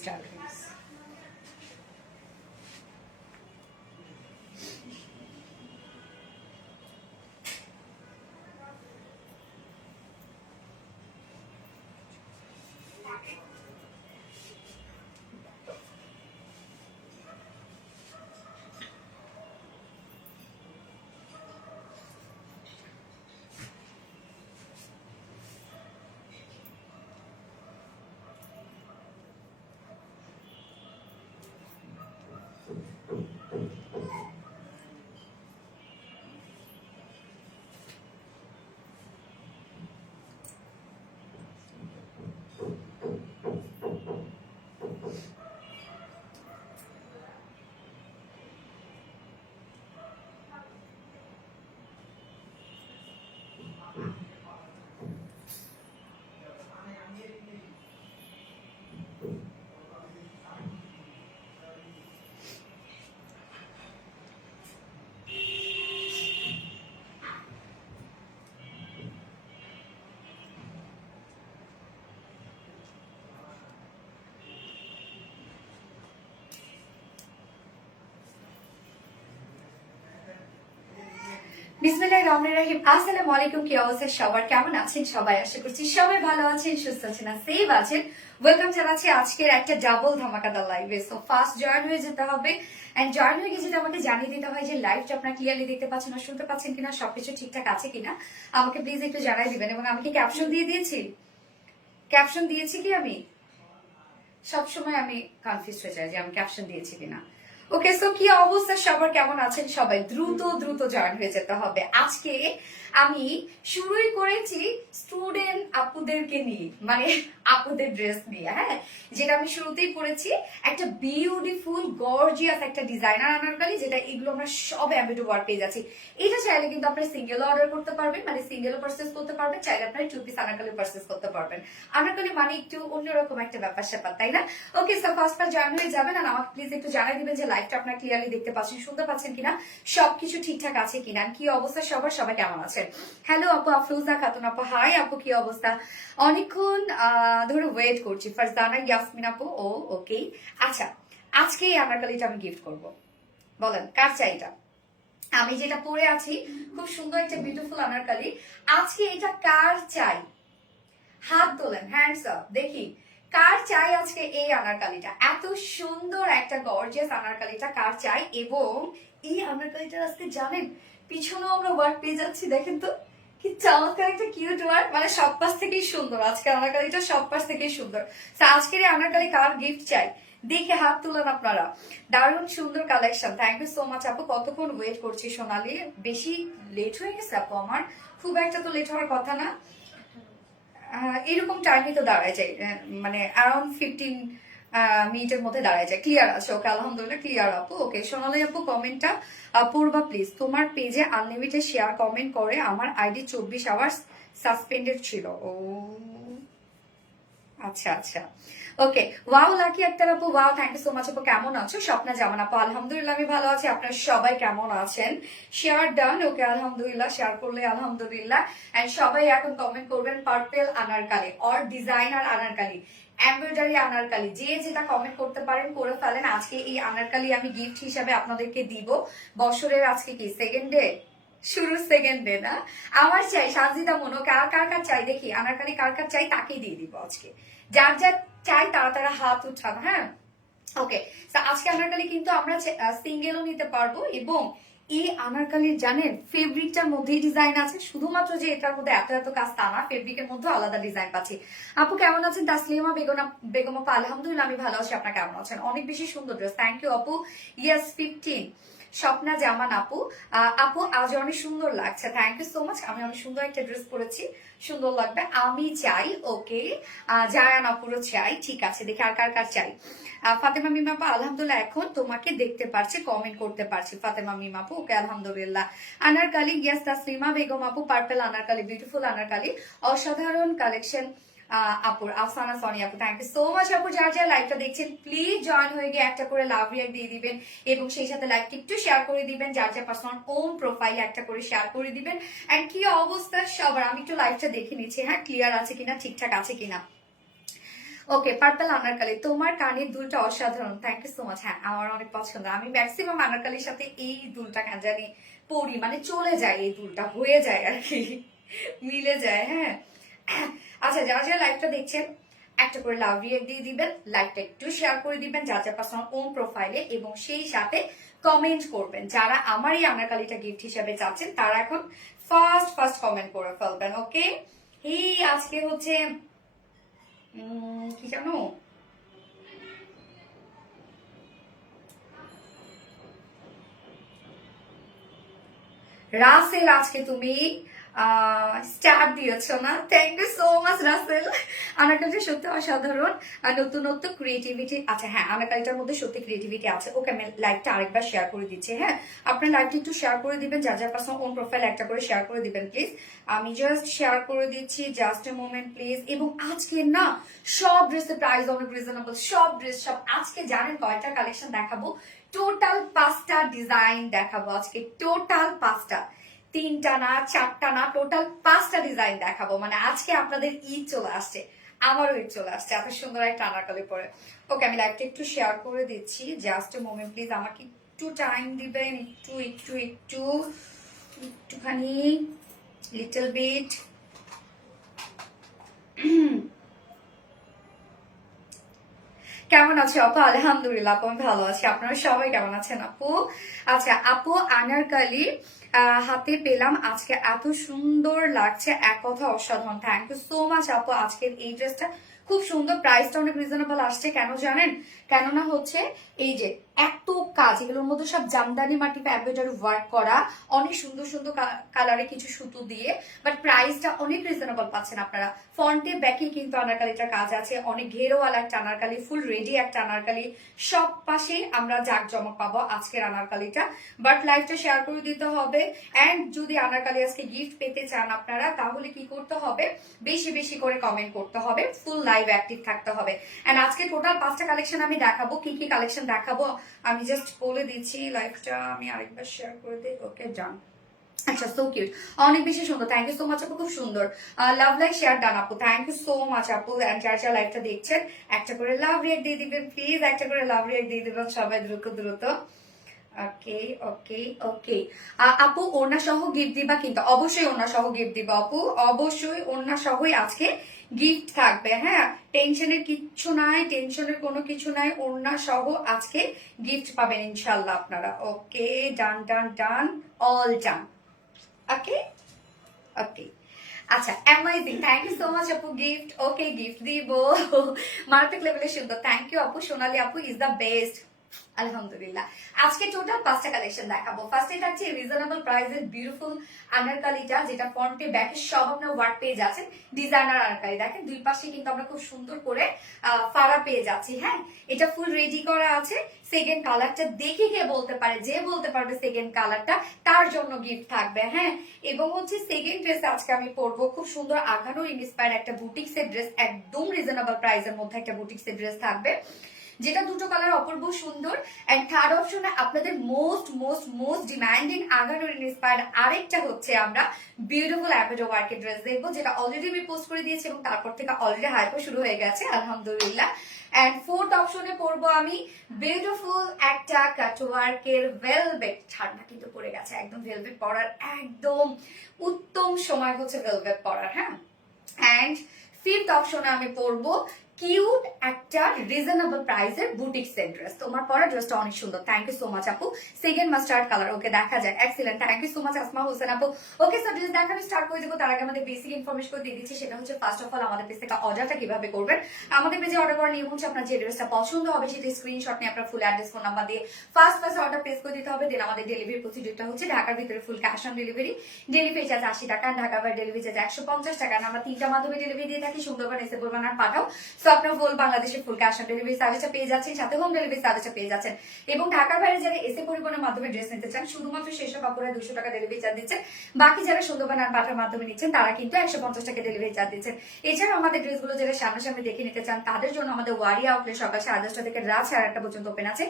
Start হয়েছে। বিসমিল্লাহির রহমানির রহিম। আসসালামু আলাইকুম। কি অবস্থা সবার, কেমন আছেন সবাই? আশা করছি সবাই ভালো আছেন, সুস্থ আছেন, আর সেফ আছেন। ওয়েলকাম জানাচ্ছি আজকের একটা ডাবল ধামাকাদার লাইভে। সো ফার্স্ট জয়েন হয়ে যেতে হবে, এন্ড জয়েন হয়ে গিয়ে যেটা আমাকে জানিয়ে দিতে হয় যে লাইভটা আপনারা ক্লিয়ারলি দেখতে পাচ্ছেন আর শুনতে পাচ্ছেন কিনা, সবকিছু ঠিকঠাক আছে কিনা আমাকে প্লিজ একটু জানাই দিবেন। এবং আমি কি ক্যাপশন দিয়ে দিয়েছি? ক্যাপশন দিয়েছি কি? আমি সবসময় আমি কনফিউজ হয়ে যাই যে আমি ক্যাপশন দিয়েছি কিনা। ওকে, সো কি অবস্থা সবার, কেমন আছেন সবাই? দ্রুত দ্রুত জয়েন হয়ে যেতে হবে। আজকে আমি শুরুই করেছি স্টুডেন্ট আপুদেরকে নিয়ে, মানে আপুদের ড্রেস নিয়ে। হ্যাঁ, যেটা আমি শুরুতেই পরেছি একটা বিউটিফুল গর্জিয়াস একটা ডিজাইনার আনারকলি, যেটা এগুলো আমরা সব অ্যাম্বিটো ওয়ার পেয়ে যাচ্ছি। এটা চাইলে কিন্তু আপনারা সিঙ্গেল অর্ডার করতে পারবেন, মানে সিঙ্গেলও পারচেস করতে পারবেন, চাইলে আপনারা 2 পিস আনারকলি পারচেস করতে পারবেন। আনারকলি মানে একটু অন্যরকম একটা ব্যাপার স্যাপার, তাই না? ওকে, সো ফার্স্ট পার্ট জয়েন হয়ে যাবেন আর আমাকে প্লিজ একটু জানাই দিবেন যে লাইভটা আপনারা ক্লিয়ারলি দেখতে পাচ্ছেন, শুনতে পাচ্ছেন কিনা, সবকিছু ঠিকঠাক আছে কিনা, কি অবস্থা সবার, সবাই কেমন আছেন? হ্যালো আপু আফরোজা খাতুন আপু, হাই আপু, কি অবস্থা? অনেকক্ষণ ধরে ওয়েট করছি। ফারজানা ইয়াসমিন আপু, ও ওকে। আচ্ছা, আজকে এই আনারকলিটা আমি গিফট করব, বলেন কার চাই এটা? আমি যেটা পরে আছি খুব সুন্দর একটা বিউটিফুল আনারকলি, আজকে এটা কার চাই? হাত তোলেন, হ্যান্ডস আপ, দেখি কার চাই আজকে এই আনারকলিটা। এত সুন্দর একটা গর্জিয়াস আনারকলিটা কার চাই? এবং এই আনারকলিটার আজকে জানেন পিছনেও আমরা ওয়ার্ক পেয়ে যাচ্ছি, দেখেন তো কি চমৎকার একটা কিউট ওয়ার্ক, মানে সব পাশ থেকেই সুন্দর। আজকের আনারকলিটা সব পাশ থেকেই সুন্দর। আজকের এই আনারকলি কার গিফট চাই দেখে হাত তুলেন আপনারা। দারুণ সুন্দর collection, thank you so much আপু। কতক্ষণ ওয়েট করছি সোনালি, বেশি লেট হয়ে গেছে আপু? আমার খুব একটা তো লেট হওয়ার কথা না, এরকম টাইমে তো দাঁড়ায় যায়, মানে অ্যারাউন্ড 15 মিনিটের মধ্যে দাঁড়ায় যায়। ক্লিয়ার আছে? ওকে, আলহামদুলিল্লাহ ক্লিয়ার আপু। ওকে, সোনালি আপু কমেন্টটা পড়বা প্লিজ। তোমার পেজে আনলিমিটেড শেয়ার কমেন্ট করে আমার আইডি 24 আওয়ার্স সাসপেন্ডেড ছিল। ও আচ্ছা আচ্ছা, ওকে। ওয়াও লাকি আক্তার আপু, wow, thank you so much আপু। কেমন আছো? স্বপ্না জামান আপু, আলহামদুলিল্লাহ আমি ভালো আছি। আপনারা সবাই কেমন আছেন? Share done. ওকে, আলহামদুলিল্লাহ, শেয়ার করলে আলহামদুলিল্লাহ। এন্ড সবাই এখন কমেন্ট করবেন purple Anarkali or designer Anarkali, embroidery Anarkali, যে যেটা কমেন্ট করতে পারেন করে ফেলেন। আজকে এই আনারকলি আমি গিফট হিসাবে আপনাদেরকে দিব। বছরের আজকে কি সেকেন্ড ডে, শুরুর সেকেন্ড ডে না? আমার চাই সানজিদা মনো, কার কার কার চাই দেখি আনারকলি, কার কার চাই তাকেই দিয়ে দিব আজকে। যার যার চাই তারা তারা হাত উঠান। হ্যাঁ, ওকে। আজকে আনারকলি কিন্তু আমরা সিঙ্গেলও নিতে পারবো, এবং এই আনারকলির জানেন ফেব্রিকটার মধ্যেই ডিজাইন আছে, শুধুমাত্র যে এটার মধ্যে এত এত কাজ তা না, ফেব্রিকের মধ্যে আলাদা ডিজাইন পাচ্ছি। আপু কেমন আছেন? তাসলিমা বেগম আপু, আলহামদুলিল্লাহ আমি ভালো আছি। আপনার কেমন আছেন? অনেক বেশি সুন্দর ড্রেস, থ্যাংক ইউ আপু। ইয়েস 15 স্বপ্না জামান আপু, আপু আজ অনেক সুন্দর লাগছে, থ্যাংক ইউ সো মাচ। আমি অনেক সুন্দর একটা ড্রেস পরেছি, সুন্দর লাগবে। আমি চাই, ওকে। জায়ান আপুরও চাই, ঠিক আছে। দেখি আর কার কার চাই। ফাতেমা মিম আপু, আলহামদুলিল্লাহ এখন তোমাকে দেখতে পারছি, কমেন্ট করতে পারছি। ফাতেমা মিম আপু, ওকে, আলহামদুলিল্লাহ। আনারকলি, ইয়েস তাসলিমা বেগম আপু, পার্পল আনারকলি, বিউটিফুল আনারকলি, অসাধারণ কালেকশন। আপুর আফসানা সনি আপু, থ্যাংক ইউ সো মাচ আপু। যার যার লাইভটা দেখছেন প্লিজ জয়েন হয়ে গিয়ে একটা করে লাভ রিয়াক্ট দিয়ে দিবেন, এবং সেই সাথে লাইভটি একটু শেয়ার করে দিবেন। যার যার পার্সোনাল ওন প্রোফাইলে একটা করে শেয়ার করে দিবেন। এন্ড কি অবস্থা সবার, আমি একটু লাইভটা দেখে নিচ্ছি, হ্যাঁ ক্লিয়ার আছে কিনা, ঠিকঠাক আছে কিনা। ওকে, পার্পল আনারকলি, তোমার কানের দুলটা অসাধারণ, থ্যাংক ইউ সো মাচ। হ্যাঁ, আমার অনেক পছন্দ, আমি ম্যাক্সিমাম আনারকলির সাথে এই দুলটা কেন জানি পরি, মানে চলে যায়, এই দুলটা হয়ে যায় আর কি, মিলে যায়। হ্যাঁ, আচ্ছা, যারা যারা লাইভটা দেখছেন একটা করে লাভ রিয়েক্ট দিয়ে দিবেন, লাইভটা একটু শেয়ার করে দিবেন যার যার পার্সোনাল ওন প্রোফাইলে, এবং সেই সাথে কমেন্ট করবেন। যারা আমার এই আনারকালিটা গিফট হিসাবে চাচ্ছেন তারা এখন ফার্স্ট ফার্স্ট কমেন্ট করে ফেলবেন। ওকে, এই আজকে হচ্ছে কি জানো, রাসেল, আজকে তুমি স্টার দিয়েছো না, thank you so much Rasel. আনারকালিটা সত্যি অসাধারণ, আর নতুনত্ব ক্রিয়েটিভিটি। আচ্ছা হ্যাঁ, আনারকালিটার মধ্যে সত্যি ক্রিয়েটিভিটি আছে। ওকে, আমি লাইভটা আরেকবার শেয়ার করে দিচ্ছি। হ্যাঁ, আপনার লাইভটা একটু শেয়ার করে দিবেন, যার যার পার্সোনাল ওন প্রোফাইল একটা করে শেয়ার করে দিবেন প্লিজ। আমি জাস্ট শেয়ার করে দিচ্ছি, জাস্ট এ মোমেন্ট প্লিজ। এবং আজকে না সব ড্রেসের প্রাইস অনেক রিজনেবল, সব ড্রেস সব। আজকে জানেন কয়টা কালেকশন দেখাবো? টোটাল 5টা ডিজাইন দেখাবো আজকে, টোটাল 5টা, 3টা না 4টা না, টোটাল 5টা ডিজাইন দেখাবো। মানে আজকে আপনাদের ঈদ চলে আসছে, আমারও ঈদ চলে আসছে এত সুন্দর একটা আনারকলি পরে। ওকে, আমি লাইভটা একটু শেয়ার করে দিচ্ছি, জাস্ট এ মোমেন্ট প্লিজ, আমাকে একটু টাইম দিবেন, একটু একটু একটু একটুখানি, লিটল বিট। কেমন আছো আপু? আলহামদুলিল্লাহ আপু, আমি ভালো আছি। আপনারা সবাই কেমন আছেন আপু? আচ্ছা আপু, আনারকলি হাতে পেলাম আজকে, এত সুন্দর লাগছে, এক কথা অসাধারণ, থ্যাংক ইউ সো মাচ আপু। আজকের এই ড্রেসটা খুব সুন্দর, প্রাইসটা অনেক রিজনেবল আসছে। কেন জানেন? কেননা হচ্ছে এই যে এত কাজ, এগুলোর মধ্যে সব জামদানি মাটি এমব্রয়ডারি ওয়ার্ক করা, অনেক সুন্দর সুন্দর কালারে কিছু সুতো দিয়ে, বাট প্রাইসটা অনেক রিজনেবল পাচ্ছেন আপনারা। ফ্রন্টে ব্যাকে কিন্তু আনারকালিটার কাজ আছে, অনেক ঘেরোয়ালা একটা আনারকালি, ফুল রেডি একটা আনারকালি, সব পাশে আমরা জাঁকজমক পাবো আজকের আনারকালিটা। বাট লাইভটা শেয়ার করে দিতে হবে। এন্ড যদি আনারকালি আজকে গিফট পেতে চান আপনারা, তাহলে কি করতে হবে? বেশি বেশি করে কমেন্ট করতে হবে, ফুল লাইভ অ্যাক্টিভ থাকতে হবে। এন্ড আজকে টোটাল 5টা কালেকশন আমি দেখাবো। কি কি কালেকশন দেখাবো আমি জাস্ট বলে দিচ্ছি, লাইভটা আমি আরেকবার শেয়ার করে দিই। ওকে, ডান। আচ্ছা, সো কিউট, অনেক বেশি সুন্দর, থ্যাংক ইউ সো মাচ আপু, খুব সুন্দর। লাভ লাইক শেয়ার ডান আপু, থ্যাংক ইউ সো মাচ আপু। যারা যারা লাইভটা দেখছেন একটা করে লাভ রিয়েক্ট দিয়ে দিবেন প্লিজ, একটা করে লাভ রিয়েক্ট দিয়ে দিবেন সবাই দ্রুত দ্রুত। ওকে ওকে ওকে, আপু ওড়না সহ গিফট দিবা কিন্তু? অবশ্যই ওড়না সহ গিফট দিবা আপু, অবশ্যই ওড়না সহই আজকে গিফট থাকবে। হ্যাঁ, টেনশনের কিচ্ছু নাই, টেনশনের কোনো কিছু নাই, ওড়না সহ আজকে গিফট পাবেন ইনশাল্লাহ আপনারা। ওকে, ডান ডান ডান, অল ডান। ওকে ওকে, আচ্ছা, amazing, thank you so much আপু, গিফট। ওকে, গিফট দিব, মারাত্মক লেভেলের সুন্দর, থ্যাংক ইউ আপু। সোনালি আপু ইজ দ্য বেস্ট, আলহামদুলিল্লাহ। আজকে টোটাল 5টা কালেকশন দেখাবো। ফার্স্টে থাকছে রিজনেবল প্রাইসের বিউটিফুল আনারকালিটা, যেটা ফ্রন্টে ব্যাকে সব আপনার ওয়ার্ক পেয়ে যাচ্ছেন, ডিজাইনার আনারকালি। দেখেন দুই পাশে কিন্তু আমরা খুব সুন্দর করে ফাড়া পেয়ে যাচ্ছি। হ্যাঁ, এটা ফুল রেডি করা আছে। সেকেন্ড কালারটা দেখে কে বলতে পারে, যে বলতে পারবে সেকেন্ড কালারটা, তার জন্য গিফট থাকবে। হ্যাঁ, এবং হচ্ছে সেকেন্ড ড্রেস আজকে আমি পরবো খুব সুন্দর আগানো ইন্সপায়ার একটা বুটিক্সের ড্রেস, একদম রিজনেবল প্রাইসের মধ্যে একটা বুটিক্সের ড্রেস থাকবে, যেটা দুটো কালার অপূর্ব সুন্দর। এন্ড থার্ড অপশনে আপনাদের মোস্ট মোস্ট মোস্ট ডিমান্ডিং আগানোর ইন্সপায়ার্ড আরেকটা হচ্ছে আমরা বিউটিফুল অ্যাপেডো ওয়ার্কের ড্রেস দেখবো, যেটা অলরেডি আমি পোস্ট করে দিয়েছি এবং তারপর থেকে অলরেডি হাইপও শুরু হয়ে গেছে আলহামদুলিল্লাহ। এন্ড ফোর্থ অপশনে পড়বো আমি বিউটিফুল একটা কাটওয়ার্কের ভেলভেট, ঠান্ডা কিন্তু পড়ে গেছে একদম, ভেলভেট পরার একদম উত্তম সময় হচ্ছে ভেলভেট পরার। হ্যাঁ, এন্ড ফিফথ অপশনে আমি পড়বো কিউট একটা রিজনেবল প্রাইসের বুটিক্সের ড্রেস। তোমার পরা ড্রেসটা অনেক সুন্দর, থ্যাংক ইউ সো মাচ আপু। সেকেন্ড মাস্টার্ড কালার, ওকে দেখা যায়, excellent, thank you so much Asma Hossain আপু। ওকে, সো ড্রেস দেখানো স্টার্ট করে দেবো। তার আগে আমাদের বেসিক ইনফরমেশন করে দিয়ে দিচ্ছি, সেটা হচ্ছে ফার্স্ট অফ অল আমাদের পেজ থেকে অর্ডারটা কিভাবে করবেন। আমাদের পেজে অর্ডার করার নিয়ম হচ্ছে আপনার যে ড্রেসটা পছন্দ হবে সেটা স্ক্রিনশট নিয়ে আপনার ফুল অ্যাড্রেস ফোন নাম্বার দিয়ে ফার্স্ট অর্ডার প্লেস করে দিতে হবে। দেন আমাদের ডেলিভারি প্রসিডিউরটা হচ্ছে ঢাকার ভিতরে full cash on delivery, delivery charge 80 টাকা, ঢাকা বাইরে ডেলিভারি চার্জ 150 টাকা। আমরা 3টা মাধ্যমে ডেলিভারি দিয়ে থাকি, সুন্দরবন, এসে বলবেন আর পাঠাও। সো আপনার ফুল বাংলাদেশে ফুল ক্যাশ অন ডেলিভারি সার্ভিসটা পেয়ে যাচ্ছেন, সাথে হোম ডেলিভারি সার্ভিসটা পেয়ে যাচ্ছেন। এবং ঢাকার বাইরে যারা এসে পরিবহনের মাধ্যমে ড্রেস নিতে চান, শুধুমাত্র সেসব কাপড়ে 200 টাকা ডেলিভারি চার্জ দিচ্ছেন। বাকি যারা সুন্দরবন আর পাঠার মাধ্যমে নিচ্ছেন তারা কিন্তু 150 টাকা ডেলিভারি চার্জ দিচ্ছেন। এছাড়াও আমাদের ড্রেসগুলো যারা সামনাসামনি দেখে নিতে চান তাদের জন্য আমাদের ওয়ারি আউটলেট সকাল 10:30 থেকে রাত 8:30 পর্যন্ত ওপেন আছে,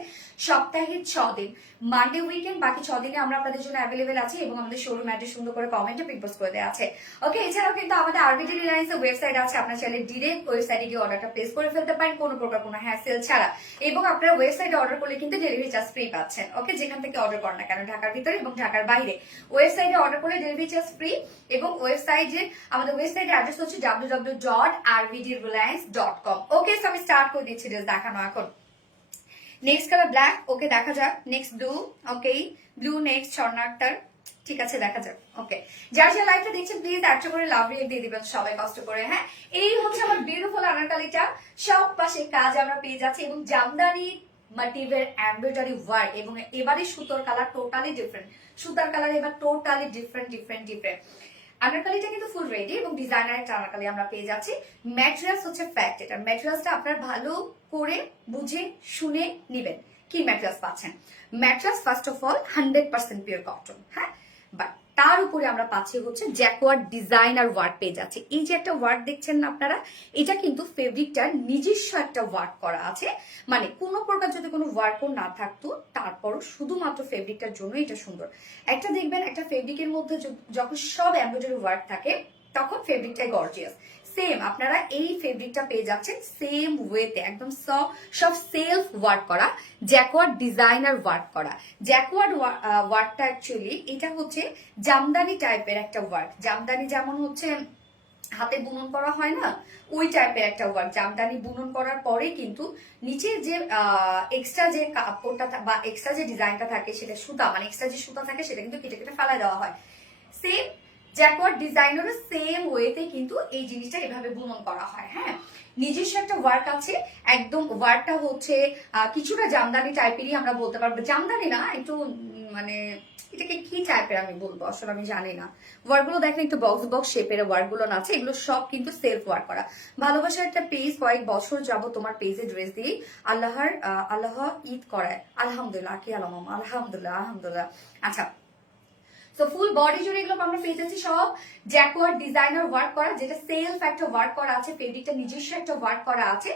সপ্তাহে 6 দিন, মানডে উইকেন্ড, বাকি 6 দিনে আমরা আপনাদের জন্য অ্যাভেলেবেল আছি। এবং আমাদের শোরুম অ্যাড্রেস সুন্দর করে কমেন্টে পিক পোস্ট করে দেওয়া আছে। ওকে, এছাড়াও কিন্তু আমাদের আরবিডি রিলায়েন্স ওয়েবসাইট আছে, আপনার চাইলে ডিরেক্ট ওয়েবসাইটে গিয়ে অর্ডারটা অর্ডারটা প্লেস করে ফেলতে পারেন কোনো প্রকার কোনো হ্যাসেল ছাড়া। এবং আপনারা ওয়েবসাইটে অর্ডার করলে কিন্তু ডেলিভারি চার্জ ফ্রি পাচ্ছেন। ওকে, যেখান থেকে অর্ডার করেন না কেন, ঢাকার ভিতরে এবং ঢাকার বাইরে ওয়েবসাইটে অর্ডার করলে ডেলিভারি চার্জ ফ্রি। এবং আমাদের ওয়েবসাইটের অ্যাড্রেস হচ্ছে www.rvdreliance.com। ওকে, সো আমি স্টার্ট করে দিচ্ছি ড্রেস দেখানো এখন। নেক্সট কালার ব্ল্যাক, ওকে দেখা যাক। নেক্সট ব্লু, ওকে ব্লু নেক্সট স্বর্ণাক্তার, ঠিক আছে দেখা যাক। ওকে, যার যে লাইভটা দেখছেন প্লিজ একটা করে লাভ রিয়েক্ট দিয়ে দিবেন সবাই কষ্ট করে। হ্যাঁ, এই হচ্ছে আমার বিউটিফুল আনারকালিটা, সব পাশে কাজ আমরা পেয়ে যাচ্ছি এবং জামদানি মোটিভের এমব্রয়ডারি ওয়ার্ক এবং এবারে সুতোর কালার টোটালি ডিফারেন্ট, সুতার কালার এবার টোটালি ডিফারেন্ট। আনারকালিটা কিন্তু ফুল রেডি এবং ডিজাইনার একটা আনারকালি আমরা পেয়ে যাচ্ছি। ম্যাটেরিয়ালস হচ্ছে ফ্যাক্ট, এটা ম্যাটেরিয়ালসটা আপনার ভালো করে বুঝে শুনে নিবেন কি ম্যাটেরিয়ালস পাচ্ছেন। Materials first of all 100% pure cotton. হ্যাঁ, বাট তার উপরে আমরা পাচ্ছি হচ্ছে জ্যাকওয়ার্ড ডিজাইনার ওয়ার্ক পেয়ে যাচ্ছে। এই যে একটা ওয়ার্ক দেখছেন না আপনারা, এটা কিন্তু ফেব্রিকটার নিজস্ব একটা ওয়ার্ক করা আছে। মানে কোনো প্রকার যদি কোনো ওয়ার্কও না থাকতো তারপরও শুধুমাত্র ফেব্রিকটার জন্য এটা সুন্দর। একটা দেখবেন একটা ফেব্রিকের মধ্যে যখন সব এমব্রয়ডারি ওয়ার্ক থাকে তখন ফেব্রিকটাই গর্জিয়াস। সেম আপনারা এই ফেব্রিকটা পেয়ে যাচ্ছেন সেম ওয়েতে, একদম সব সেলফ ওয়ার্ক করা, জ্যাকওয়ার্ড ডিজাইনার ওয়ার্ক করা। জ্যাকওয়ার্ড ওয়ার্কটা অ্যাকচুয়ালি এটা হচ্ছে জামদানি টাইপের একটা ওয়ার্ক। জামদানি যেমন হচ্ছে হাতে বুনন করা হয় না, ওই টাইপের একটা ওয়ার্ক। জামদানি বুনন করার পরে কিন্তু নিচে যে এক্সট্রা যে কাপড়টা বা এক্সট্রা যে ডিজাইনটা থাকে সেটা সুতা, মানে এক্সট্রা যে সুতা থাকে সেটা কিন্তু কেটে কেটে ফেলা দেওয়া হয়। সেম জ্যাকওয়ার্ড ডিজাইনারও সেম ওয়েতে কিন্তু এই জিনিসটা এভাবে বুনন করা হয়। হ্যাঁ, নিজস্ব একটা ওয়ার্ক আছে, একদম ওয়ার্কটা হচ্ছে কিছুটা জামদানি টাইপেরই আমরা বলতে পারবো। জামদানি না, একটু মানে এটাকে কি টাইপের আমি বলবো আসলে আমি জানি না। ওয়ার্কগুলো দেখেন একটু বক্স শেপের ওয়ার্কগুলো আছে, এগুলো সব কিন্তু সেলফ ওয়ার্ক করা। ভালোবাসার একটা পেজ, কয়েক বছর যাব তোমার পেজে ড্রেস দিয়ে আল্লাহ ঈদ করায়, আলহামদুলিল্লাহ কি আলহামদুলিল্লাহ। আচ্ছা, তো ফুল বডি জুড়ে এগুলো আমরা পেয়ে যাচ্ছি সব জ্যাকওয়ার্ড ডিজাইনার ওয়ার্ক করা, যেটা সেলফ একটা ওয়ার্ক করা আছে, ফেব্রিকটা নিজস্ব একটা ওয়ার্ক করা আছে।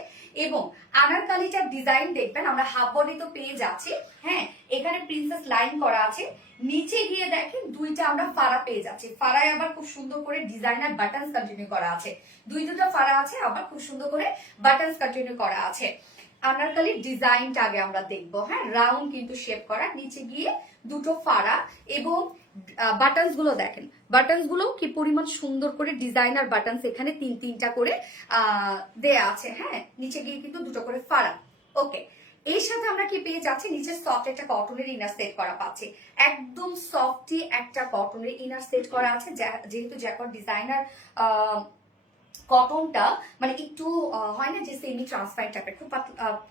এবং আনারকালিটার ডিজাইন দেখবেন আমরা হাফ বডি তো পেয়ে যাচ্ছি। হ্যাঁ, এখানে প্রিন্সেস লাইন করা আছে, নিচে গিয়ে দেখেন দুইটা আমরা ফাড়া পেয়ে যাচ্ছি। ফাড়ায় আবার খুব সুন্দর করে ডিজাইনার বাটনস কন্টিনিউ করা আছে, দুটা ফাড়া আছে, আবার খুব সুন্দর করে বাটনস কন্টিনিউ করা আছে। আনারকালির ডিজাইনটা আগে আমরা দেখবো। হ্যাঁ, রাউন্ড কিন্তু শেপ করা, নিচে গিয়ে দুটো ফাড়া এবং বাটনস গুলো দেখেন, বাটনস গুলো কি পরিমাণ সুন্দর করে ডিজাইনার বাটনস এখানে তিনটা করে দেয়া আছে। হ্যাঁ, নিচে গিয়ে কিন্তু দুটো করে ফাড়া। ওকে, এর সাথে আমরা কি পেয়ে যাচ্ছি, নিচে সফট একটা কটনের ইনার সেট করা পাচ্ছি, একদম সফটি একটা কটনের ইনার সেট করা আছে। যেহেতু জ্যাকওয়ার্ড ডিজাইনার কটনটা মানে একটু হয় না যে সেমি ট্রান্সপারেন্ট টাইপের,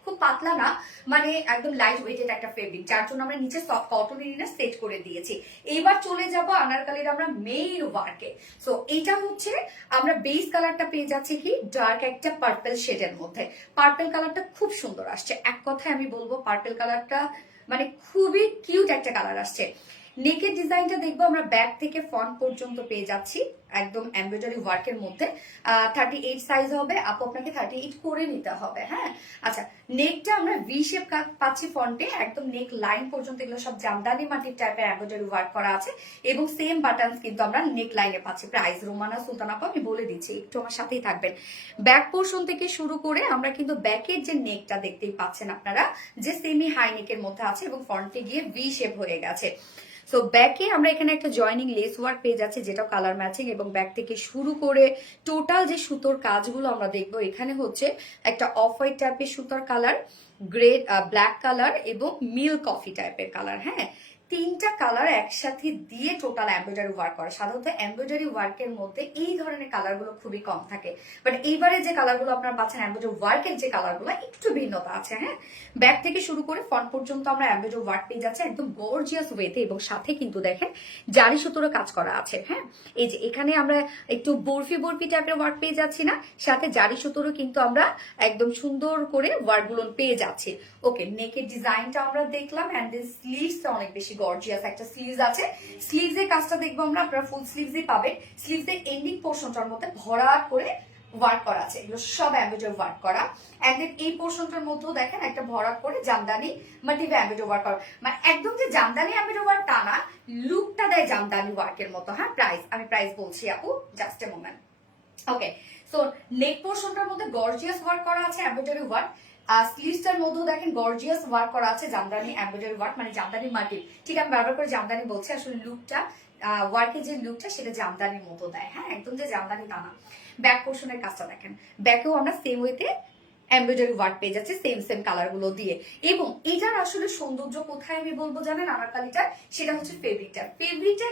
খুব পাতলা না, মানে একদম লাইট ওয়েটেড একটা ফেব্রিক, যার জন্য আমরা নিচে সফট কটনের ইনার সেট করে দিয়েছি। এবার চলে যাব আনারকালির আমরা মেইন ওয়ার্কে। সো এইটা হচ্ছে আমরা বেস কালারটা পেয়ে যাচ্ছি কি ডার্ক একটা পার্পল শেডের মধ্যে। পার্পল কালারটা খুব সুন্দর আসছে, এক কথায় আমি বলবো পার্পল কালারটা মানে খুবই কিউট একটা কালার আসছে। নেকের ডিজাইনটা দেখবো আমরা ব্যাক থেকে ফ্রন্ট পর্যন্ত পেয়ে যাচ্ছি একদম এমব্রয়ডারি ওয়ার্কের মধ্যে। 38 সাইজ হবে, আপু আপনাকে 38 করে নিতে হবে। হ্যাঁ, আচ্ছা, নেকটা আমরা ভি শেপ পাচ্ছি ফ্রন্টে, একদম নেক লাইন পর্যন্ত এগুলো সব জামদানি মাটির টাইপের এমব্রয়ডারি ওয়ার্ক করা আছে এবং সেম বাটনস কিন্তু আমরা নেক লাইনে পাচ্ছি। প্রাইস রোমানা সুলতান আপু আমি বলে দিচ্ছি, একটু আমার সাথেই থাকবেন। ব্যাক পোর্শন থেকে শুরু করে আমরা কিন্তু ব্যাকের যে নেকটা দেখতেই পাচ্ছেন আপনারা, যে সেমি হাই নেকের মধ্যে আছে এবং ফ্রন্টে গিয়ে ভি শেপ হয়ে গেছে। সো ব্যাকে আমরা এখানে একটা জয়নিং লেস ওয়ার্ক পেয়ে যাচ্ছি, যেটা কালার ম্যাচিং এবং ব্যাক থেকে শুরু করে টোটাল যে সুতোর কাজগুলো আমরা দেখবো, এখানে হচ্ছে একটা অফ হোয়াইট টাইপের সুতোর কালার, গ্রে ব্ল্যাক কালার এবং মিল্ক কফি টাইপের কালার। হ্যাঁ, তিনটা কালার একসাথে দিয়ে টোটাল এমব্রয়ডারি ওয়ার্ক করা। সাধারণত এমব্রয়ডারি ওয়ার্কের মধ্যে এই ধরনের কালারগুলো খুবই কম থাকে, বাট এইবারে যে কালারগুলো আপনারা পাচ্ছেন এমব্রয়ডারি ওয়ার্কের যে কালারগুলো একটু ভিন্নতা আছে। হ্যাঁ, ব্যাক থেকে শুরু করে ফ্রন্ট পর্যন্ত আমরা এমব্রয়ডারি ওয়ার্ক পেয়ে যাচ্ছে একদম গর্জিয়াস ওয়েতে এবং সাথে কিন্তু দেখেন জারি সুতোরও কাজ করা আছে। হ্যাঁ, এই যে এখানে আমরা একটু বরফি টাইপের ওয়ার্ক পেয়ে যাচ্ছি না, সাথে জারি সুতোরও কিন্তু আমরা একদম সুন্দর করে ওয়ার্কগুলো পেয়ে যাচ্ছি। ওকে, নেকের ডিজাইনটা আমরা দেখলাম, এন্ড দেন স্লিভসটা অনেক বেশি গর্জিয়াস একটা স্লিভস আছে। স্লিভস এর কাজটা দেখবো আমরা, আপনারা ফুল স্লিভসই পাবেন। স্লিভস এর এন্ডিং পোর্শনটার মধ্যে ভরা করে ওয়ার্ক করা আছে, এগুলো সব এমব্রয়ডারি ওয়ার্ক করা। এন্ড দেন এই পোর্শনটার মধ্যেও দেখেন একটা ভরা করে জামদানি মোটিভ এমব্রয়ডারি ওয়ার্ক করা, মানে একদম যে জামদানি এমব্রয়ডারি ওয়ার্ক তা না, লুকটা দেয় জামদানি ওয়ার্কের মতো। হ্যাঁ, আমি প্রাইস বলছি আপু, just a moment. Okay, so neck পোর্শনটার মধ্যে গর্জিয়াস ওয়ার্ক করা আছে, এমব্রয়ডারি ওয়ার্ক। আর স্লিভসটার মধ্যেও দেখেন গর্জিয়াস ওয়ার্ক করা আছে, জামদানি এমব্রয়ডারি ওয়ার্ক, মানে জামদানি মাটি। ঠিক আমি বারবার করে জামদানি বলছি, আসলে লুকটা ওয়ার্কের যে লুকটা সেটা জামদানির মতো দেয়, হ্যাঁ একদম যে জামদানি তা না। ব্যাক পোর্শনের কাজটা দেখেন, ব্যাকেও আমরা সেম ওয়েতে এমব্রয়ডারি ওয়ার্ক পেয়ে যাচ্ছে সেম সেম কালার গুলো দিয়ে। এবং এটার আসলে সৌন্দর্য কোথায় আমি বলবো জানেন আনারকালিটা, সেটা হচ্ছে ফেব্রিকটা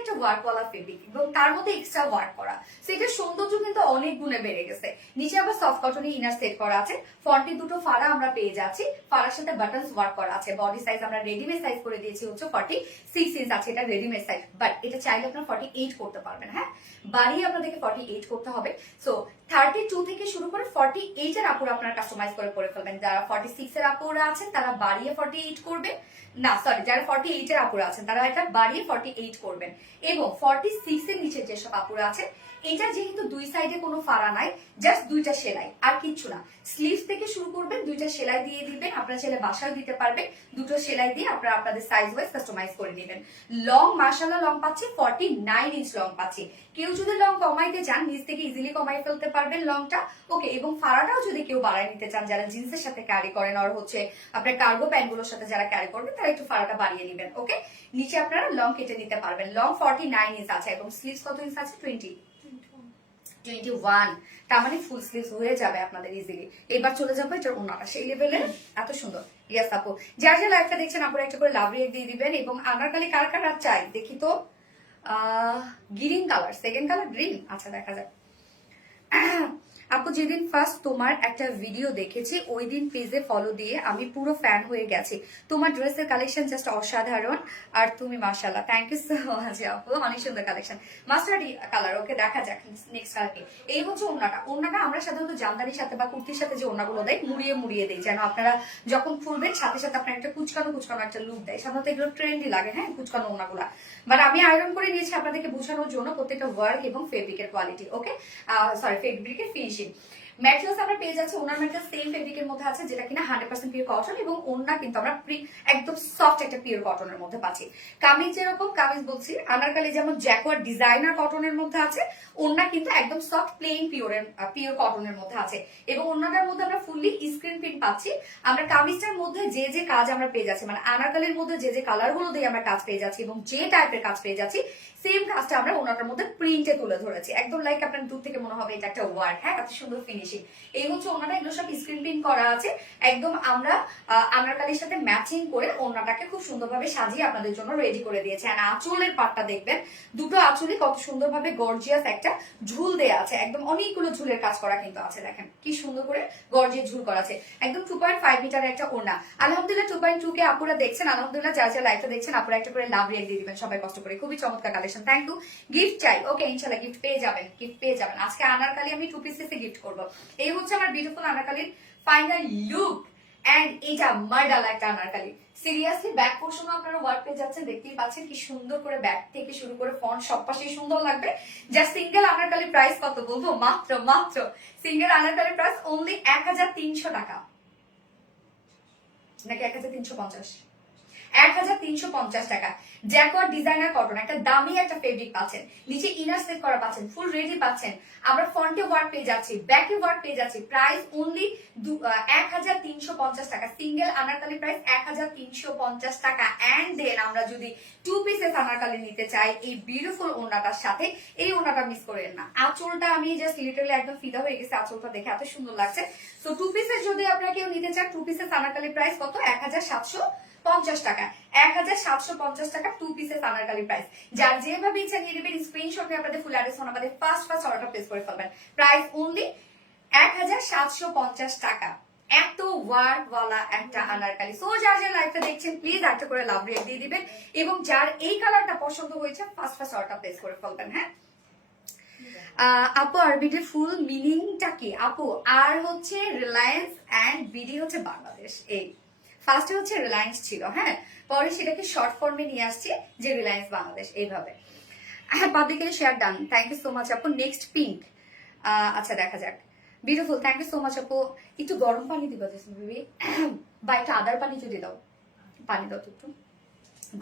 একটা ওয়ার্কওয়ালা ফেব্রিক এবং তার মধ্যে এক্সট্রা ওয়ার্ক করা, সেটার সৌন্দর্য কিন্তু অনেক গুণে বেড়ে গেছে। নিচে আবার সফট কটনের ইনার সেট করা আছে, ফ্রন্টে দুটো ফাড়া আমরা পেয়ে যাচ্ছি, ফাড়ার সাথে বাটনস ওয়ার্ক করা আছে। বডি সাইজ আমরা রেডিমেড সাইজ করে দিয়েছি হচ্ছে 46 ইঞ্চ আছে, এটা রেডিমেড সাইজ, বাট এটা চাইলে আপনার 48 করতে পারবেন। হ্যাঁ, বাড়িয়ে আপনাদেরকে 48 করতে হবে। সো 32 থেকে শুরু করে 48 এর আপুরা আপনারা কাস্টমাইজ করে ফেলবেন। যারা 46 এর আপুরা আছেন তারা বাড়িয়ে 48 করবেন, না সরি, যারা 48 এর আপুরা আছেন তারা এটা বাড়িয়ে 48 করবেন। এবং 46 এর নিচে যেসব আপুরা আছেন, এটা যেহেতু দুই সাইডে কোনো ফাড়া নাই, জাস্ট দুইটা সেলাই আর কিচ্ছু না, স্লিভস থেকে শুরু করবেন, দুইটা সেলাই দিয়ে দিবেন, আপনার ছেলে বাসায় দিতে পারবে, দুটো সেলাই দিয়ে আপনারা আপনাদের সাইজ ওয়াইজ কাস্টমাইজ করে দিবেন। লং মাশাআল্লাহ লং পাচ্ছি 49 ইঞ্চ লং পাচ্ছি। কেউ যদি লং কমাইতে চান নিচ থেকে ইজিলি কমাই ফেলতে পারবেন লংটা, ওকে। এবং ফাড়াটাও যদি কেউ বাড়ায় নিতে চান, যারা জিন্সের সাথে ক্যারি করেন আর হচ্ছে আপনার কার্গো প্যান্ট গুলোর সাথে যারা ক্যারি করবেন, তারা একটু ফাড়াটা বাড়িয়ে নেবেন, ওকে। নিচে আপনারা লং কেটে নিতে পারবেন। লং 49 ইঞ্চ আছে এবং স্লিভস কত ইঞ্চ আছে? 21, তার মানে ফুল স্লিভস হয়ে যাবে আপনাদের ইজিলি। এবার চলে যাবো এটার ওনাটা, সেই লেভেলের এত সুন্দর। ইয়েস আপু, যার যে লাইফটা দেখছেন আপুরা একটা করে লাভ রিয়েক্ট দিয়ে দিবেন। এবং আনারকালি কার কার চাই দেখি তো, green colour, second colour green, আচ্ছা দেখা যাক। আপু যেদিন ফার্স্ট তোমার একটা ভিডিও দেখেছি ওই দিন পেজে ফলো দিয়ে আমি পুরো ফ্যান হয়ে গেছি। তোমার ড্রেসের কালেকশন জাস্ট অসাধারণ, আর তুমি মাশাআল্লাহ। থ্যাংক ইউ সো মাচ আপু, অনেক সুন্দর কালেকশন। মাস্টার্ড কালার, ওকে দেখা যাক নেক্সট কালারকে। এই হচ্ছে ওড়নাটা আমরা সাধারণত জামদানির সাথে বা কুর্তির সাথে যে ওড়নাগুলো দেয় মুড়িয়ে দেয়, যেন আপনারা যখন খুলবেন সাথে সাথে আপনার একটা কুচকানো একটা লুক দেয়। সাধারণত এগুলো ট্রেন্ডি লাগে, হ্যাঁ কুচকানো ওড়নাগুলা, বাট আমি আয়রন করে নিয়েছি আপনাদেরকে বোঝানোর জন্য প্রত্যেকটা ওয়ার্ক এবং ফেব্রিকের কোয়ালিটি, ওকে সরি ফেব্রিকের ফিনিশিং। ম্যাটেরিয়ালস আমরা পেয়ে যাচ্ছি, ওনার ম্যাটেরিয়াল সেম ফেব্রিকের মধ্যে আছে, যেটা কিনা 100% পিওর কটন, এবং ওন্না কিন্তু আমরা একদম সফট একটা পিওর কটনের মধ্যে পাচ্ছি। কামিজ যেরকম কামিজ বলছি, আনারকালি যেমন জ্যাকওয়ার্ড ডিজাইনার কটনের মধ্যে আছে, ওন্না কিন্তু একদম সফট প্লেন পিওর কটনের মধ্যে আছে। এবং ওন্নাটার মধ্যে আমরা ফুললি স্ক্রিন প্রিন্ট পাচ্ছি। আমরা কামিজটার মধ্যে যে কাজ আমরা পেয়ে যাচ্ছি, মানে আনারকালির মধ্যে যে কালার গুলো দিয়ে আমরা কাজ পেয়ে যাচ্ছি এবং যে টাইপের কাজ পেয়ে যাচ্ছি, সেম কাজটা আমরা ওনাটার মধ্যে প্রিন্টে তুলে ধরেছি। একদম লাইক আপনার দূর থেকে মনে হবে এটা একটা ওয়ার্ক, হ্যাঁ এত সুন্দর ফিনিশিং। এই হচ্ছে ওনাটা, এগুলো সব স্ক্রিন প্রিন্ট করা আছে। একদম আমরা আনারকালির সাথে ম্যাচিং করে ওনাটাকে খুব সুন্দরভাবে সাজিয়ে আপনাদের জন্য রেডি করে দিয়েছে। আর আঁচলের পাটটা দেখবেন, দুটো আঁচলে কত সুন্দরভাবে গর্জিয়াস একটা ঝুল দেয়া আছে, একদম অনেকগুলো ঝুলের কাজ করা কিন্তু আছে। দেখেন কি সুন্দর করে গর্জিয়াস ঝুল করা আছে, একদম 2.5 মিটার একটা ওড়না। আলহামদুলিল্লাহ 2.2 কে আপুরা দেখছেন, আলহামদুলিল্লাহ যা লাইভটা দেখছেন আপুরা একটা করে লাভ রিয়েক্ট দিয়ে দিবেন সবাই কষ্ট করে। খুবই চমৎকার কালেকশন, থ্যাংক ইউ। গিফট চাই, ওকে ইনশাআল্লাহ গিফট পেয়ে যাবেন। আজকে আনারকালি আমি 2 পিসে গিফট করব। এই হচ্ছে আমার বিউটিফুল আনারকালির ফাইনাল লুক, এন্ড এটা মার্ডাল একটা আনারকালি। সিরিয়াসলি ব্যাক পোর্শনও আপনারা ওয়ার্ক পেয়ে যাচ্ছেন, দেখতেই পাচ্ছেন কি সুন্দর করে ব্যাক থেকে শুরু করে ফ্রন্ট সব পাশেই সুন্দর লাগবে। যা সিঙ্গেল আনারকালি প্রাইস কত বলবো, মাত্র সিঙ্গেল আনারকালি প্রাইস অনলি 1300 টাকা, নাকি 1350, 1350 টাকা। জ্যাকওয়ার্ড ডিজাইনার কটন, একটা দামি একটা ফেব্রিক পাচ্ছেন, নিচে ইনার সেট করা পাচ্ছেন, ফুল রেডি পাচ্ছেন। আমরা ফ্রন্টে ওয়ার্ক পেয়ে যাচ্ছি, ব্যাকে ওয়ার্ক পেয়ে যাচ্ছি। প্রাইস অনলি 1350 টাকা, সিঙ্গেল আনারকালি প্রাইস 1350 টাকা। এন্ড দেন আমরা যদি 2 পিসেস আনারকালি নিতে চাই এই বিউটিফুল ওড়নাটার সাথে, এই ওড়নাটা মিস করেন না। আঁচলটা আমি জাস্ট লিটারালি একদম ফিদা হয়ে গেছে, আঁচলটা দেখে এত সুন্দর লাগছে। সো 2 পিসেস যদি আপনারা কেউ নিতে চান, 2 পিসেস আনারকালি প্রাইস কত? 1750 টাকা, 1750 টাকা 2 পিসেস আনারকালি প্রাইস। যার যেভাবে ইচ্ছা নিয়ে নেবেন, স্ক্রিনশট নিয়ে আপনাদের ফুল অ্যাড্রেস আমাদের ফার্স্ট অর্ডার প্লেস করে ফেলবেন। প্রাইস অনলি 1750 টাকা, এত ওয়ার্ক ওয়ালা একটা আনারকালি। সো যার লাইভটা দেখছেন প্লিজ একটা করে লাভ রিয়েক্ট দিয়ে দিবেন, এবং যার এই কালারটা পছন্দ হয়েছে ফার্স্ট অর্ডার প্লেস করে ফেলবেন। হ্যাঁ আপু আর বিডির ফুল মিনিংটা কি আপু? আর হচ্ছে রিলায়েন্স এন্ড বিডি হচ্ছে বাংলাদেশ। এই ফার্স্টে হচ্ছে রিলায়েন্স ছিল, হ্যাঁ পরে সেটাকে শর্ট ফর্মে নিয়ে আসছে যে রিলায়েন্স বাংলাদেশ, এইভাবে। হ্যাঁ publicly share done, thank you so much আপু। নেক্সট পিঙ্ক, আচ্ছা দেখা যাক। Beautiful, thank you so much আপু। একটু গরম পানি দিবা বেবি, বা একটা আদার পানি যদি দাও, পানি দাও তো একটু,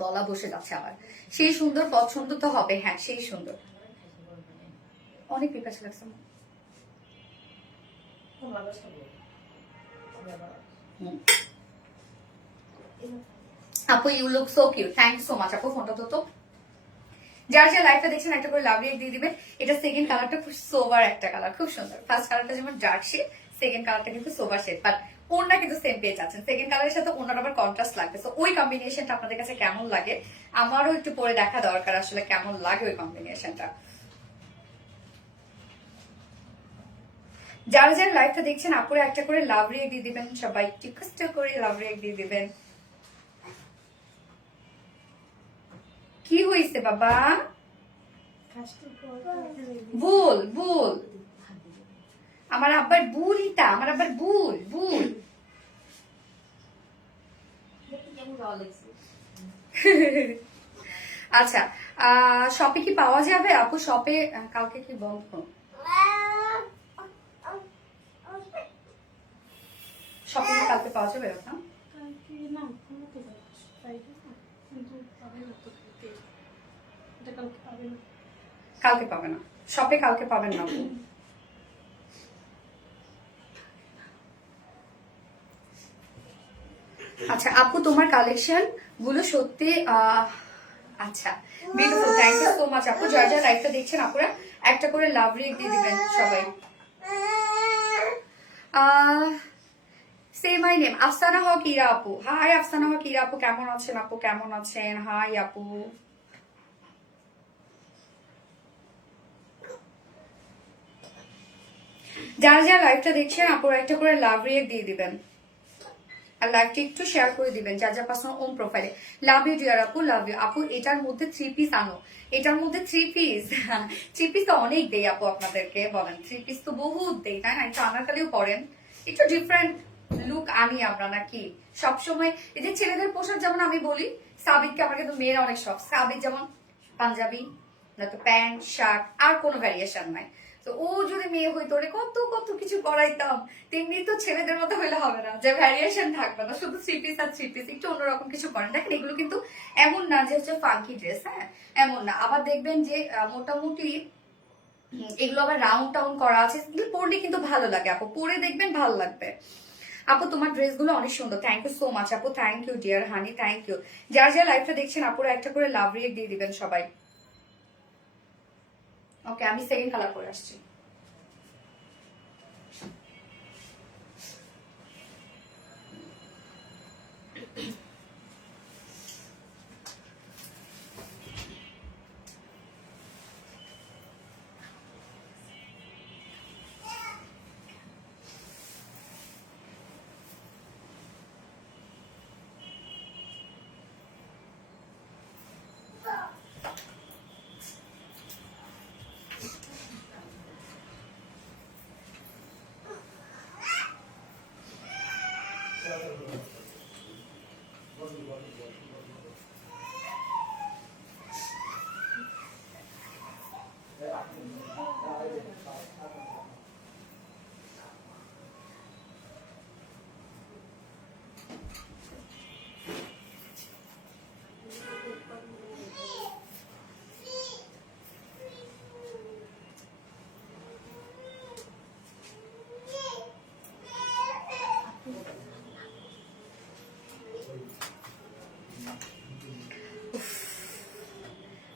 গলা বসে যাচ্ছে আবার। সেই সুন্দর, পছন্দ তো হবে, হ্যাঁ সেই সুন্দর। অনেক পিপাসা লাগছে। আপু you look so cute, thank you so much আপু। ফোনটা তো যার যা লাইফটা দেখছেন একটা করে লাভ রিয়েক্ট দিয়ে দিবেন। এটা সেকেন্ড কালারটা খুব সোবার একটা কালার, খুব সুন্দর। ফার্স্ট কালারটা যেমন ডার্ক শেড, সেকেন্ড কালারটা কিন্তু সোবার শেড, বাট ওড়না কিন্তু সেম পেয়ে যাচ্ছেন। সেকেন্ড কালারের সাথে ওড়নাটা আবার কন্ট্রাস্ট লাগবে। তো ওই কম্বিনেশনটা আপনাদের কাছে কেমন লাগে আমারও একটু পরে দেখা দরকার, আসলে কেমন লাগে ওই কম্বিনেশনটা। যারা যারা লাইভটা দেখছেন আপুরে একটা করে লাভ রিয়েক্ট দিয়ে দিবেন, সবাই একটু কষ্ট করে লাভ রিয়েক্ট দিয়ে দিবেন। কি হয়েছে বাবা? ভুল ভুল, আমার আব্বার ভুল, ইটা আমার আব্বার ভুল ভুল। আচ্ছা, শপে কি পাওয়া যাবে আপু? শপে কালকে কি বন্ধ? শপে কি কালকে পাওয়া যাবে ওটা? কালকে পাবে না শপে, কালকে পাবেন না আপু। আচ্ছা আপু, তোমার কালেকশন গুলো সত্যি আচ্ছা beautiful, thank you so much আপু। যারা যারা লাইভটা দেখছেন আপুরা একটা করে লাভ রিয়েক্ট দিয়ে দিবেন সবাই। সে মাই নেম আফসানা হক ইরা আপু। হাই আফসানা হক ইরা আপু, কেমন আছেন আপু? কেমন আছেন? হাই আপু। যারা যারা লাইভটা দেখছেন আপুরা একটা করে লাভ রিয়েক্ট দিয়ে দিবেন, আর লাইভটা একটু শেয়ার করে দিবেন যা যা পার্সোনাল ওন প্রোফাইলে। লাভ ইউ ডিয়ার আপু, লাভ ইউ আপু। এটার মধ্যে 3 পিস আনো, এটার মধ্যে 3 পিস 3 পিস তো অনেক দেই আপু আপনাদেরকে, বলেন 3 পিস তো বহুত দেই, তাই না? একটু আনারকালিও পরেন, একটু ডিফারেন্ট লুক আনি আমরা নাকি সবসময়। এই যে ছেলেদের পোশাক যেমন আমি বলি, সাবিককে আমার কিন্তু মেয়েরা অনেক শখ, সাবিক যেমন পাঞ্জাবি নয়তো প্যান্ট শার্ট, আর কোনো ভ্যারিয়েশন নাই। তো ও যদি মেয়ে হইতো ওরে কত কত কিছু করাইতাম, তেমনি তো ছেলেদের মতো হইলে হবে না যে ভ্যারিয়েশন থাকবে না, শুধু 3 পিস আর 3 পিস, একটু অন্যরকম কিছু করেন। দেখেন এগুলো কিন্তু এমন না যে হচ্ছে ফাঙ্কি ড্রেস, হ্যাঁ এমন না। আবার দেখবেন যে মোটামুটি এগুলো আবার রাউন্ড টাউন করা আছে, এগুলো পরলে কিন্তু ভালো লাগে আপু, পরে দেখবেন ভালো লাগবে। আপু তোমার ড্রেসগুলো অনেক সুন্দর, থ্যাংক ইউ সো মাচ আপু, thank you dear honey, thank you. যারা যারা লাইভটা দেখছেন আপুরা একটা করে লাভ রিয়েক্ট দিয়ে দিবেন সবাই। ওকে, আমি সেকেন্ড কালার পরে আসছি।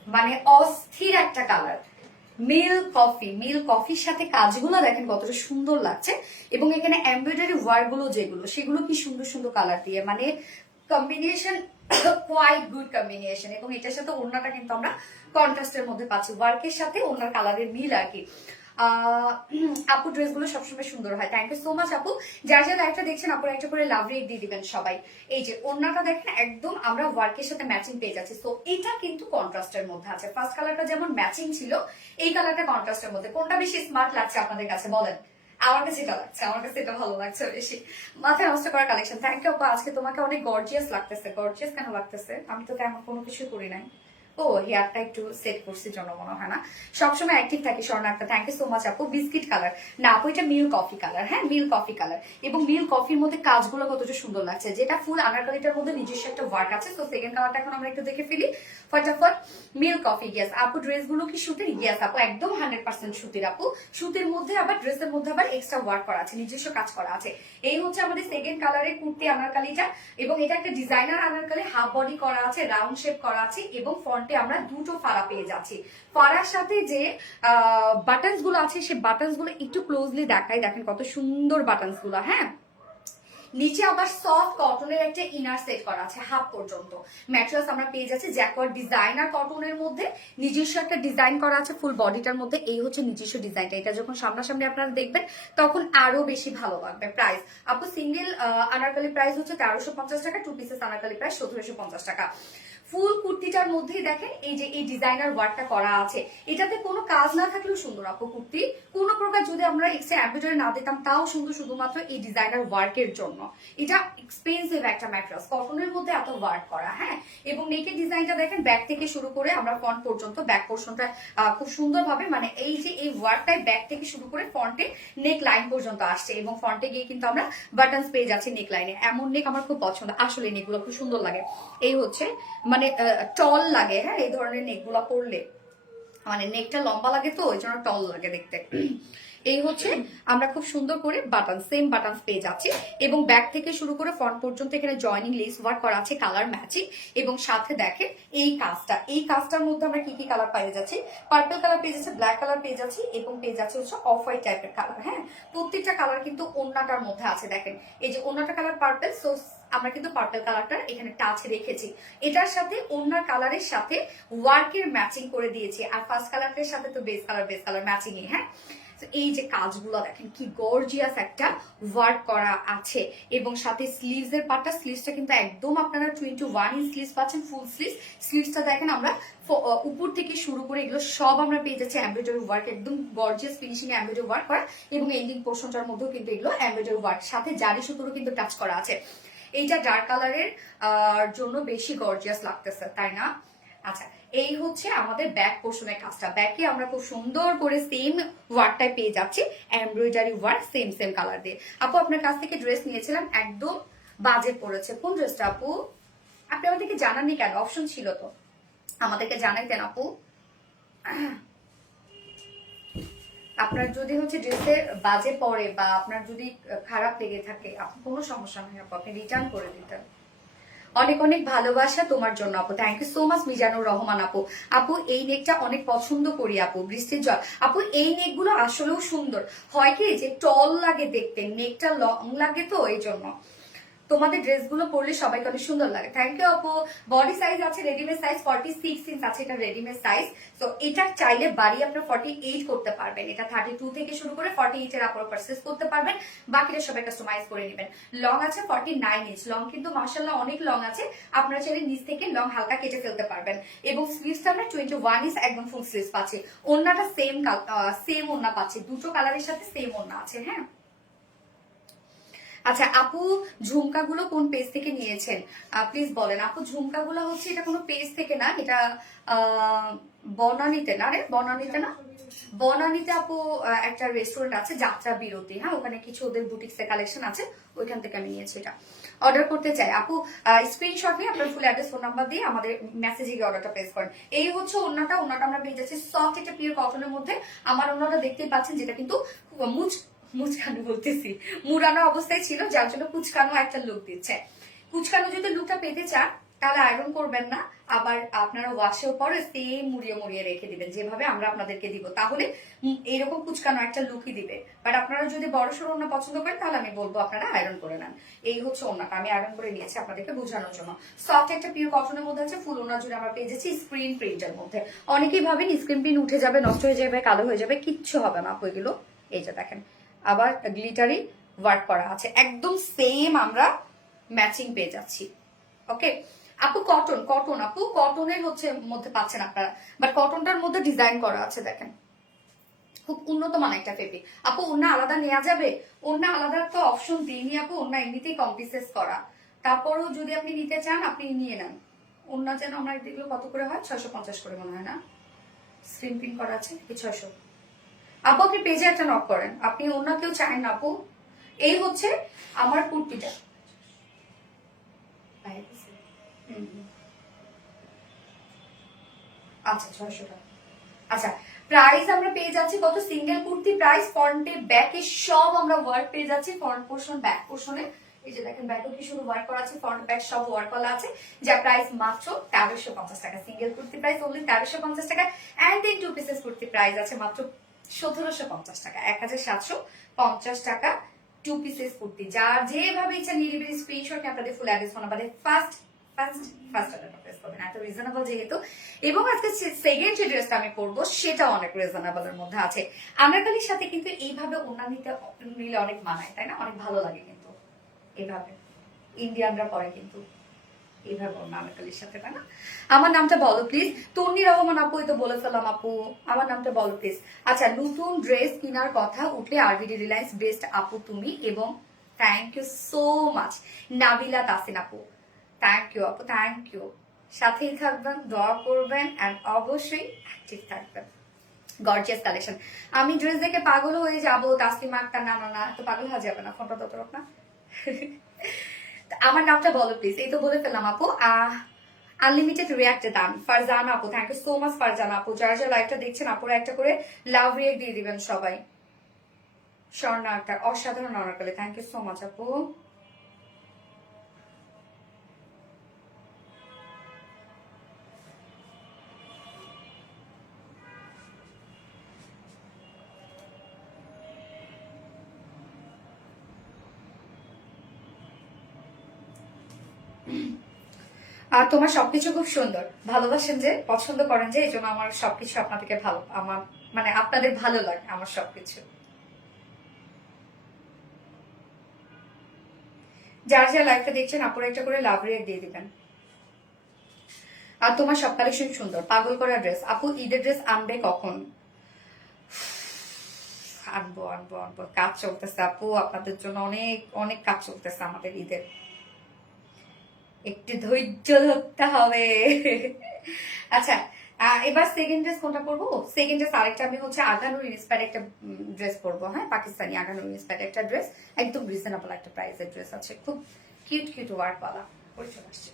মানে অস্থির একটা কালার, মিল কফি, মিল কফির সাথে কাজগুলো দেখেন কতটা সুন্দর লাগছে, এবং এখানে এমব্রয়ডারি ওয়ার্ক গুলো যেগুলো সেগুলো কি সুন্দর সুন্দর কালার দিয়ে, মানে কম্বিনেশন কোয়াইট গুড কম্বিনেশন। এবং এটার সাথে ওড়নাটা কিন্তু আমরা কন্ট্রাস্টের মধ্যে পাচ্ছি, ওয়ার্কের সাথে ওড়নার কালারের মিল আর কি। আপু ড্রেসগুলো সবসময় সুন্দর হয়, থ্যাংক ইউ সো মাচ আপু। যার যারা একটা দেখছেন আপুরা একটা করে লাভ রেট দিয়ে দিবেন সবাই। এই যে ওড়নাটা দেখেন একদম আমরা ওয়ার্কের সাথে ম্যাচিং পেয়ে যাচ্ছি, তো এটা কিন্তু কন্ট্রাস্টের মধ্যে আছে। ফার্স্ট কালারটা যেমন ম্যাচিং ছিল, এই কালারটা কন্ট্রাস্টের মধ্যে। কোনটা বেশি স্মার্ট লাগছে আপনাদের কাছে বলেন? আমার কাছে এটা লাগছে, আমার কাছে এটা ভালো লাগছে বেশি। মাথায় নষ্ট করা কালেকশন, থ্যাংক ইউ আপু। আজকে তোমাকে অনেক গর্জিয়াস লাগতেছে। গর্জিয়াস কেন লাগতেছে? আমি তো তেমন কোনো কিছু করি নাই, ও হেয়ারটা একটু সেট করছি জন্য মনে হয় না, সবসময় অ্যাক্টিভ থাকি স্বর্ণাক্তা, থ্যাংক ইউ সো মাচ আপু। বিস্কিট কালার না আপু, এটা মিল্ক কফি কালার, হ্যাঁ মিল্ক কফি কালার, এবং মিল্ক কফির মধ্যে কাজগুলো কতটা সুন্দর লাগছে, যেটা ফুল আনারকলিটার মধ্যে নিজস্ব একটা ওয়ার্ক আছে। তো সেকেন্ড কালারটা এখন আমরা একটু দেখে ফেলি ফটাফট। মিল্ক কফি, ইয়েস আপু। ড্রেসগুলো কি সুতির? ইয়েস আপু, একদম 100% সুতির আপু। সুতির মধ্যে আবার ড্রেসের মধ্যে আবার এক্সট্রা ওয়ার্ক করা আছে, নিজস্ব কাজ করা আছে। এই হচ্ছে আমাদের সেকেন্ড কালারের কুর্তি আনারকালিটা, এবং এটা একটা ডিজাইনার আনারকালি, হাফ বডি করা আছে, রাউন্ড শেপ করা আছে, এবং ফ্রন্টে আমরা দুটো ফাড়া পেয়ে যাচ্ছি। ফাড়ার সাথে যে বাটনস গুলো আছে, সেই বাটনস গুলো একটু ক্লোজলি দেখাই, দেখেন কত সুন্দর বাটনস গুলো। হ্যাঁ, নিচে আবার সফট কটনের একটা ইনার সেট করা আছে হাফ পর্যন্ত। ম্যাট্রেস আমরা পেয়ে যাচ্ছি জ্যাকওয়ার্ড ডিজাইনার কটনের মধ্যে, নিজস্ব একটা ডিজাইন করা আছে ফুল বডিটার মধ্যে। এই হচ্ছে নিজস্ব ডিজাইনটা, এটা যখন সামনাসামনি আপনারা দেখবেন তখন আরো বেশি ভালো লাগবে। প্রাইস আপু সিঙ্গেল আনারকালি প্রাইস হচ্ছে 1350 টাকা, 2 পিসেস আনারকালি প্রাইস 1750 টাকা। ফুল কুর্তিটার মধ্যেই দেখেন এই যে এই ডিজাইনার ওয়ার্কটা করা আছে, এটাতে কোনো কাজ না থাকলেও সুন্দর আপু কুর্তি। কোন প্রকার যদি আমরা এক্সট্রা এমব্রয়ডারি না দিতাম তাও সুন্দর, শুধুমাত্র এই ডিজাইনার ওয়ার্কের জন্য। এটা এক্সপেন্সিভ একটা ম্যাটেরিয়ালস, কটনের মধ্যে এত ওয়ার্ক করা। হ্যাঁ, এবং নেকের ডিজাইনটা দেখেন ব্যাক থেকে শুরু করে আমরা ফ্রন্ট পর্যন্ত, ব্যাক পোর্শনটা খুব সুন্দরভাবে, মানে এই যে এই ওয়ার্কটাই ব্যাক থেকে শুরু করে ফ্রন্টে নেক লাইন পর্যন্ত আসছে, এবং ফ্রন্টে গিয়ে কিন্তু আমরা বাটনস পেয়ে যাচ্ছি নেক লাইনে। এমন নেক আমার খুব পছন্দ, আসলে নেকগুলো খুব সুন্দর লাগে। এই হচ্ছে মানে টল লাগে, হ্যাঁ এই ধরনের নেকগুলো পরলে মানে নেকটা লম্বা লাগে, তো ওই জন্য টল লাগে দেখতে। এই হচ্ছে আমরা খুব সুন্দর করে বাটন, সেম বাটন পেয়ে যাচ্ছি, এবং ব্যাক থেকে শুরু করে ফ্রন্ট পর্যন্ত এখানে জয়নিং লেস ওয়ার্ক করা আছে, কালার ম্যাচিং। এবং সাথে দেখেন এই কাজটা, এই কাজটার মধ্যে আমরা কি কি কালার পেয়ে যাচ্ছি, পার্পল কালার পেয়ে যাচ্ছে, ব্ল্যাক কালার পেয়ে যাচ্ছি, এবং পেয়ে যাচ্ছে হচ্ছে অফ হোয়াইট টাইপের কালার। হ্যাঁ, প্রত্যেকটা কালার কিন্তু ওন্নাটার মধ্যে আছে, দেখেন এই যে ওন্নাটা কালার পার্পল, সো আমরা কিন্তু পার্পল কালারটা এখানে টাচ রেখেছি। এটার সাথে ওন্নার কালারের সাথে ওয়ার্কের ম্যাচিং করে দিয়েছি, আর ফার্স্ট কালারের সাথে তো বেস কালার ম্যাচিং। হ্যাঁ, এই যে কাজগুলো দেখেন কি গর্জিয়াস একটা ওয়ার্ক করা আছে, এবং সাথে স্লিভস এর পার্টটা, স্লিভসটা কিন্তু একদম আপনারা 21 ইঞ্চ স্লিভস পাচ্ছেন, ফুল স্লিভস। স্লিভসটা দেখেন আমরা উপর থেকে শুরু করে এগুলো সব আমরা পেয়ে যাচ্ছি এমব্রয়ডারি ওয়ার্ক, একদম গর্জিয়াস ফিনিশিং এমব্রয়ডারি ওয়ার্ক করা, এবং এন্ডিং পোর্শনটার মধ্যেও কিন্তু এগুলো এমব্রয়ডারি ওয়ার্ক, সাথে জারি সুতোরও কিন্তু টাচ করা আছে। এইটা ডার্ক কালারের জন্য বেশি গর্জিয়াস লাগতেছে, তাই না? আচ্ছা, এই হচ্ছে আমাদের ব্যাক পোর্শনের কাজটা। ব্যাকে আমরা খুব সুন্দর করে সেম ওয়ার্কটাই পেয়ে যাচ্ছি, এমব্রয়ডারি ওয়ার্ক সেম কালার দিয়ে। আপু আপনার কাছ থেকে ড্রেস নিয়েছিলাম, একদম বাজেট পড়েছে। কোন ড্রেসটা আপু? আপনি আমাদেরকে জানাননি কেন? অপশন ছিল তো, আমাদেরকে জানাইতেন আপু। আপনার যদি হচ্ছে ড্রেসের বাজে পড়ে বা আপনার যদি খারাপ লেগে থাকে, আপনি কোনো সমস্যা নেই আপু, আপনি রিটার্ন করে দিতেন। অনেক অনেক ভালোবাসা তোমার জন্য আপু, thank you so much Mizanur Rahman আপু। আপু এই নেকটা অনেক পছন্দ করি আপু, বৃষ্টির জল। আপু এই নেকগুলো আসলেও সুন্দর হয়, কি যে টল লাগে দেখতে, নেকটা লং লাগে, তো এই জন্য তোমাদের ড্রেসগুলো পরলে সবাইকে অনেক সুন্দর লাগে। থ্যাংক ইউ আপু। বডি সাইজ আছে রেডিমেড সাইজ 46 ইঞ্চ আছে, এটা রেডিমেড সাইজ। তো এটা চাইলে বাড়ি আপনার 48 করতে পারবেন, এটা 32 থেকে শুরু করে 48 এর আপনারা পারচেজ করতে পারবেন, বাকিটা সবাই কাস্টমাইজ করে নেবেন। লং আছে 49 ইঞ্চ, লং কিন্তু মাশাআল্লাহ অনেক লং আছে, আপনারা চাইলে নিচ থেকে লং হালকা কেটে ফেলতে পারবেন। এবং স্লিভসটা আমরা 21 ইঞ্চ একদম ফুল স্লিভস পাচ্ছি। ওন্নাটা সেম ওন্না পাচ্ছি, দুটো কালারের সাথে সেম ওন্না আছে। হ্যাঁ, আচ্ছা আপু ঝুমকাগুলো কোন পেজ থেকে নিয়েছেন প্লিজ বলেন। আপু ঝুমকাগুলো হচ্ছে এটা কোনো পেজ থেকে না, এটা বনানীতে না, বনানীতে না, বনানীতে আপু একটা রেস্টুরেন্ট আছে যাত্রা বিরতি, হ্যাঁ ওখানে কিছু ওদের বুটিক্সের কালেকশন আছে, ওইখান থেকে আমি নিয়েছি। এটা অর্ডার করতে চাই আপু, স্ক্রিনশট নিয়ে আপনার ফুল অ্যাড্রেস ফোন নাম্বার দিয়ে আমাদের মেসেজে গিয়ে অর্ডারটা প্লেস করেন। এই হচ্ছে ওন্নাটা আমরা পেয়ে যাচ্ছি সফট একটা পিওর কটনের মধ্যে। আমার ওন্নাটা দেখতেই পাচ্ছেন, যেটা কিন্তু মুচকানো বলতেছি, মুড়ানো অবস্থায় ছিল, যার জন্য কুচকানো একটা লুক দিচ্ছে। কুচকানো যদি লুকটা পেতে চান তাহলে আয়রন করবেন না, আবার আপনারা ওয়াশেও পরে সেম মুড়িয়ে রেখে দিবেন যেভাবে আমরা আপনাদেরকে দিব, তাহলে এরকম কুচকানো একটা লুকই দিবে। বাট আপনারা যদি বড় সড়ো ওন্না পছন্দ করেন তাহলে আমি বলবো আপনারা আয়রন করে নেন। এই হচ্ছে ওন্নাটা, আমি আয়রন করে নিয়েছি আপনাদেরকে বোঝানোর জন্য। সফট একটা পিওর কটনের মধ্যে আছে, ফুল ওন্না জুড়ে আমরা পেয়ে যাচ্ছি স্ক্রিন প্রিন্টের মধ্যে। অনেকেই ভাবেন স্ক্রিন প্রিন্ট উঠে যাবে, নষ্ট হয়ে যাবে, কালো হয়ে যাবে, কিচ্ছু হবে না আপু এগুলো। এই যে দেখেন আবার গ্লিটারি ওয়ার্ক করা আছে, একদম সেম আমরা ম্যাচিং পেয়ে যাচ্ছি। ওকে আপু কটন আপু কটনের হচ্ছে মধ্যে পাচ্ছেন আপনারা, বাট কটনটার মধ্যে ডিজাইন করা আছে, দেখেন খুব উন্নত মান একটা ফেব্রিক। আপু ওন্না আলাদা নেওয়া যাবে? ওন্না আলাদা তো অপশন দিইনি আপু, ওন্না এমনিতেই কম্পিসেস করা, তারপরও যদি আপনি নিতে চান আপনি নিয়ে নেন, অন্য যেন আমার এগুলো কত করে হয়, 650 করে মনে হয় না, স্ক্রিন প্রিন্ট করা আছে কি 600। আপু আপনি পেজে একটা নক করেন, আপনি অন্য কেউ চান না আপু। এই হচ্ছে আমার কুর্তিটা। আচ্ছা 600 টাকা। আচ্ছা প্রাইস আমরা পেয়ে যাচ্ছি কত, সিঙ্গেল কুর্তি প্রাইস ফ্রন্টে ব্যাকে সব আমরা ওয়ার্ক পেয়ে যাচ্ছি, ফ্রন্ট পোর্শন ব্যাক পোর্শনে এই যে দেখেন ব্যাকও কি শুধু ওয়ার্ক করা আছে, ফ্রন্ট ব্যাক সব ওয়ার্ক করা আছে, যা প্রাইস মাত্র 1350 টাকা। সিঙ্গেল কুর্তি প্রাইস অনলি 1350 টাকা, and then two pieces kurti price আছে মাত্র 1750 টাকা, 1750 টাকা টু পিসেস কুর্তি। যার যেভাবে ইচ্ছা নিরিবিলি স্ক্রিনশট নিয়ে আপনাদের ফুল অ্যাড্রেস ফোন আমাদের first first first order press করবেন, এত রিজনেবল যেহেতু। এবং আজকে সেকেন্ড যে ড্রেসটা আমি পরবো সেটা অনেক রিজনেবল এর মধ্যে আছে। আনারকালির সাথে কিন্তু এইভাবে ওনা নিলে অনেক মানায়, তাই না, অনেক ভালো লাগে কিন্তু এইভাবে ইন্ডিয়ানরা পরে কিন্তু এইভাবে আনারকালির সাথে, তাই না। আমার নামটা বলো প্লিজ, তন্নি রহমান আপু, এই তো বলে ফেলাম আপু, আমার নামটা বলো প্লিজ। আচ্ছা নতুন ড্রেস কেনার কথা উঠলে আরবিডি রিলায়েন্স বেস্ট আপু তুমি, এবং thank you so much Nabila Tasin আপু, থ্যাংক ইউ আপু, থ্যাংক ইউ। সাথেই থাকবেন, দোয়া করবেন, এন্ড অবশ্যই অ্যাক্টিভ থাকবেন। Gorgeous collection. আমি ড্রেস দেখে পাগল হয়ে যাবো, তাসলিমা আক্তার, না না না, তো পাগল হয়ে যাবে না, ফোনটা তো না। আমার নামটা বলো প্লিজ, এই তো বলে ফেললাম আপু। আনলিমিটেড রিয়াক্ট দান ফারজানা আপু, thank you so much Farzana আপু। যারা যারা লাইভটা দেখছেন আপুরা একটা করে লাভ রিয়াক্ট দিয়ে দিবেন সবাই। স্বর্ণা আক্তার, অসাধারণ অনারকালি, থ্যাংক ইউ সো মাচ আপু। আর তোমার সবকিছু খুব সুন্দর, ভালোবাসেন যে, পছন্দ করেন যে, এই জন্য আমার সবকিছু আপনাদেরকে ভালো, আমার মানে আপনাদের ভালো লাগে আমার সবকিছু। যারা যারা লাইভটা দেখছেন আপুরা একটা করে লাভ রিয়াক্ট দিয়ে দিবেন। আর তোমার সব কালেকশন সুন্দর, পাগল করা ড্রেস আপু। ঈদের ড্রেস আনবে কখন? আনবো আনবো আনবো, কাজ চলতেছে আপু, আপনাদের জন্য অনেক অনেক কাজ চলতেছে আমাদের ঈদের, একটু ধৈর্য ধরতে হবে। আচ্ছা এবার সেকেন্ড ড্রেস কোনটা পরবো? সেকেন্ড ড্রেস আরেকটা আমি হচ্ছে আগানুর ইন্সপায়ার একটা ড্রেস পরবো, হ্যাঁ পাকিস্তানি আগানুর ইন্সপায়ার একটা ড্রেস, একদম রিজনেবল একটা প্রাইসের ড্রেস আছে, খুব কিউট কিউট ওয়ার্ক वाला, পরে চলে আসছে।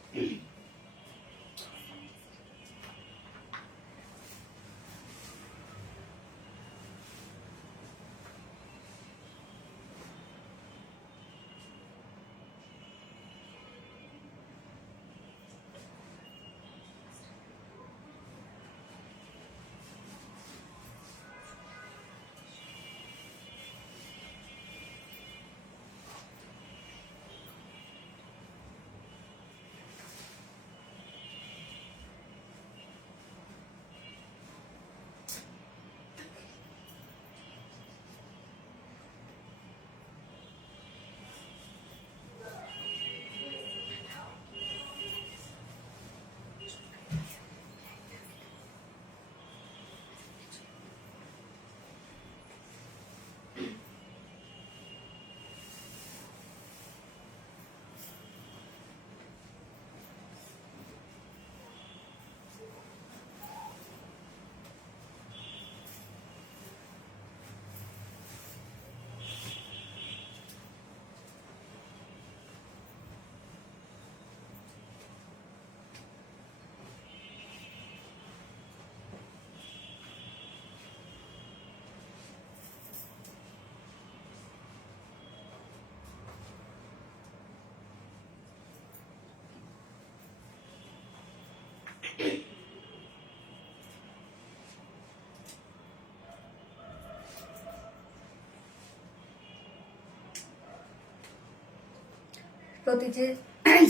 প্রতি যে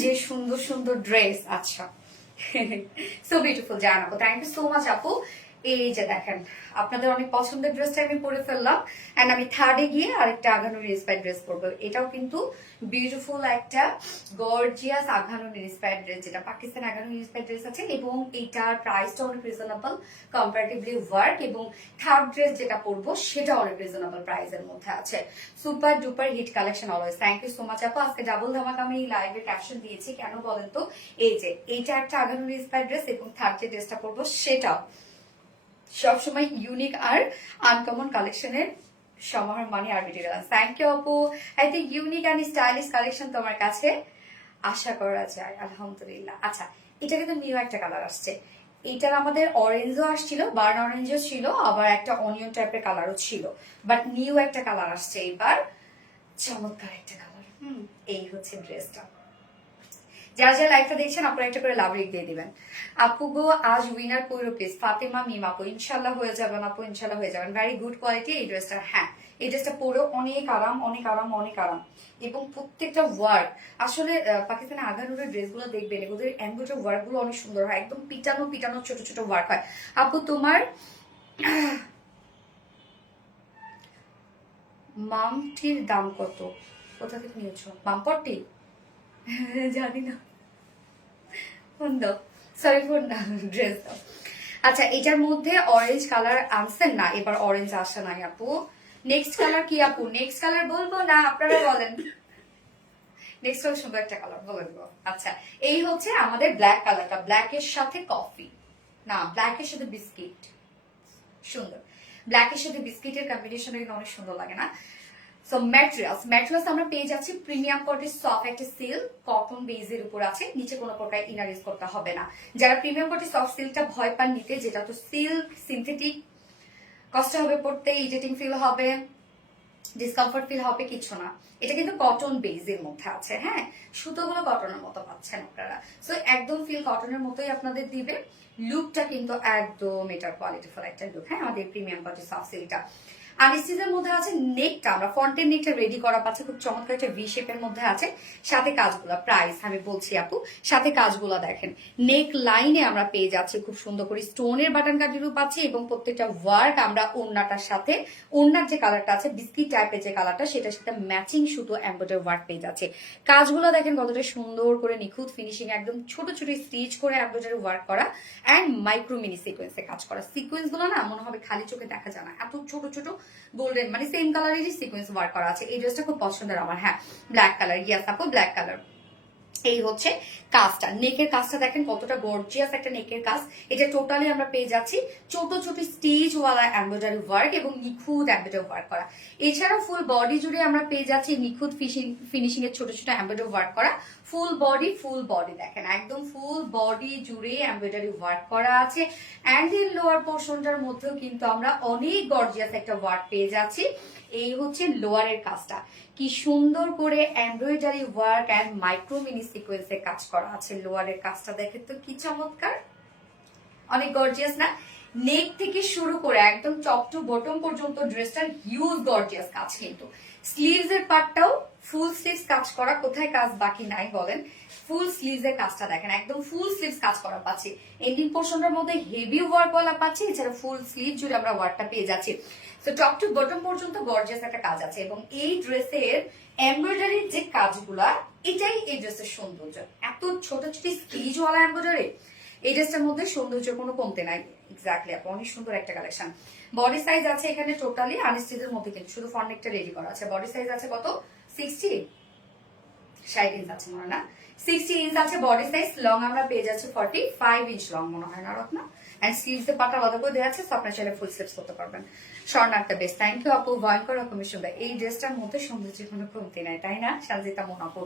যে সুন্দর সুন্দর ড্রেস, আচ্ছা সো বিউটিফুল জান আপু, থ্যাংক ইউ সো মাচ আপু। এই যে দেখেন আপনাদের অনেক পছন্দের ড্রেসটা আমি পরে ফেললাম এন্ড আমি থার্ডে গিয়ে আরেকটা আঘানুর ইন্সপায়ার্ড ড্রেস পরবো। এটাও কিন্তু বিউটিফুল একটা গর্জিয়াস আঘানুর ইন্সপায়ার্ড ড্রেস, যেটা পাকিস্তান আঘানুর ইন্সপায়ার্ড ড্রেস আছে এবং এইটার প্রাইসটা অনেক রিজনেবল কম্পারেটিভলি ওয়ার্ক, এবং থার্ড ড্রেস যেটা পরবো সেটা অনেক রিজনেবল প্রাইসের মধ্যে আছে। Super duper hit collection always. Thank you so much আপু। আজকে ডাবল ধামাকা আমি লাইভে ক্যাপশন দিয়েছি কেন বলেন তো, এই যে এইটা একটা আঘানুর ইন্সপায়ার্ড ড্রেস এবং থার্ড যে ড্রেসটা পরবো সেটাও সবসময় ইউনিক আর আনকমন কালেকশনের সমাহার মানে আরবিটি ডান্স। থ্যাংক ইউ আপু। I think unique and stylish collection তোমার কাছে আশা করা যায়, আলহামদুলিল্লাহ। আচ্ছা, এটা কিন্তু নিউ একটা কালার আসছে। এটার আমাদের অরেঞ্জও আসছিল, বার্ন অরেঞ্জও ছিল, আবার একটা অনিয়ন টাইপের কালারও ছিল, বাট নিউ একটা কালার আসছে এবার, চমৎকার একটা কালার। এই হচ্ছে ড্রেসটা। যারা যারা লাইভটা দেখছেন আপনারা একটা করে লাভ রেখ দিয়ে দিবেন। আপু গো আজ উইনার কইরো প্লিজ, ফাতেমা মিম আপু। ইনশাল্লাহ হয়ে যাবেন আপু, ইনশাল্লাহ হয়ে যাবেন। ভেরি গুড কোয়ালিটি এই ড্রেসটা। হ্যাঁ, এই ড্রেসটা পরেও অনেক আরাম, অনেক আরাম, অনেক আরাম, এবং প্রত্যেকটা ওয়ার্ক আসলে পাকিস্তানের আগানুরের ড্রেসগুলো দেখবেন ওদের এমব্রয়ডারি ওয়ার্ক গুলো অনেক সুন্দর হয়, একদম পিটানো পিটানো ছোট ছোট ওয়ার্ক হয়। আপু তোমার মামটির দাম কত? কোথা থেকে নিয়েছো মামপট্টি? জানি না, ফোন দাও, সরি ফোন না, ড্রেস দাও। আচ্ছা, এটার মধ্যে অরেঞ্জ কালার আনছেন না, এবার অরেঞ্জ আসে নাই আপু। নেক্সট কালার কি আপু? নেক্সট কালার বলবো না, আপনারা বলেন। নেক্সট হলো সুন্দর একটা কালার বলে দেবো। আচ্ছা, এই হচ্ছে আমাদের ব্ল্যাক কালারটা, ব্ল্যাক এর সাথে কফি, না ব্ল্যাক এর সাথে বিস্কিট, সুন্দর। ব্ল্যাক এর সাথে বিস্কিটের কম্বিনেশন কিন্তু অনেক সুন্দর লাগে না? সো ম্যাটেরিয়ালস আমরা পেয়ে যাচ্ছি প্রিমিয়াম কোয়ালিটির সফট একটা সিল্ক কটন বেজের উপর আছে, নিচে কোনো প্রকার ইনার ইউজ করতে হবে না। যারা প্রিমিয়াম কোয়ালিটির সফট সিল্কটা ভয় পান নিতে, যেটা তো সিল্ক সিনথেটিক, কষ্ট হবে পড়তে, ইরিটেটিং ফিল হবে, ডিসকমফর্ট ফিল হবে, কিছু না। এটা কিন্তু কটন বেজের মধ্যে আছে। হ্যাঁ, সুতোগুলো কটনের মতো পাচ্ছেন আপনারা, সো একদম ফিল কটনের মতোই আপনাদের দিবে। লুকটা কিন্তু একদম এটার কোয়ালিটিফুল একটা লুক। হ্যাঁ, আমাদের প্রিমিয়াম কোয়ালিটি সফট সিল্কটা আনিস্টিজের মধ্যে আছে। নেকটা আমরা ফ্রন্টের নেকটা রেডি করা পাচ্ছে, খুব চমৎকার একটা ভি শেপের মধ্যে আছে। সাথে কাজগুলা প্রাইস আমি বলছি আপু, সাথে কাজগুলা দেখেন। নেক লাইনে আমরা পেয়ে যাচ্ছি খুব সুন্দর করে স্টোনের বাটন কাটিরও পাচ্ছি, এবং প্রত্যেকটা ওয়ার্ক আমরা ওড়নাটার সাথে, ওড়নার যে কালারটা আছে বিস্কিট টাইপের যে কালারটা, সেটার সাথে ম্যাচিং সুতো এমব্রয়ডারি ওয়ার্ক পেয়ে যাচ্ছে। কাজগুলো দেখেন কতটা সুন্দর করে নিখুঁত ফিনিশিং, একদম ছোট ছোট স্টিচ করে এমব্রয়ডারি ওয়ার্ক করা অ্যান্ড মাইক্রো মিনি সিকোয়েন্সে কাজ করা। সিকোয়েন্স গুলো না মনে হবে খালি চোখে দেখা যায় না, এত ছোট ছোট গোল্ডেন মানে সেম কালারেরই সিকোয়েন্স ওয়ার্ক করা আছে। এই ড্রেসটা খুব পছন্দের আমার। হ্যাঁ, ব্ল্যাক কালার, ইয়াস আপু ব্ল্যাক কালার। এই হচ্ছে কাজটা, নেকের কাজটা দেখেন কতটা গর্জিয়াস একটা নেকের কাজ। এটা টোটালি আমরা পেয়ে যাচ্ছি ছোট ছোট স্টিচ ওয়ালা এমব্রয়ডারি ওয়ার্ক এবং নিখুঁত এমব্রয়ডারি ওয়ার্ক করা। এছাড়াও ফুল বডি জুড়ে আমরা পেয়ে যাচ্ছি নিখুঁত ফিনিশিং এর ছোট ছোট এমব্রয়ডারি ওয়ার্ক করা। ফুল বডি দেখেন একদম ফুল বডি জুড়ে এমব্রয়ডারি ওয়ার্ক করা আছে। অ্যান্ড এর লোয়ার পোর্শনটার মধ্যেও কিন্তু আমরা অনেক গর্জিয়াস একটা ওয়ার্ক পেয়ে যাচ্ছি। এই হচ্ছে লোয়ারের কাজটা, কি সুন্দর করে embroidery work and micro mini সিকোয়েন্সে কাজ করা আছে। লোয়ারের কাজটা দেখে তো কি চমৎকার, অনেক গর্জিয়াস না? নেক থেকে শুরু করে একদম টপ টু বটম পর্যন্ত ড্রেসটার হিউজ গর্জিয়াস কাজ। কিন্তু স্লিভস এর পার্টটাও ফুল স্লিভস কাজ করা, কোথায় কাজ বাকি নাই বলেন? ফুল স্লিভস এর কাজটা দেখেন, একদম ফুল স্লিভস কাজ করা পাচ্ছি। এন্ডিং পোর্শনটার মধ্যে হেভি ওয়ার্ক ওয়ালা পাচ্ছি, এছাড়া ফুল স্লিভ জুড়ে আমরা ওয়ার্কটা পেয়ে যাচ্ছি। তো টপ টু বটম পর্যন্ত গর্জিয়াস একটা কাজ আছে, এবং এই ড্রেসের এমব্রয়ডারির যে কাজগুলা, এটাই এই ড্রেসের সৌন্দর্য। এত ছোট ছোট স্টিচ ওয়ালা এমব্রয়ডারি, এই ড্রেসটার মধ্যে সৌন্দর্য কোনো কমতে নাই। এক্স্যাক্টলি আপু, অনেক সুন্দর একটা কালেকশন। বডি সাইজ আছে এখানে টোটালি আনস্টিচের মধ্যে, কিন্তু শুধু ফ্রন্ট নেকটা রেডি করা আছে। বডি সাইজ আছে কত? 60 ইঞ্চ আছে মনে না, 60 ইঞ্চ আছে বডি সাইজ। লং আমরা পেয়ে যাচ্ছি 45 ইঞ্চ লং মনে হয় না রত্না। এন্ড স্লিভস এর পাটা আলাদা করে দেওয়া আছে, সো আপনারা চাইলে ফুল স্লিভস করতে পারবেন। স্বর্ণারটা বেস্ট। থ্যাংক ইউ আপু, ভয়ঙ্কর রকমের সুন্দর। এই ড্রেসটার মধ্যে সৌন্দর্যের কোনো কমতি নাই, তাই না সানজিতা মন আপু?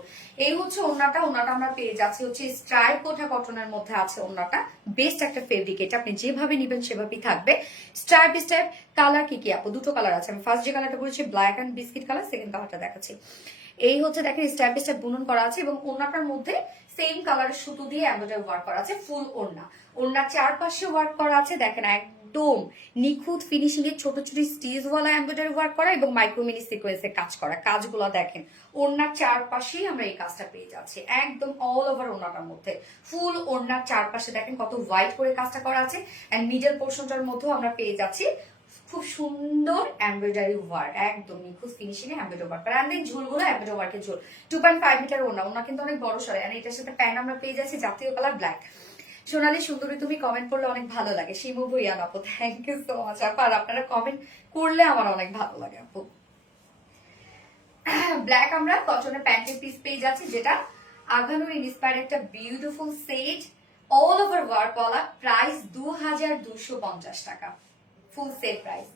এই হচ্ছে ওড়নাটা আমরা পেয়ে যাচ্ছি হচ্ছে স্ট্রাইপ কোঠা কটনের মধ্যে আছে ওড়নাটা। বেস্ট একটা ফেব্রিক, এটা আপনি যেভাবে নিবেন সেভাবেই থাকবে। স্ট্রাইপ কালার কি কি আপু? দুটো কালার আছে। আমি ফার্স্ট যে কালারটা বলেছি black and biscuit colour, second কালারটা দেখাচ্ছি। এই হচ্ছে দেখেন স্টেপ স্টেপ বুনন করা আছে, এবং ওড়নাটার মধ্যে সেম কালারের সুতো দিয়ে এমব্রয়ডারি ওয়ার্ক করা আছে। ফুল ওড়নার চারপাশে ওয়ার্ক করা আছে দেখেন, একদম নিখুঁত ফিনিশিং এর ছোট ছোট স্টিচওয়ালা এমব্রয়ডারি ওয়ার্ক করা এবং মাইক্রোমিনি সিকোয়েন্সে কাজ করা। কাজগুলো দেখেন, ওড়নার চারপাশেই আমরা এই কাজটা পেয়ে যাচ্ছি, একদম অল ওভার ওড়নাটার মধ্যে। ফুল ওড়নার চারপাশে দেখেন কত হোয়াইট করে কাজটা করা আছে, এন্ড মিডল পোর্শনটার মধ্যেও আমরা পেয়ে যাচ্ছি খুব সুন্দর এমব্রয়ডারি ওয়ার্ক, একদম নিখুঁত ফিনিশিং এ এমব্রয়ডারি ওয়ার্ক। আর দেন ঝুলগুলো এমব্রয়ডারি ওয়ার্কের ঝুল, 2.5 মিটার ওড়না কিন্তু অনেক বড় সরে। আর এটার সাথে প্যান্ট আমরা পেয়ে যাচ্ছি জাতীয় কালার ব্ল্যাক। সোনালী সুন্দরী, তুমি কমেন্ট করলে অনেক ভালো লাগে। শিমু ভুইয়ান আপু, থ্যাংক ইউ সো মাচ আপু। আর আপনারা কমেন্ট করলে আমার অনেক ভালো লাগে আপু। ব্ল্যাক আমরা কটনের প্যান্টের পিস পেয়ে যাচ্ছি, যেটা আগানোর ইন্সপায়ার একটা beautiful set all over work বলা। প্রাইস 2250 টাকা ফুল সেট প্রাইস,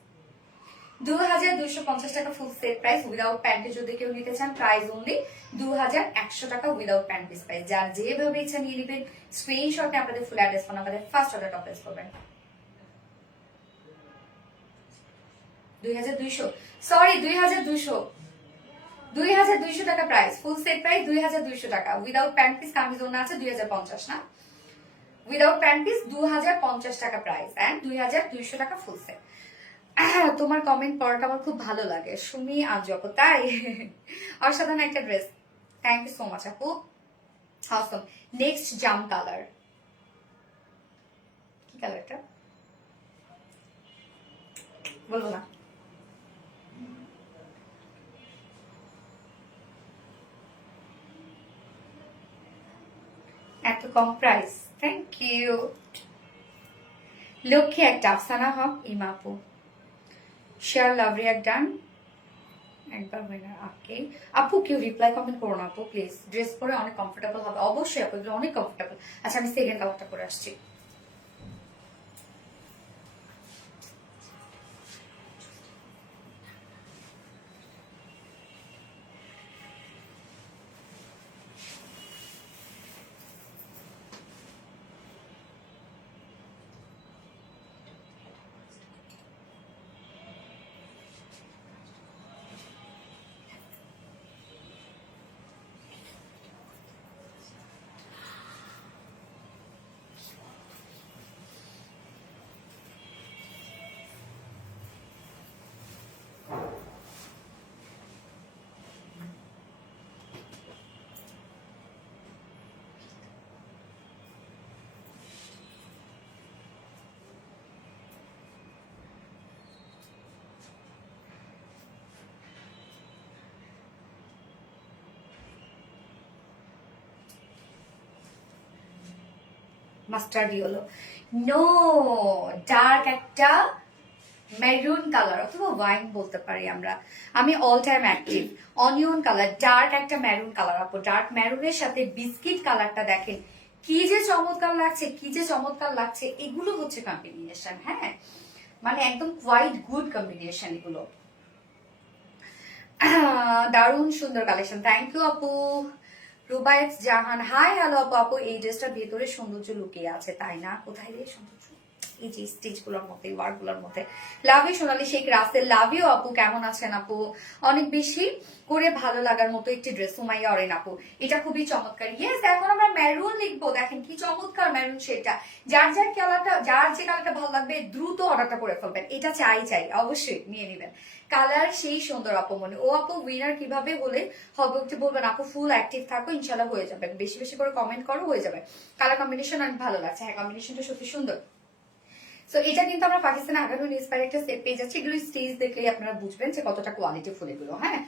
2250 টাকা ফুল সেট প্রাইস। উইদাউট প্যান্টে যদি কেউ নিতে চান প্রাইস অনলি 2100 টাকা উইদাউট প্যান্ট পিস প্রাইস। যার যেভাবে ইচ্ছা নিয়ে নেবেন, স্ক্রিনশটে আপনাদের ফুল অ্যাড্রেস ফোন আমাদের ফার্স্ট অর্ডার টপলেস করবেন। 2200, সরি 2200 টাকা প্রাইস, ফুল সেট প্রাইস 2200 টাকা। উইদাউট প্যান্ট পিস কামিজ ওড়না আছে 2050 না, উইদাউট প্যান্ট পিস 2050 টাকা প্রাইস এন্ড 2200 টাকা ফুল সেট। তোমার কমেন্ট পড়াটা আমার খুব ভালো লাগে সুমি আজ আপু, তাই অসাধারণ একটা dress, thank you so much আপু, অসম। নেক্সট জাম কালার, কি কালারটা বলবো না, এত কম প্রাইস, থ্যাংক ইউ। লক্ষ্মী একটা, আফসানা হক, ইমা আপু, শেয়ার লাভ রিয়াক্ট ডান একবার উইনার। ওকে আপু, কেউ রিপ্লাই কমেন্ট করো না আপু প্লিজ, ড্রেস পরে অনেক কমফোর্টেবল হবে অবশ্যই আপু, এগুলো অনেক কমফোর্টেবল। আচ্ছা আমি সেকেন্ড কালারটা করে আসছি। মাস্টার্ড ইয়েলো, নো, ডার্ক একটা মেরুন কালার অথবা ওয়াইন বলতে পারি আমরা, আমি all time active. Onion colour, dark একটা মেরুন কালার আপু, ডার্ক মেরুনের সাথে বিস্কিট কালারটা দেখেন কি যে চমৎকার লাগছে, কি যে চমৎকার লাগছে। এগুলো হচ্ছে কম্বিনেশন, হ্যাঁ মানে একদম কোয়াইট গুড কম্বিনেশন এগুলো। দারুণ সুন্দর কালেকশন, থ্যাংক ইউ আপু। রুবায়েত জাহান, হাই হ্যালো আপু। আপু এই ড্রেসটার ভেতরে সৌন্দর্য লুকিয়ে আছে, তাই না? কোথায় রে সৌন্দর্য? এই যে স্টিচ গুলোর মধ্যে, ওয়ার্ক গুলোর মধ্যে। Love you Sonali Sheikh Rasel, love you আপু, কেমন আছেন আপু? অনেক বেশি করে ভালো লাগার মতো একটি ড্রেস, সুমাইয়া অরেন আপু, এটা খুবই চমৎকার। ইয়েস, এখন আমরা মেরুন লিখবো, দেখেন কি চমৎকার মেরুন শেডটা। যার যার কালারটা, যার যে কালারটা ভালো লাগবে দ্রুত অর্ডারটা করে ফেলবেন, এটা চাই অবশ্যই নিয়ে নেবেন। কালার সেই সুন্দর আপু মনে। ও আপু উইনার কিভাবে হলে হবে একটু বলবেন আপু? ফুল অ্যাক্টিভ থাকো, ইনশাল্লাহ হয়ে যাবে, বেশি বেশি করে কমেন্ট করো, হয়ে যাবে। কালার কম্বিনেশন অনেক ভালো লাগছে, হ্যাঁ কম্বিনেশনটা সত্যি সুন্দর। সো এটা কিন্তু আমরা পাকিস্তানে আগানো ইন্সপায়ার একটা সেট পেয়ে যাচ্ছি। এগুলো স্টেজ দেখলেই আপনারা বুঝবেন যে কতটা কোয়ালিটি ফুল এগুলো, হ্যাঁ।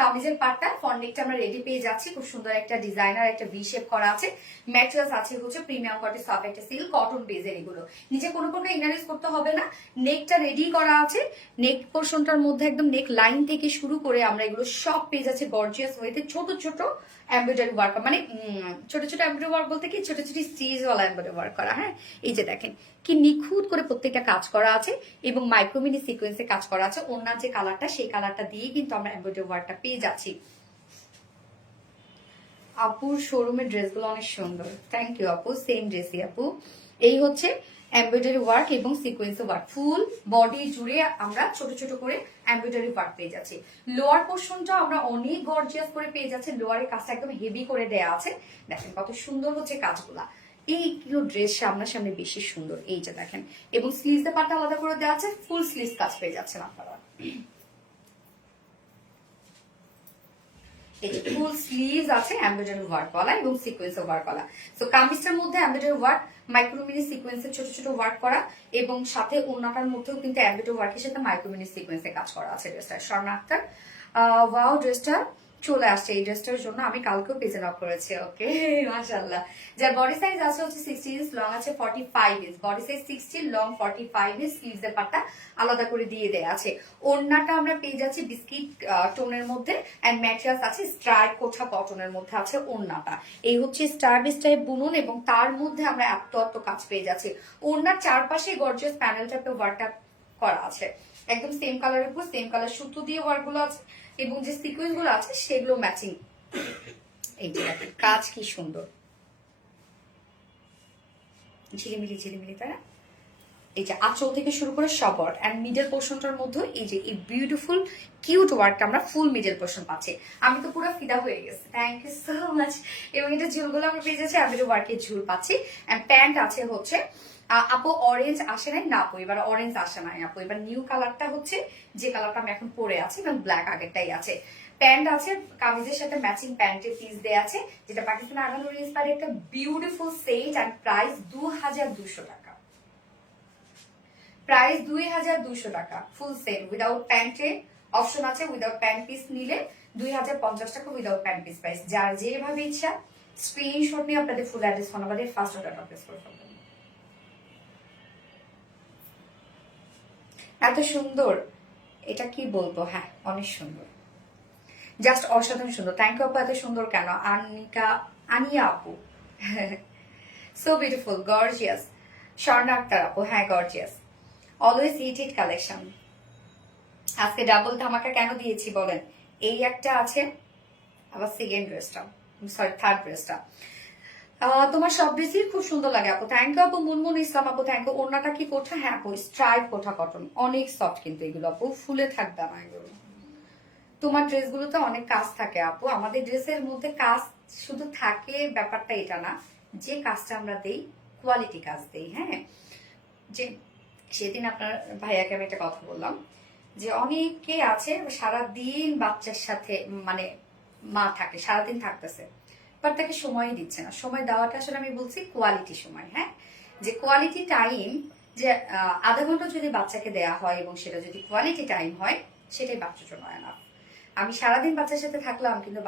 কামিজের পার্টটা ফন্ডেকটা আমরা রেডি পেয়ে যাচ্ছি, খুব সুন্দর একটা ডিজাইনার একটা ভি শেপ করা আছে। ম্যাটেরিয়ালস আছে হচ্ছে প্রিমিয়াম কোয়ালিটি সফট একটা সিল্ক কটন বেজের, এগুলো নিচে কোনো প্রকার ইনার করতে হবে না। নেকটা রেডি করা আছে, নেক পোর্শনটার মধ্যে একদম নেক লাইন থেকে শুরু করে আমরা এগুলো সব পেয়ে যাচ্ছে গর্জিয়াস ওয়েতে, ছোট ছোট এমব্রয়ডারি ওয়ার্ক, মানে ছোট ছোট এমব্রয়ডারি ওয়ার্ক বলতে কি ছোট ছোট স্টিচ ওয়ালা এমব্রয়ডারি ওয়ার্ক করা, হ্যাঁ। এই যে দেখেন কি নিখুঁত করে প্রত্যেকটা কাজ করা আছে এবং মাইক্রোমিনি সিকোয়েন্সে কাজ করা আছে। ওনার যে কালারটা, সেই কালারটা দিয়ে কিন্তু আমরা এমব্রয়ডারি ওয়ার্কটা পেয়ে যাচ্ছি। আপুর শোরুমের ড্রেসগুলো অনেক সুন্দর, থ্যাংক ইউ আপু, সেম ড্রেসই আপু। এই হচ্ছে এমব্রয়ডারি ওয়ার্ক এবং সিকোয়েন্স ওয়ার্ক, ফুল বডি জুড়ে আমরা ছোট ছোট করে এমব্রয়ডারি ওয়ার্ক পেয়ে যাচ্ছি। লোয়ার পোর্শনটা আমরা অনেক গর্জিয়াস করে পেয়ে যাচ্ছি, লোয়ারের কাজটা একদম হেভি করে দেয়া আছে। দেখেন কত সুন্দর হচ্ছে কাজগুলা, এইগুলো ড্রেস সামনাসামনি বেশি সুন্দর, এই যে দেখেন। এবং স্লিভসের পার্টটা আলাদা করে দেওয়া আছে, ফুল স্লিভস কাজ পেয়ে যাচ্ছেন আপনারা। ফুল স্লিভস আছে এমব্রয়ডারি ওয়ার্ক ওয়ালা এবং সিকোয়েন্স ওয়ার্ক ওয়ালা। সো কামিজটার মধ্যে এমব্রয়ডারি ওয়ার্ক, মাইক্রো মিনি সিকোয়েন্সের ছোট ছোট ওয়ার্ক করা, এবং সাথে ওড়নাটার মধ্যেও কিন্তু এমব্রয়ডারি ওয়ার্কের সাথে মাইক্রো মিনি সিকোয়েন্সে কাজ করা আছে ড্রেসটা। স্বর্ণা আক্তার, ওয়াও ড্রেসটা চলে আসছে। এই ড্রেসটার জন্য আমি কালকেও পেজে নক করেছি। ওকে, মাশাআল্লাহ। যার বডি সাইজ আছে হচ্ছে 60 ইঞ্চ, লং আছে 45 inch. Body size 60, long 45 inch. স্লিভসের পাটটা আলাদা করে দিয়ে দেয়া আছে। ওড়নাটা আমরা পেয়ে যাচ্ছি বিস্কিট টোনের মধ্যে, এন্ড ম্যাটেরিয়ালস আছে স্ট্রাইপ কোঠা কটনের মধ্যে আছে ওড়নাটা। এই হচ্ছে স্টার স্টাইপ বুনন, এবং তার মধ্যে আমরা এত কাজ পেয়ে যাচ্ছি। ওড়নার চারপাশে গর্জিয়াস প্যানেল টাইপের ওয়ার্কটা করা আছে, একদম সেম কালারের উপর সেম কালার সুতো দিয়ে ওয়ার্ক গুলো আছে, এবং যে সিকোয়েন্স গুলো আছে সেগুলো ম্যাচিং। এই যে কাজ কি সুন্দর, ঝিলিমিলি ঝিলিমিলি, তাই না? এই যে আঁচল থেকে শুরু করে সব ওয়ার্ক, এন্ড মিডল পোর্শনটার মধ্যে এই যে এই বিউটিফুল কিউট ওয়ার্কটা আমরা ফুল মিডল পোর্শন পাচ্ছি। আমি তো পুরো ফিদা হয়ে গেছি, থ্যাংক ইউ সো মাচ। এবং এটা ঝুলগুলো আমরা পেয়ে যাচ্ছি এমব্রয়ডারি ওয়ার্কের ঝুল পাচ্ছি, এন্ড প্যান্ট আছে হচ্ছে আপু অরেঞ্জ আসে নাই না আপু, এবার অরেঞ্জ আসে নাই আপু, এবার নিউ কালারটা হচ্ছে যে কালারটা আমি এখন পরে আছি, এবং ব্ল্যাক আগেরটাই আছে। প্যান্ট আছে, কামিজের সাথে ম্যাচিং প্যান্টের পিস দেয়া আছে, যেটা পাকিস্তান আগানোর ইন্সপায়ার একটা বিউটিফুল সেট, এন্ড প্রাইস 2200 টাকা। প্রাইস 2200 টাকা ফুল সেট উইদাউট প্যান্টে। অপশন আছে উইদাউট প্যান্ট পিস নিলে 2050 টাকা উইদাউট প্যান্ট পিস প্রাইস। যার যেভাবে ইচ্ছা স্ক্রিনশট নিয়ে আপনাদের ফুল অ্যাড্রেস ফোন নাম্বার দিয়ে ফার্স্ট অর্ডার প্লেস করে ফেলবেন। এত সুন্দর, এটা কি বলবো, হ্যাঁ অনেক সুন্দর, জাস্ট অসাধারণ সুন্দর। থ্যাংক ইউ আপু। এত সুন্দর কেন? আনিয়া আপু, so beautiful, gorgeous. Swarna Akter আপু, হ্যাঁ গর্জিয়াস, অলওয়েজ হিট কালেকশন। আজকে ডাবল ধামাকা কেন দিয়েছি বলেন? এই একটা আছে, আবার সেকেন্ড ড্রেসটা, সরি থার্ড ড্রেসটা। তোমার সব ড্রেসই খুব সুন্দর লাগে আপু, থ্যাংক ইউ আপু। মুনমুন ইসলাম আপু, থ্যাংক ইউ। ওড়নাটা কি কোঠা? হ্যাঁ আপু, স্ট্রাইপ কোঠা কটন, অনেক সফট কিন্তু এগুলো আপু, ফুলে থাকবে না এগুলো। তোমার ড্রেসগুলোতে অনেক কাজ থাকে আপু, আমাদের ড্রেসের মধ্যে কাজ শুধু থাকে ব্যাপারটা এটা না, যে কাজটা আমরা দেই কোয়ালিটি কাজ দেই। হ্যাঁ, যে সেদিন আপনার ভাইয়াকে আমি একটা কথা বললাম যে অনেকে আছে সারাদিন বাচ্চার সাথে, মানে মা থাকে সারাদিন থাকতেছে, বাট তাকে সময়ই দিচ্ছে না। সময় দেওয়াটা আসলে আমি বলছি কোয়ালিটি সময়। হ্যাঁ, যে কোয়ালিটি টাইম, যে আধা ঘন্টা যদি বাচ্চাকে দেয়া হয় এবং সেটা যদি কোয়ালিটি টাইম হয়, সেটাই বাচ্চার জন্য না। আমি সারাদিন বাচ্চার সাথে থাকলাম কিন্তু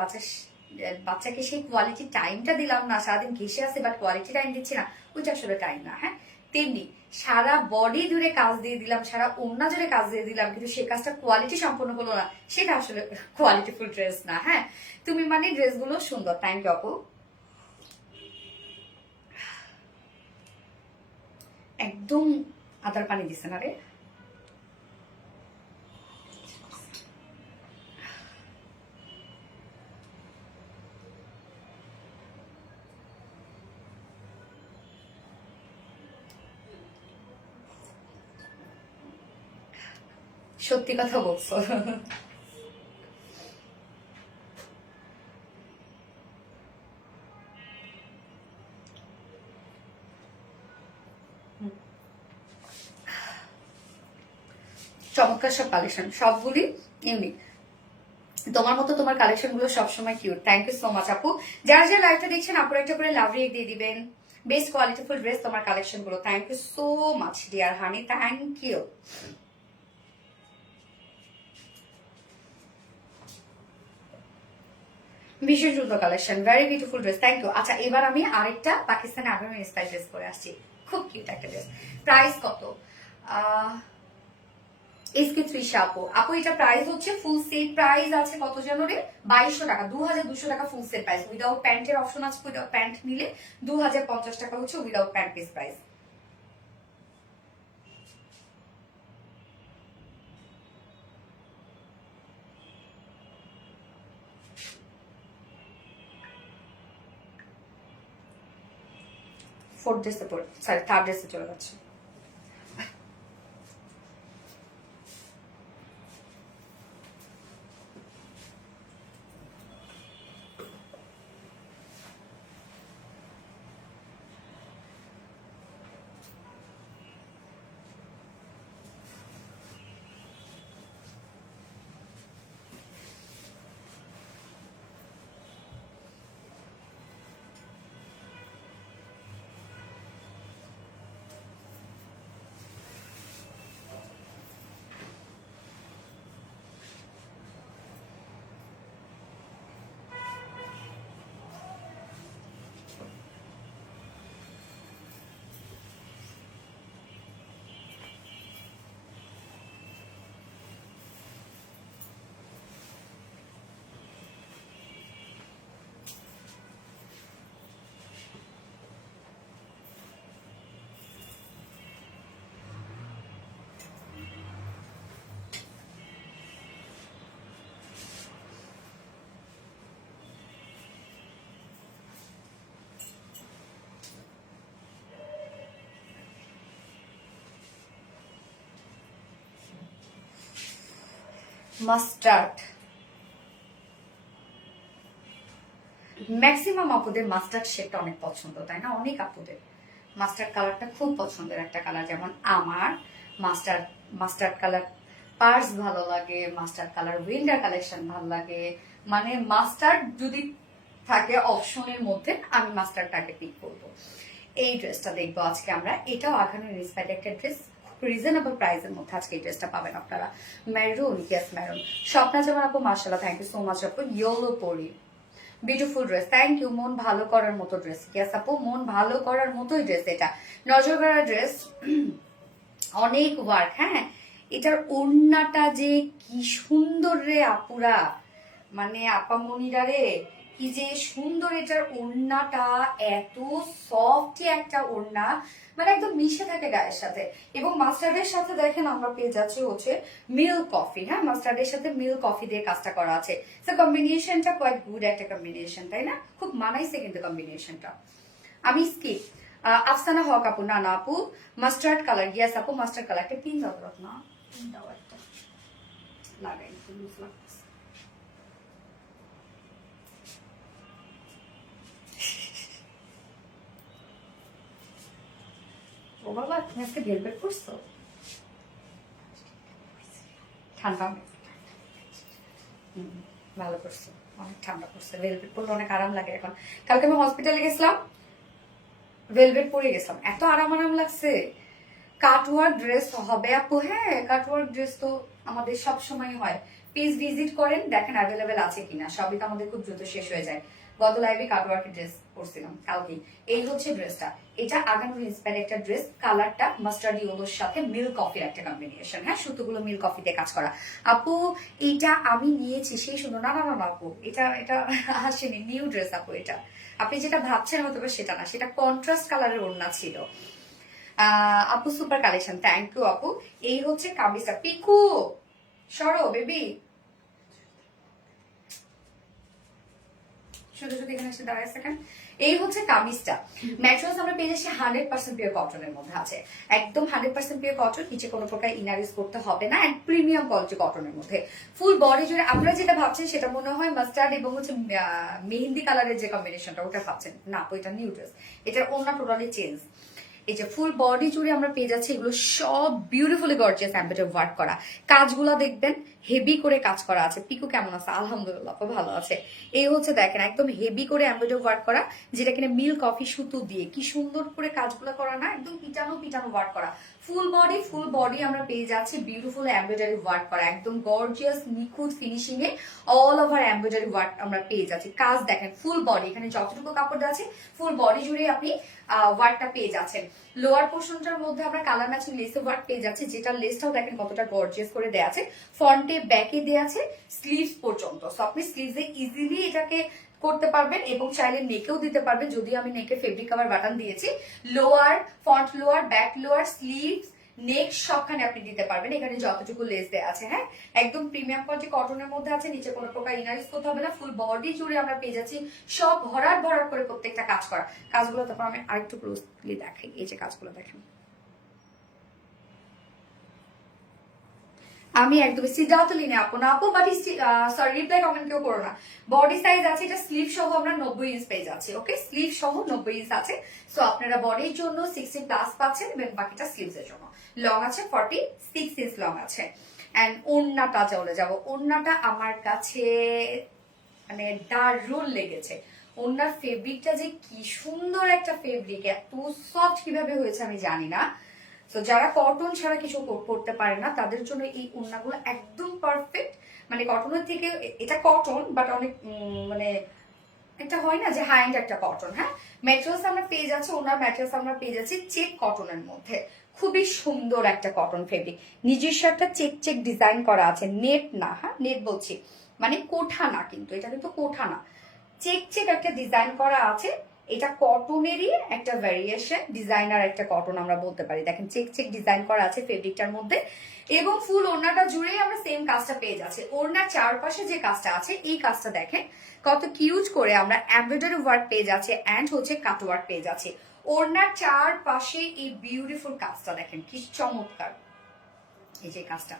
বাচ্চাকে সেই কোয়ালিটি টাইমটা দিলাম না, সারাদিন ঘেসে আসে বাট কোয়ালিটি টাইম দিচ্ছি না, ওইটা আসলে টাইম না। হ্যাঁ, তেমনি সারা বডি জুড়ে কাজ দিয়ে দিলাম, সারা ওড়না জুড়ে কাজ দিয়ে দিলাম, কিন্তু সেই কাজটা কোয়ালিটি সম্পন্ন হলো না, সেটা আসলে কোয়ালিটিফুল ড্রেস না। হ্যাঁ, তুমি মানে ড্রেসগুলো সুন্দর, থ্যাংক ইউ আপু। একদম আদার পানি দিছে না রে। সত্যি কথা বলছো। চমৎকার সব কালেকশন, সবগুলি ইউনিক। তোমার মতো তোমার কালেকশন গুলো সবসময় cute. Thank you so much আপু। যারা যারা লাইভটা দেখছেন আপুর একটা করে লাভ রেট দিয়ে দিবেন। বেস্ট কোয়ালিটিফুল ড্রেস তোমার কালেকশন গুলো। Thank you so much dear honey, thank you. ভীষণ সুন্দর collection, very beautiful dress, thank you. আচ্ছা, এবার আমি আরেকটা পাকিস্তানি আগামী স্টাইল ড্রেস পরে আসছি, খুব কিউট একটা ড্রেস। প্রাইস কত? এসকে ত্রিশা আপু, আপু এটা প্রাইস হচ্ছে ফুল সেট প্রাইস আছে কত জানো রে? 2200 টাকা, 2200 টাকা ফুল সেট প্রাইস। উইদাউট প্যান্টের অপশন আছে, উইদাউট প্যান্ট নিলে 2050 টাকা হচ্ছে without pant piece price. Fourth ড্রেসে পড়ে, সরি থার্ড ড্রেসে চলে যাচ্ছে। মাস্টার্ড, ম্যাক্সিমাম আপুদের মাস্টার্ড শেডটা অনেক পছন্দ, তাই না? অনেক আপুদের মাস্টার্ড কালারটা খুব পছন্দের একটা কালার। যেমন আমার মাস্টার্ড মাস্টার্ড কালার পার্স ভালো লাগে, মাস্টার্ড কালার উইন্টার কালেকশন ভালো লাগে। মানে মাস্টার্ড যদি থাকে অপশনের মধ্যে, আমি মাস্টার্ডটাকে পিক করবো। এই ড্রেসটা দেখবো আজকে আমরা, এটাও আখানোর ইন্সপায়ার্ড একটা ড্রেস, রিজনেবল প্রাইসের মধ্যে আজকে এই ড্রেসটা পাবেন আপনারা। Maroon, yes maroon. Swapna Zaman আপু মাশাআল্লাহ, থ্যাংক ইউ সো মাচ আপু। ইয়েলো পরি, বিউটিফুল ড্রেস, থ্যাংক ইউ। মন ভালো করার মতো ড্রেস, ইয়েস আপু, মন ভালো করার মতোই ড্রেস এটা। নজর করার ড্রেস, অনেক ওয়ার্ক। হ্যাঁ, এটার ওড়নাটা যে কি সুন্দর রে আপুরা, মানে আপামনিরা রে, কি যে সুন্দর এটার ওড়নাটা, এত সফট একটা ওড়না, মানে একদম মিশে থাকে গায়ের সাথে। এবং মাস্টার্ডের সাথে দেখেন আমরা পেয়ে যাচ্ছি হচ্ছে মিল্ক কফি। হ্যাঁ, মাস্টার্ডের সাথে মিল্ক কফি দিয়ে কাজটা করা আছে। তো কম্বিনেশনটা কোয়াইট গুড একটা কম্বিনেশন, তাই না? খুব মানাইছে কিন্তু কম্বিনেশনটা। আমি স্কিপ। আফসানা হক আপু, না না আপু, মাস্টার্ড কালার, ইয়েস আপু মাস্টার্ড কালার। একটা পিন দাও না, পিন দাও একটা, লাগাই লুজ লাগতেছে। ও বাবা, তুমি আজকে ভেলভেট পরছো? ঠান্ডা ভালো করছো, অনেক ঠান্ডা পড়ছে। ভেলভেট পরলে অনেক আরাম লাগে এখন। কালকে আমি হসপিটালে গেছিলাম, ভেলভেট পরে গেছিলাম, এত আরাম আরাম লাগছে। কাটওয়ার্ক ড্রেস হবে আপু, হ্যাঁ কাটওয়ার্ক ড্রেস তো আমাদের সব সময় হয়। প্লিজ ভিজিট করেন, দেখেন অ্যাভেলেবেল আছে কিনা। সবই তো আমাদের খুব দ্রুত শেষ হয়ে যায়। গত লাইভে কাটওয়ার্কের ড্রেস পরছিলাম কালকে। এই হচ্ছে ড্রেসটা, এটা আগানোর ইন্সপায়ার একটা ড্রেস। কালারটা মাস্টার্ড ইয়েলোর সাথে মিল্ক কফির একটা কম্বিনেশন। হ্যাঁ, সুতোগুলো মিল্ক কফিতে কাজ করা। আপু এটা আমি নিয়েছি, সেই সুন্দর। না না না আপু, এটা এটা আসেনি, নিউ ড্রেস আপু এটা। আপনি যেটা ভাবছেন হয়তো সেটা না, সেটা কন্ট্রাস্ট কালারের ওড়না ছিল। আপু সুপার কালেকশন, থ্যাংক ইউ আপু। এই হচ্ছে কামিজটা। পিকু সরো বেবি, শুধু শুধু এখানে এসে দাঁড়ায় সেকেন্ড। এই হচ্ছে কামিজটা। ম্যাটেরিয়ালস আমরা পেয়ে যাচ্ছি 100% পিওর কটনের মধ্যে আছে, একদম 100% পিওর কটন। নিচে কোনো প্রকার ইনারিজ করতে হবে না, এন্ড প্রিমিয়াম কোয়ালিটি কটনের মধ্যে। ফুল বডি জুড়ে আপনারা যেটা ভাবছেন সেটা মনে হয় মাস্টার্ড এবং হচ্ছে মেহেন্দি কালারের যে কম্বিনেশনটা, ওটা ভাবছেন না আপু, এটা নিউ ড্রেস। এটার ওড়না টোটালি চেঞ্জ। এই যে ফুল বডি জুড়ে আমরা পেয়ে যাচ্ছি এগুলো সব বিউটিফুলি গর্জিয়াস এমব্রয়ডারি ওয়ার্ক করা। কাজগুলো দেখবেন হেভি করে কাজ করা আছে। পিকু কেমন আছে? আলহামদুলিল্লাহ ভালো আছে। এই হচ্ছে দেখেন একদম হেভি করে এমব্রয়ডারি ওয়ার্ক করা, যেটা কিনা মিল্ক কফি সুতো দিয়ে কি সুন্দর করে কাজগুলো করা না, একদম পিটানো পিটানো ওয়ার্ক করা। ফুল বডি আমরা পেয়ে যাচ্ছি বিউটিফুল এমব্রয়ডারি ওয়ার্ক করা, একদম গর্জিয়াস নিখুঁত ফিনিশিং এ অল ওভার এমব্রয়ডারি ওয়ার্ক আমরা পেয়ে যাচ্ছি। কাজ দেখেন ফুল বডি, এখানে যতটুকু কাপড় দেওয়া আছে ফুল বডি জুড়ে আপনি ওয়ার্কটা পেয়ে যাচ্ছেন। লোয়ার পোর্শনটার মধ্যে আমরা কালার ম্যাচিং লেসের ওয়ার্ক পেয়ে যাচ্ছি, যেটা লেসটাও দেখেন কতটা গর্জিয়াস করে দেয়া আছে। ফ্রন্টে ব্যাকে দেয়া আছে স্লিভস পর্যন্ত, সো আপনি স্লিভসে ইজিলি এটাকে করতে পারবেন এবং চাইলে নেকেও দিতে পারবেন। যদিও আমি নেকে ফেব্রিক কভার বাটন দিয়েছি। Lower, front lower, back lower, sleeves, neck সবখানে আপনি দিতে পারবেন। এখানে যতটুকু লেস দেওয়া আছে, হ্যাঁ একদম প্রিমিয়াম কোয়ালিটি কটনের মধ্যে আছে। নিচে কোনো প্রকার ইনারিজ করতে হবে না। ফুল বডি জুড়ে আমরা পেয়ে যাচ্ছি সব ভরাট ভরাট করে প্রত্যেকটা কাজ করা। কাজগুলো তারপর আমি আরেকটু ক্লোজলি দেখাই। এই যে কাজগুলো দেখেন, আমি একদমই সিদ্ধার্থ লিনে আপু, না আপু বাট সরি রিপ্লাই কমেন্ট কেউ করো না। বডি সাইজ আছে এটা স্লিভ সহ আমরা 90 ইঞ্চ পেয়ে যাচ্ছি। ওকে, স্লিভ সহ 90 ইঞ্চ আছে। সো আপনারা বডির জন্য 60 প্লাস পাচ্ছেন এবং বাকিটা স্লিভস এর জন্য। লং আছে 46 ইঞ্চ লং আছে। এন্ড ওড়নাটা চলে যাব, ওড়নাটা আমার কাছে মানে দারুণ লেগেছে। ওড়নার ফেব্রিকটা যে কি সুন্দর একটা ফেব্রিক, এত সফট কিভাবে হয়েছে আমি জানি না। তো যারা কটন ছাড়া কিছু করতে পারে না তাদের জন্য এই ওড়নাগুলো একদম পারফেক্ট। মানে কটনের থেকে এটা কটন বাট অনেক মানে একটা হয় না যে হাই এন্ড একটা কটন। হ্যাঁ, ম্যাটেরিয়ালস আমরা পেয়ে যাচ্ছি, ওনার ম্যাটেরিয়ালস আমরা পেয়ে যাচ্ছি চেক কটনের মধ্যে। খুবই সুন্দর একটা কটন ফেব্রিক, নিজস্ব একটা চেক চেক ডিজাইন করা আছে। নেট না, হ্যাঁ নেট বলছি মানে কোঠা না, কিন্তু এটা কিন্তু কোঠা না, চেক চেক একটা ডিজাইন করা আছে। এটা কটনেরই একটা ভ্যারিয়েশন, ডিজাইনার একটা কটন আমরা বলতে পারি। দেখেন চেক চেক ডিজাইন করা আছে ফেব্রিকটার মধ্যে এবং ফুল ওড়নাটা জুড়েই আমরা সেম কাজটা পেয়ে যাচ্ছি। ওড়নার চারপাশে যে কাজটা আছে এই কাজটা দেখেন কত কিউট করে আমরা এমব্রয়ডারি ওয়ার্ক পেয়ে যাচ্ছে এন্ড হচ্ছে কাট ওয়ার্ক পেয়ে যাচ্ছে। ওড়নার চারপাশে এই বিউটিফুল কাজটা দেখেন কি চমৎকার। এই যে কাজটা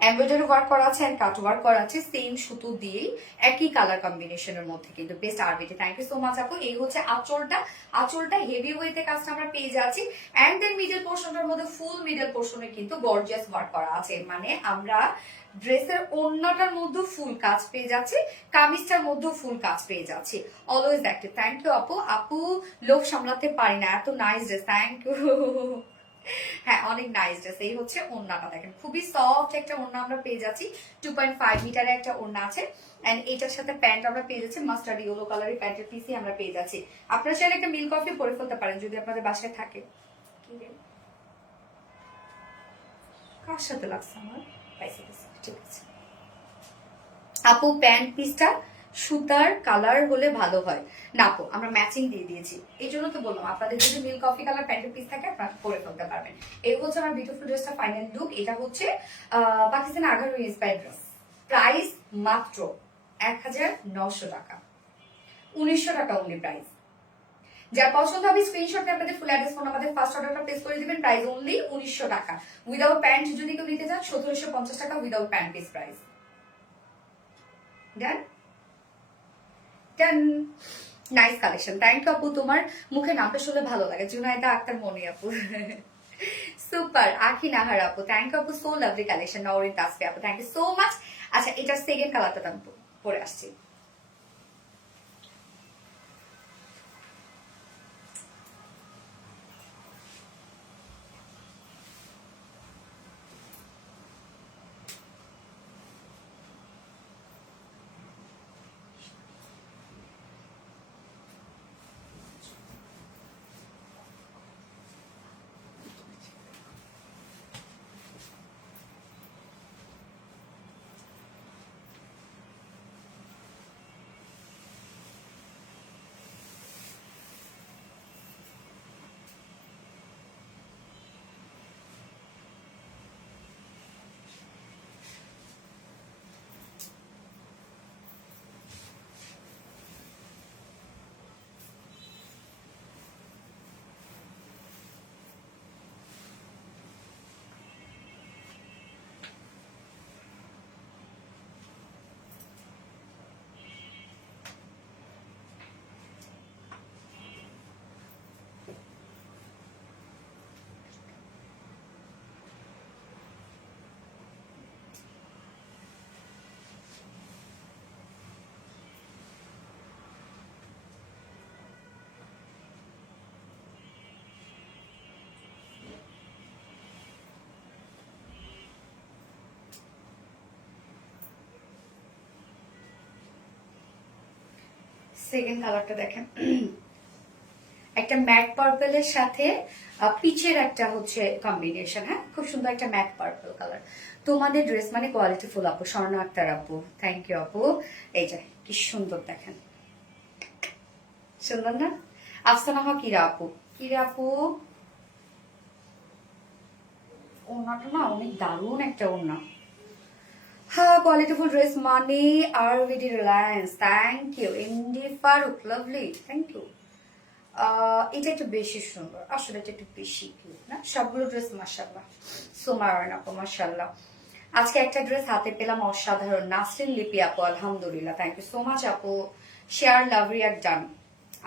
এমব্রয়ডারি ওয়ার্ক করা আছে এন্ড কাট ওয়ার্ক করা আছে সেম সুতো দিয়েই একই কালার কম্বিনেশনের মধ্যে কিন্তু বেস্ট আরবিটি। থ্যাংক ইউ সো মাচ আপু। এই হচ্ছে আঁচলটা হেভি ওয়েতে কাজটা আমরা পেয়ে যাচ্ছি এন্ড দেন মিডল পোর্শনটার মধ্যে ফুল মিডল পোর্শনে কিন্তু গর্জিয়াস ওয়ার্ক করা আছে, মানে আমরা ড্রেসের ওড়নাটার মধ্যে ফুল কাজ পেয়ে যাচ্ছি, কামিজটার মধ্যে ফুল কাজ পেয়ে যাচ্ছি। Always active. থ্যাংক ইউ আপু। আপু লোভ সামলাতে পারি না, এত নাইস ড্রেস, থ্যাংক ইউ। হ্যাঁ অনেক নাইস ড্রেস। এই হচ্ছে ওড়নাটা দেখেন, খুবই সফট একটা ওড়না আমরা পেয়ে যাচ্ছি, 2.5 মিটারের একটা ওড়না আছে এন্ড এটার সাথে প্যান্ট আমরা পেয়ে যাচ্ছি মাস্টার্ড ইয়েলো কালারের প্যান্টের পিসই আমরা পেয়ে যাচ্ছি। আপনারা চাইলে একটা মিল্ক কফি পরে ফেলতে পারেন যদি আপনাদের বাসায় থাকে। কার সাথে লাগছে আমার ঠিক আছে আপু। প্যান্ট পিসটা সুতার কালার হলে ভালো হয় না আপু, আমরা ম্যাচিং দিয়ে দিয়েছি, এই জন্য তো বললাম আপনাদের যদি মিল্ক কফি কালার প্যান্টের পিস থাকে আপনারা পরে ফেলতে পারবেন। এই হচ্ছে আমার বিউটিফুল ড্রেসটা ফাইনাল লুক। এটা হচ্ছে পাকিস্তান আগারু ইন্সপায়ার্ড ড্রেস, প্রাইস মাত্র 1900 টাকা, 1900 টাকা অনলি প্রাইস। যার পছন্দ হবে স্ক্রিনশট নিয়ে আপনাদের ফুল অ্যাড্রেস ফোন আমাদের ফার্স্ট অর্ডারটা প্লেস করে দিবেন, প্রাইস অনলি 1900 টাকা। উইদাউট প্যান্ট যদি কেউ নিতে চান 1750 টাকা without pant piece price. Done done. Nice collection, thank you আপু। তোমার মুখে নামটা শুনলে ভালো লাগে, জুনাইদা আক্তার মনি আপু। সুপার। আখি নাহার আপু, থ্যাংক ইউ আপু। So lovely collection. Nowrin Tasfi আপু, থ্যাংক ইউ সো মাচ। আচ্ছা এটার সেকেন্ড কালারটা আমি পরে আসছি। সেকেন্ড কালারটা দেখেন, একটা ম্যাট পার্পলের সাথে পিচের একটা হচ্ছে কম্বিনেশন। হ্যাঁ খুব সুন্দর একটা ম্যাট পার্পল কালার। তোমাদের ড্রেস মানে কোয়ালিটি ফুল আপু। স্বর্ণ আক্তার আপু, থ্যাংক ইউ আপু। এই যে কি সুন্দর দেখেন, সুন্দর না? আফসানা হক কিরা আপু, কিরা আপু ওনাটা না অনেক দারুণ একটা ওনা। হ্যাঁ কোয়ালিটিফুল ড্রেস মানে RVD Reliance, thank you. MD Faruk, lovely, thank you. এটা একটু বেশি সুন্দর, আসলে এটা একটু বেশি কিউট না? সবগুলো ড্রেস মাশাআল্লাহ। সোমারান আপু মাশাআল্লাহ। আজকে একটা ড্রেস হাতে পেলাম অসাধারণ, নাসরিন লিপি আপু, আলহামদুলিল্লাহ, থ্যাংক ইউ সো মাচ আপু। শেয়ার লাভ রিয়াক্ট ডান।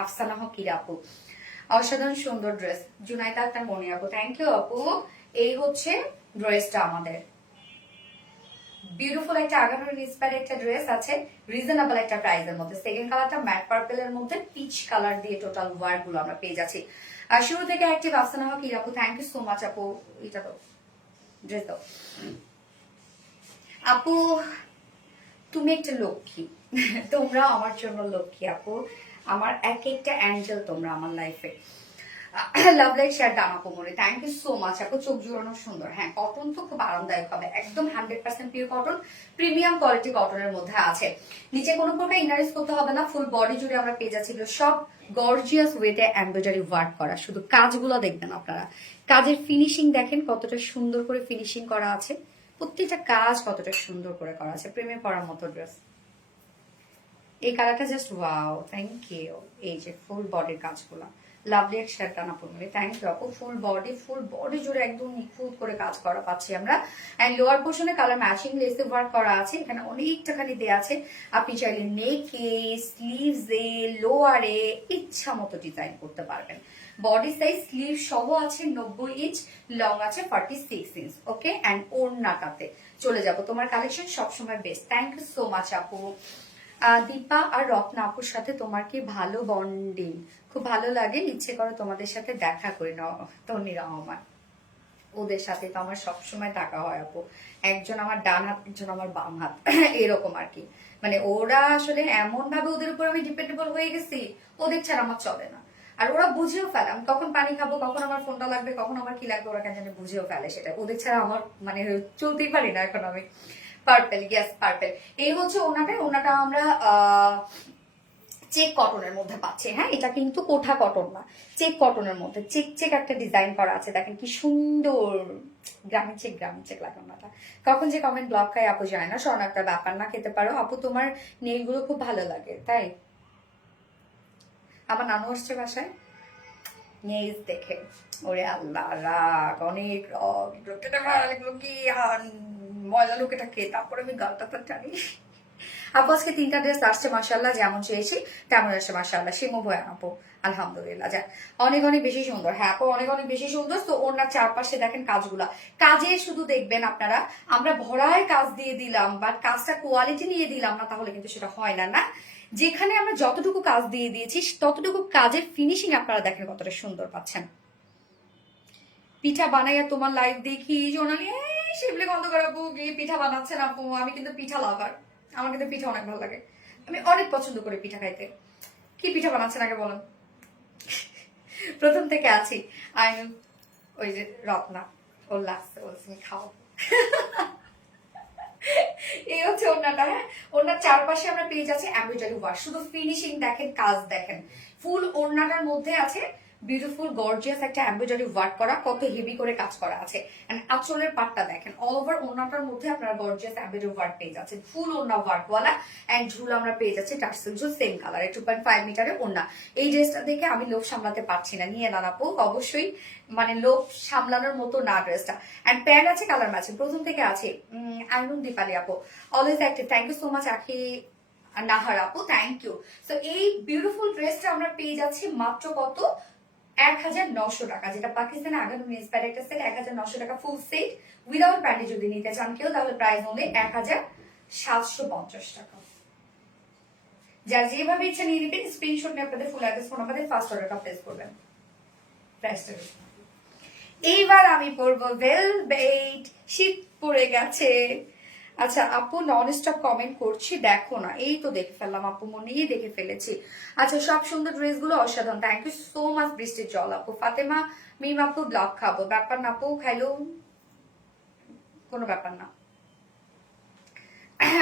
আফসানা হকির আপু, অসাধারণ সুন্দর ড্রেস। জুনাইদা আক্তার মনি আপু, থ্যাংক ইউ আপু। এই হচ্ছে ড্রেসটা আমাদের বিউটিফুল একটা আগানোর ইন্সপায়ার একটা ড্রেস আছে রিজনেবল একটা প্রাইসের মধ্যে। সেকেন্ড কালারটা ম্যাট পার্পলের মধ্যে পিচ কালার দিয়ে টোটাল ওয়ার্ক গুলো আমরা পেয়ে যাচ্ছি। আর শুরু থেকে অ্যাক্টিভ আফসানা হক আপু, থ্যাংক ইউ সো মাচ আপু। এটা তো ড্রেস দাও আপু, তুমি একটা লক্ষ্মী। তোমরা আমার জন্য লক্ষ্মী আপু, আমার এক একটা অ্যাঞ্জেল তোমরা আমার লাইফে। লাভ লাইক শেয়ার ডানা কোমরে, থ্যাংক ইউ সো মাচ আপু। চোখ জোড়ানো সুন্দর। হ্যাঁ কটন তো খুব আরামদায়ক হবে, একদম 100% পিওর কটন, প্রিমিয়াম কোয়ালিটি কটনের মধ্যে আছে। নিচে কোনো প্রকার ইনারিস করতে হবে না, ফুল বডি জুড়ে আমরা পেয়ে যাচ্ছি সব গর্জিয়াস ওয়েতে এমব্রয়ডারি ওয়ার্ক করা। শুধু কাজগুলো দেখবেন আপনারা, কাজের ফিনিশিং দেখেন কতটা সুন্দর করে ফিনিশিং করা আছে, প্রত্যেকটা কাজ কতটা সুন্দর করে করা আছে, প্রেমে পড়ার মতো ড্রেস। এই কালারটা জাস্ট ওয়াও, থ্যাংক ইউ। এই যে ফুল বডির কাজগুলো লাভলি এক শার্ট টানা পড়বে, থ্যাংক ইউ আপু। ফুল বডি জুড়ে একদম নিখুঁত করে কাজ করা পাচ্ছি আমরা। এন্ড লোয়ার পোর্শনে কালার ম্যাচিং লেসে ওয়ার্ক করা আছে, এখানে অনেকটাখানি দেওয়া আছে। আপনি চাইলে নেকে, স্লিভসে, লোয়ারে ইচ্ছা মতো ডিজাইন করতে পারবেন। বডি সাইজ স্লিভ সহ আছে 90 ইঞ্চ, লং আছে 46 ইঞ্চ। ওকে, এন্ড ওড়নাটাতে চলে যাব। তোমার কালেকশন সবসময় best, thank you so much আপু। দীপা আর রত্না আপুর সাথে তোমার কি ভালো বন্ডিং? খুব ভালো লাগে, ইচ্ছে করে তোমাদের সাথে দেখা করি না। তনি রহমান, ওদের সাথে তো আমার সবসময় দেখা হয় আপু। একজন আমার ডান হাত, একজন আমার বাম হাত, এরকম আর কি। মানে ওরা আসলে এমন ভাবে ওদের উপর আমি ডিপেন্ডেবল হয়ে গেছি, ওদের ছাড়া আমার চলে না। আর ওরা বুঝেও ফেলে আমি কখন পানি খাবো, কখন আমার ফোনটা লাগবে, কখন আমার কি লাগবে, ওরা কেন জানি বুঝেও ফেলে সেটা। ওদের ছাড়া আমার মানে চলতেই পারি না এখন আমি। Purple, yes purple. এই হচ্ছে ওনাটা আমরা চেক কটনের মধ্যে পাচ্ছে। হ্যাঁ, এটা কিন্তু কোঠা কটন না, চেক কটনের মধ্যে চেক একটা ডিজাইন করা আছে। দেখেন কি সুন্দর, গ্রামীণ চেক লাগানো না। কখন যে কমেন্ট ব্লক খায় আপু যায় না, স্বর্ণ একটা ব্যাপার না, খেতে পারো আপু। তোমার নেইলগুলো খুব ভালো লাগে তাই। আমার নানু আসছে বাসায়, নেইলস দেখে ওরে আল্লাহ রাগ, অনেক রগ, লোকেটা ভালো লাগলো কি ময়লা লোকেটা কে, তারপরে আমি গালটা তো জানি। আপু আজকে 3টা ড্রেস আসছে মাশাআল্লাহ, যেমন চেয়েছি তেমন আসছে মাশাআল্লাহ। শিমু ভয়া আপু আলহামদুলিল্লাহ, যাক অনেক অনেক বেশি সুন্দর। হ্যাঁ আপু অনেক অনেক বেশি সুন্দর। তো ওনার চারপাশে দেখেন কাজগুলা, কাজে শুধু দেখবেন আপনারা আমরা ভরায় কাজ দিয়ে দিলাম বাট কাজটা কোয়ালিটি নিয়ে দিলাম না, তাহলে কিন্তু সেটা হয় না। না, যেখানে আমরা যতটুকু কাজ দিয়ে দিয়েছি ততটুকু কাজের ফিনিশিং আপনারা দেখেন কতটা সুন্দর পাচ্ছেন। পিঠা বানাইয়া তোমার লাইভ দেখি জোনালি, শিবলি গন্ধ করে আপু গিয়ে পিঠা বানাচ্ছেন আপু। আমি কিন্তু পিঠা লাভার, আমার কিন্তু পিঠা অনেক ভালো লাগে, আমি অনেক পছন্দ করি পিঠা খাইতে। কি পিঠা বানাচ্ছেন আগে বলেন? প্রথম থেকে আছি আমি, ওই যে রত্না ওর লাগছে, বলছি খাও। এই হচ্ছে ওড়নাটা। হ্যাঁ, ওড়নার চারপাশে আমরা পেয়ে যাচ্ছি এমব্রয়ডারি ওয়ার্ক, শুধু ফিনিশিং দেখেন, কাজ দেখেন। ফুল ওড়নাটার মধ্যে আছে বিউটিফুল গর্জিয়াস একটা এমব্রয়ডারি ওয়ার্ক করা, কত হেভি করে কাজ করা আছে। এন্ড আঁচলের পাটটা দেখেন, অল ওভার ওড়নাটার মধ্যে আপনারা গর্জিয়াস এমব্রয়ডারি ওয়ার্ক পেয়ে যাচ্ছেন, ফুল ওড়না ওয়ার্ক ওয়ালা। এন্ড ঝুল আমরা পেয়ে যাচ্ছি টার্সেল ঝুল, সেম কালারে 2.5 মিটারের ওড়না। এই ড্রেসটা দেখে আমি লোভ সামলাতে পারছি না, নিয়ে না আপু অবশ্যই, মানে লোভ সামলানোর মতো না ড্রেসটা। এন্ড প্যান্ট আছে কালার ম্যাচিং, প্রথম থেকে আছে। আইনুন দীপালি আপু always active, thank you so much Akhi Nahar আপু, থ্যাংক ইউ। তো এই বিউটিফুল ড্রেসটা আমরা পেয়ে যাচ্ছি মাত্র কত, 1900 টাকা, যেটা পাকিস্তানে আগানো ইন্সপায়ার একটা সেট, 1900 টাকা ফুল সেট উইদাউট প্যান্টি যদি নিতে চান কেউ, তাহলে প্রাইস হলে 1750 টাকা। যার যেভাবে ইচ্ছা নিয়ে নিবেন, স্ক্রিনশট নিয়ে আপনাদের ফুল অ্যাড্রেস ফোন নাম্বারে ফার্স্ট অর্ডারটা প্লেস করবেন। এইবার আমি পরবো ভেলভেট, শীত পড়ে গেছে। আচ্ছা আপু নন স্টপ কমেন্ট করছি, দেখো না, এই তো দেখে ফেললাম আপু, মনেই দেখে ফেলেছি। আচ্ছা সব সুন্দর ড্রেস গুলো অসাধারণ, থ্যাংক ইউ সো মাচ বৃষ্টির জল আপু। ফাতেমা মিম আপু ব্লগ খাবো, ব্যাপার না আপু, খাইলো কোনো ব্যাপার না।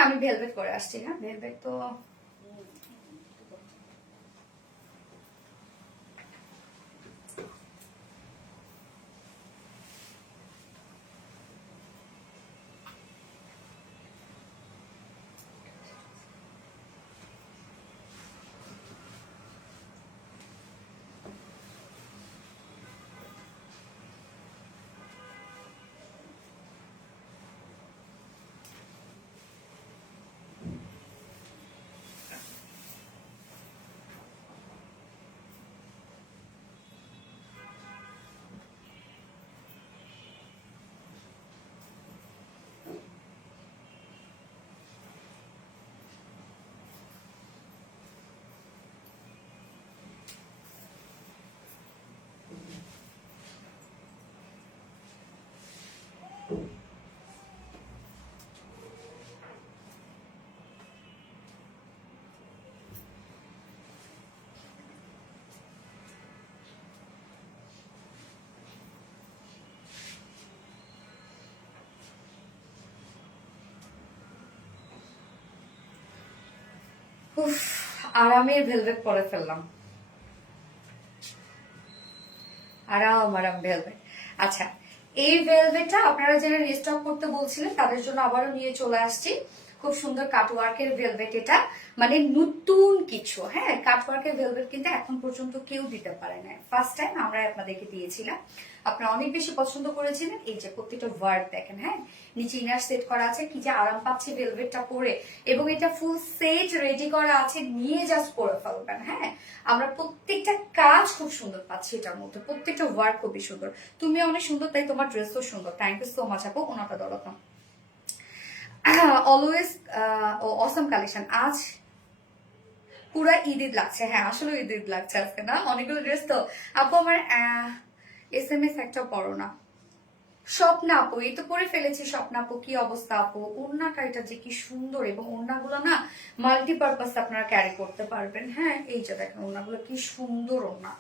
আমি ভেলভেট করে আসছি। হ্যাঁ ভেলভেট তো আরামের ভেলভেট পরে ফেললাম, আরাম ভেলভেট। আচ্ছা এই ভেলভেটটা আপনারা যারা রিস্টক করতে বলছিলেন তাদের জন্য আবারও নিয়ে চলে আসছি, খুব সুন্দর কাটওয়ার্কের ভেলভেট, এটা মানে নতুন কিছু। হ্যাঁ, কাটওয়ার্কের ভেলভেট কিন্তু এখন পর্যন্ত কেউ দিতে পারে না, ফার্স্ট টাইম আমরা আপনাদেরকে দিয়েছিলাম, আপনারা অনেক বেশি পছন্দ করেছিলেন। এই যে প্রত্যেকটা ওয়ার্ক দেখেন, হ্যাঁ নিচে ইনার সেট করা আছে, কি যে আরাম পাচ্ছে ভেলভেটটা পরে, এবং এটা ফুল সেট রেডি করা আছে, নিয়ে জাস্ট পরে ফেলবেন। হ্যাঁ, আমরা প্রত্যেকটা কাজ খুব সুন্দর পাচ্ছি এটার মধ্যে, প্রত্যেকটা ওয়ার্ক খুবই সুন্দর। তুমি অনেক সুন্দর, তাই তোমার ড্রেসও সুন্দর। থ্যাংক ইউ সো মাচ আপু। ওনাটা দরকার অলওয়েজ অসম কালেকশন। আজ পুরা ঈদ ঈদ লাগছে। হ্যাঁ আসলে ঈদ ঈদ লাগছে আজকে, না অনেকগুলো ড্রেস তো। আপু আমার SMS একটা পড়ো না। স্বপ্না আপু, এই তো পরে ফেলেছি। স্বপ্না আপু কি অবস্থা আপু? ওড়নাটা এটা যে কি সুন্দর, এবং ওড়নাগুলো না মাল্টিপারপাস আপনারা ক্যারি করতে পারবেন। হ্যাঁ এই যে দেখেন ওড়নাগুলো কি সুন্দর, ওড়না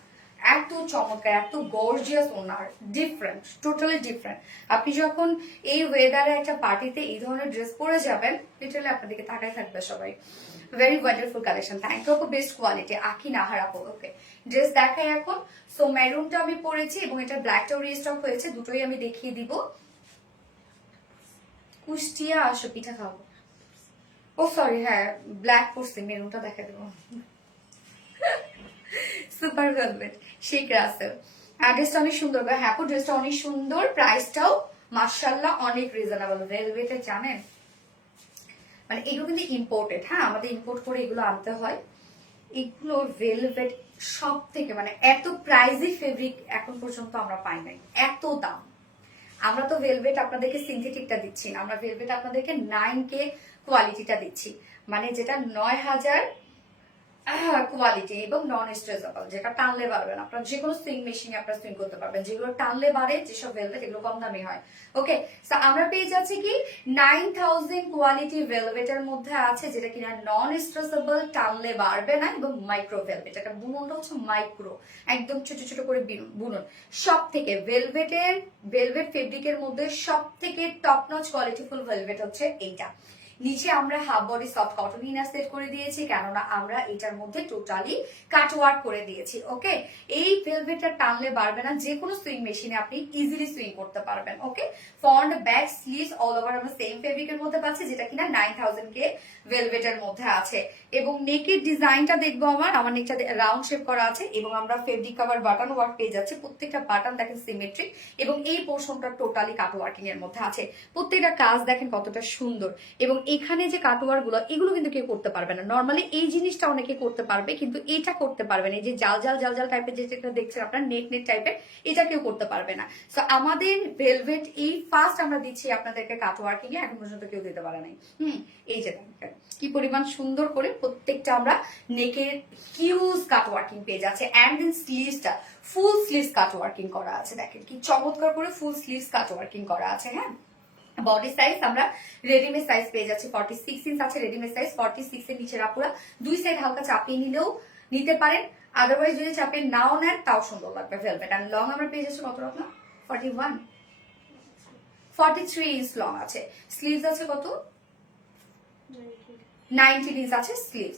এত চমৎকার, এত গর্জিয়াস ওড়না, ডিফারেন্ট, টোটালি ডিফারেন্ট। আপনি যখন এই ওয়েদারে একটা পার্টিতে এই ধরনের ড্রেস পরে যাবেন, লিটারালি আপনাদেরকে তাকায় থাকবে সবাই। Very wonderful collection, thank you আপু, বেস্ট কোয়ালিটি। আখি নাহার আপু, ওকে ড্রেস দেখাই এখন। সো মেরুনটা আমি পরেছি এবং এটা ব্ল্যাকটাও রিস্টক হয়েছে, দুটোই আমি দেখিয়ে দিব। কুষ্টিয়া আসো, পিঠা খাবো। ও সরি, হ্যাঁ ব্ল্যাক পরছি, মেরুনটা দেখা দেবো। সুপার ভেলভেট শেখ রাসেল, ড্রেসটা অনেক সুন্দর। হ্যাঁ ড্রেসটা অনেক সুন্দর, প্রাইসটাও মাশাআল্লাহ অনেক রিজনেবল। ভেলভেটে জানেন মানে এগুলো কিন্তু ইম্পোর্টেড, হ্যাঁ আমাদের ইম্পোর্ট করে এগুলো আনতে হয়। এগুলো ভেলভেট সব থেকে মানে এত প্রাইজি ফেব্রিক এখন পর্যন্ত আমরা পাই নাই, এত দাম। আমরা তো ভেলভেট আপনাদেরকে সিনথেটিকটা দিচ্ছি না, আমরা ভেলভেট আপনাদেরকে 9K কোয়ালিটিটা দিচ্ছি, মানে যেটা 9000 কোয়ালিটি এবং নন স্ট্রেচেবল, যেটা টানলে বাড়বেন। আপনার যে কোনো সুইং মেশিনে আপনারা সুইং করতে পারবেন, যেগুলো টানলে বাড়ে, যেসব ভেলভেট এগুলো কম দামি হয়। ওকে, সো আমরা পেয়ে যাচ্ছি কি 9000 কোয়ালিটি ভেলভেটের মধ্যে আছে, যেটা কিনা নন স্ট্রেচেবল, টানলে বাড়বে না, এবং মাইক্রো ভেলভেট। এটা বুননটা হচ্ছে মাইক্রো, একদম ছোট ছোট করে বুনন। সব থেকে ভেলভেট ফেব্রিকের মধ্যে সব থেকে টপ নচ কোয়ালিটিফুল ভেলভেট হচ্ছে এইটা। নিচে আমরা half body soft cotton inner set করে দিয়েছি, কেননা আমরা এটার মধ্যে টোটালি কাট ওয়ার্ক করে দিয়েছি। ওকে, এই ভেলভেটটা টানলে বাড়বে না, যে কোনো সুইং মেশিনে আপনি ইজিলি সুইং করতে পারবেন। Okay, front back sleeves all over আমরা সেম ফেব্রিকের মধ্যে পাচ্ছি, যেটা কিনা 9000K ভেলভেটের মধ্যে আছে। এবং নেকের ডিজাইনটা দেখবো, আমার নেকটা রাউন্ড শেপ করা আছে, এবং আমরা ফেব্রিক কভার বাটন ওয়ার্ক পেয়ে যাচ্ছি। প্রত্যেকটা বাটন দেখেন সিমেট্রিক, এবং এই পোর্শনটা টোটালি কাট ওয়ার্কিং এর মধ্যে আছে। প্রত্যেকটা কাজ দেখেন কতটা সুন্দর, এবং এখানে যে কাটওয়ার গুলো এগুলো কিন্তু কেউ করতে পারবে না। নর্মালি এই জিনিসটা অনেকে করতে পারবে, কিন্তু এটা করতে পারবে না। এই যে জাল জাল জাল জাল টাইপের যেটা দেখছেন আপনার, নেট নেট টাইপের, এটা কেউ করতে পারবে না। সো আমাদের ভেলভেট এই ফার্স্ট আমরা দিচ্ছি আপনাদেরকে কাটওয়ার্কিং এ, এখন পর্যন্ত কেউ দিতে পারে নাই। এই যে কি পরিমাণ সুন্দর করে প্রত্যেকটা আমরা নেকের হিউজ কাটওয়ার্কিং পেয়ে যাচ্ছে। অ্যান্ড দেন স্লিভসটা ফুল স্লিভস কাটওয়ার্কিং করা আছে, দেখেন কি চমৎকার করে ফুল স্লিভস কাটওয়ার্কিং করা আছে। হ্যাঁ, বডি সাইজ আমরা রেডিমেড সাইজ পেয়ে যাচ্ছি, 46 ইঞ্চ আছে রেডিমেড সাইজ। 46 এর নিচের আপুরা দুই সাইড হালকা চাপিয়ে নিলেও নিতে পারেন, আদারওয়াইজ যদি চাপিয়ে নাও নেন তাও সুন্দর লাগবে ভেলভেট। আর লং আমরা পেয়ে যাচ্ছি কত রকম, 43 ইঞ্চ লং আছে। স্লিভস আছে কত, 19 ইঞ্চ আছে স্লিভস,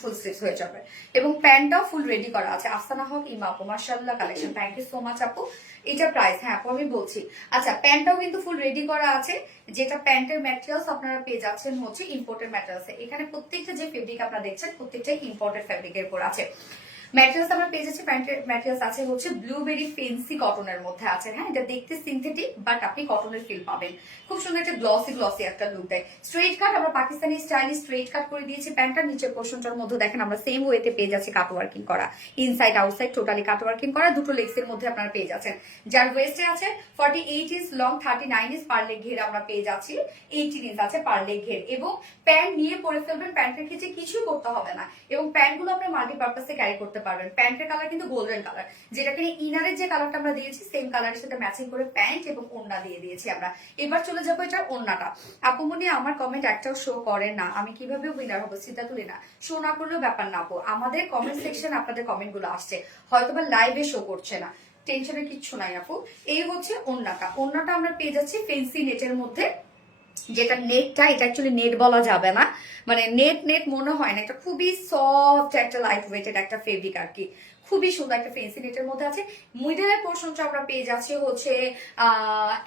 ফুল স্লিভস হয়ে যাবে। এবং প্যান্টটাও ফুল রেডি করা আছে। আফসানা হক ইমা আপু, মাশাআল্লাহ collection, thank you so much আপু। এটা প্রাইস, হ্যাঁ আপু আমি বলছি। আচ্ছা, প্যান্টটাও কিন্তু ফুল রেডি করা আছে, যেটা প্যান্টের ম্যাটেরিয়ালস আপনারা পেয়ে যাচ্ছেন হচ্ছে ইম্পোর্টেড ম্যাটেরিয়ালস। এখানে প্রত্যেকটা যে ফেব্রিক আপনারা দেখছেন প্রত্যেকটাই ইম্পোর্টেড ফেব্রিকের উপর আছে। ম্যাটেরিয়ালস আমরা পেয়ে যাচ্ছি, প্যান্টের ম্যাটেরিয়ালস আছে হচ্ছে ব্লুবেরি ফেন্সি কটনের মধ্যে আছে। হ্যাঁ, এটা দেখতে সিনথেটিক বাট আপনি কটনের ফিল পাবেন। খুব সুন্দর একটা গ্লসি একটা লুক দেয়। স্ট্রেট কাট আমরা পাকিস্তানি স্টাইলে স্ট্রেট কাট করে দিয়েছি। প্যান্টটার নিচের পোর্শনটার মধ্যে দেখেন আমরা সেম ওয়েতে পেয়ে যাচ্ছি কাট ওয়ার্কিং করা, ইনসাইড আউটসাইড টোটালি কাট ওয়ার্কিং করা। দুটো লেগস এর মধ্যে আপনারা পেয়ে যাচ্ছেন, যার ওয়েস্টে আছে 48 ইঞ্চ লং, 39 ইঞ্চ পার লেগ ঘের আমরা পেয়ে যাচ্ছি, 18 ইঞ্চ আছে পার লেগ ঘের। এবং প্যান্ট নিয়ে পরে ফেলবেন, প্যান্টের ক্ষেত্রে কিছুই করতে হবে না, এবং প্যান্টগুলো আপনি মাল্টিপারপাসে ক্যারি করতে পারবেন। প্যান্টের কালার কিন্তু গোল্ডেন কালার, যেটা কিনা ইনারের যে কালারটা আমরা দিয়েছি সেম কালারের সাথে ম্যাচিং করে প্যান্ট এবং ওড়না দিয়ে দিয়েছি আমরা। এবার চলে যাবো এটা ওড়নাটা। আপুমনি আমার কমেন্ট একটাও শো করে না, আমি কিভাবে উইনার হবো? চিন্তা তুলি না, শো না করলেও ব্যাপার না আপু, আমাদের কমেন্ট সেকশন আপনাদের কমেন্ট গুলো আসছে, হয়তো বা লাইভে শো করছে না, টেনশনের কিচ্ছু নাই আপু। এই হচ্ছে ওড়নাটা। ওড়নাটা আমরা পেয়ে যাচ্ছি ফেন্সি নেটের মধ্যে, যেটা নেটটা এটা অ্যাকচুয়ালি নেট বলা যাবে না, মানে নেট নেট মনে হয় না, এটা খুবই সফট একটা লাইট ওয়েটেড একটা ফেব্রিক আর কি, খুবই সুন্দর একটা ফেন্সি নেটের মধ্যে আছে। মিডলের পোর্শনটা আমরা পেয়ে যাচ্ছি হচ্ছে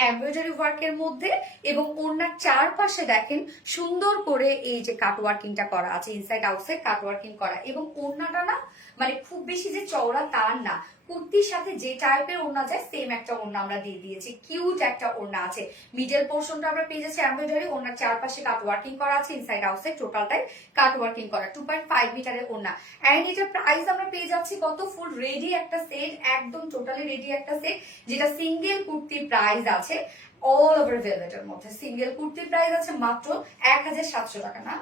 এমব্রয়ডারি ওয়ার্কের মধ্যে, এবং ওড়নার চারপাশে দেখেন সুন্দর করে এই যে কাট ওয়ার্কিংটা করা আছে, ইনসাইড আউটসাইড কাট ওয়ার্কিং করা। এবং ওড়নাটা না মানে খুব বেশি যে চওড়া তার না, কুর্তির সাথে যে টাইপের ওড়না যায় সেম একটা ওড়না আমরা দিয়ে দিয়েছি। কিউট একটা ওড়না আছে। মিডল পোর্শনটা আমরা পেয়ে যাচ্ছি এমব্রয়ডারি, ওড়নার চারপাশে কাট ওয়ার্কিং করা আছে, ইনসাইড আউটসাইড টোটালটাই কাট ওয়ার্কিং করা। 2.5 মিটারের ওড়না। এন্ড এটার প্রাইস আমরা পেয়ে যাচ্ছি কত? ফুল রেডি একটা সেট, একদম টোটালি রেডি একটা সেট, যেটা সিঙ্গেল কুর্তির প্রাইস আছে অল ওভার ভেলভেটের মধ্যে। সিঙ্গেল কুর্তির প্রাইস আছে মাত্র 1700 টাকা, না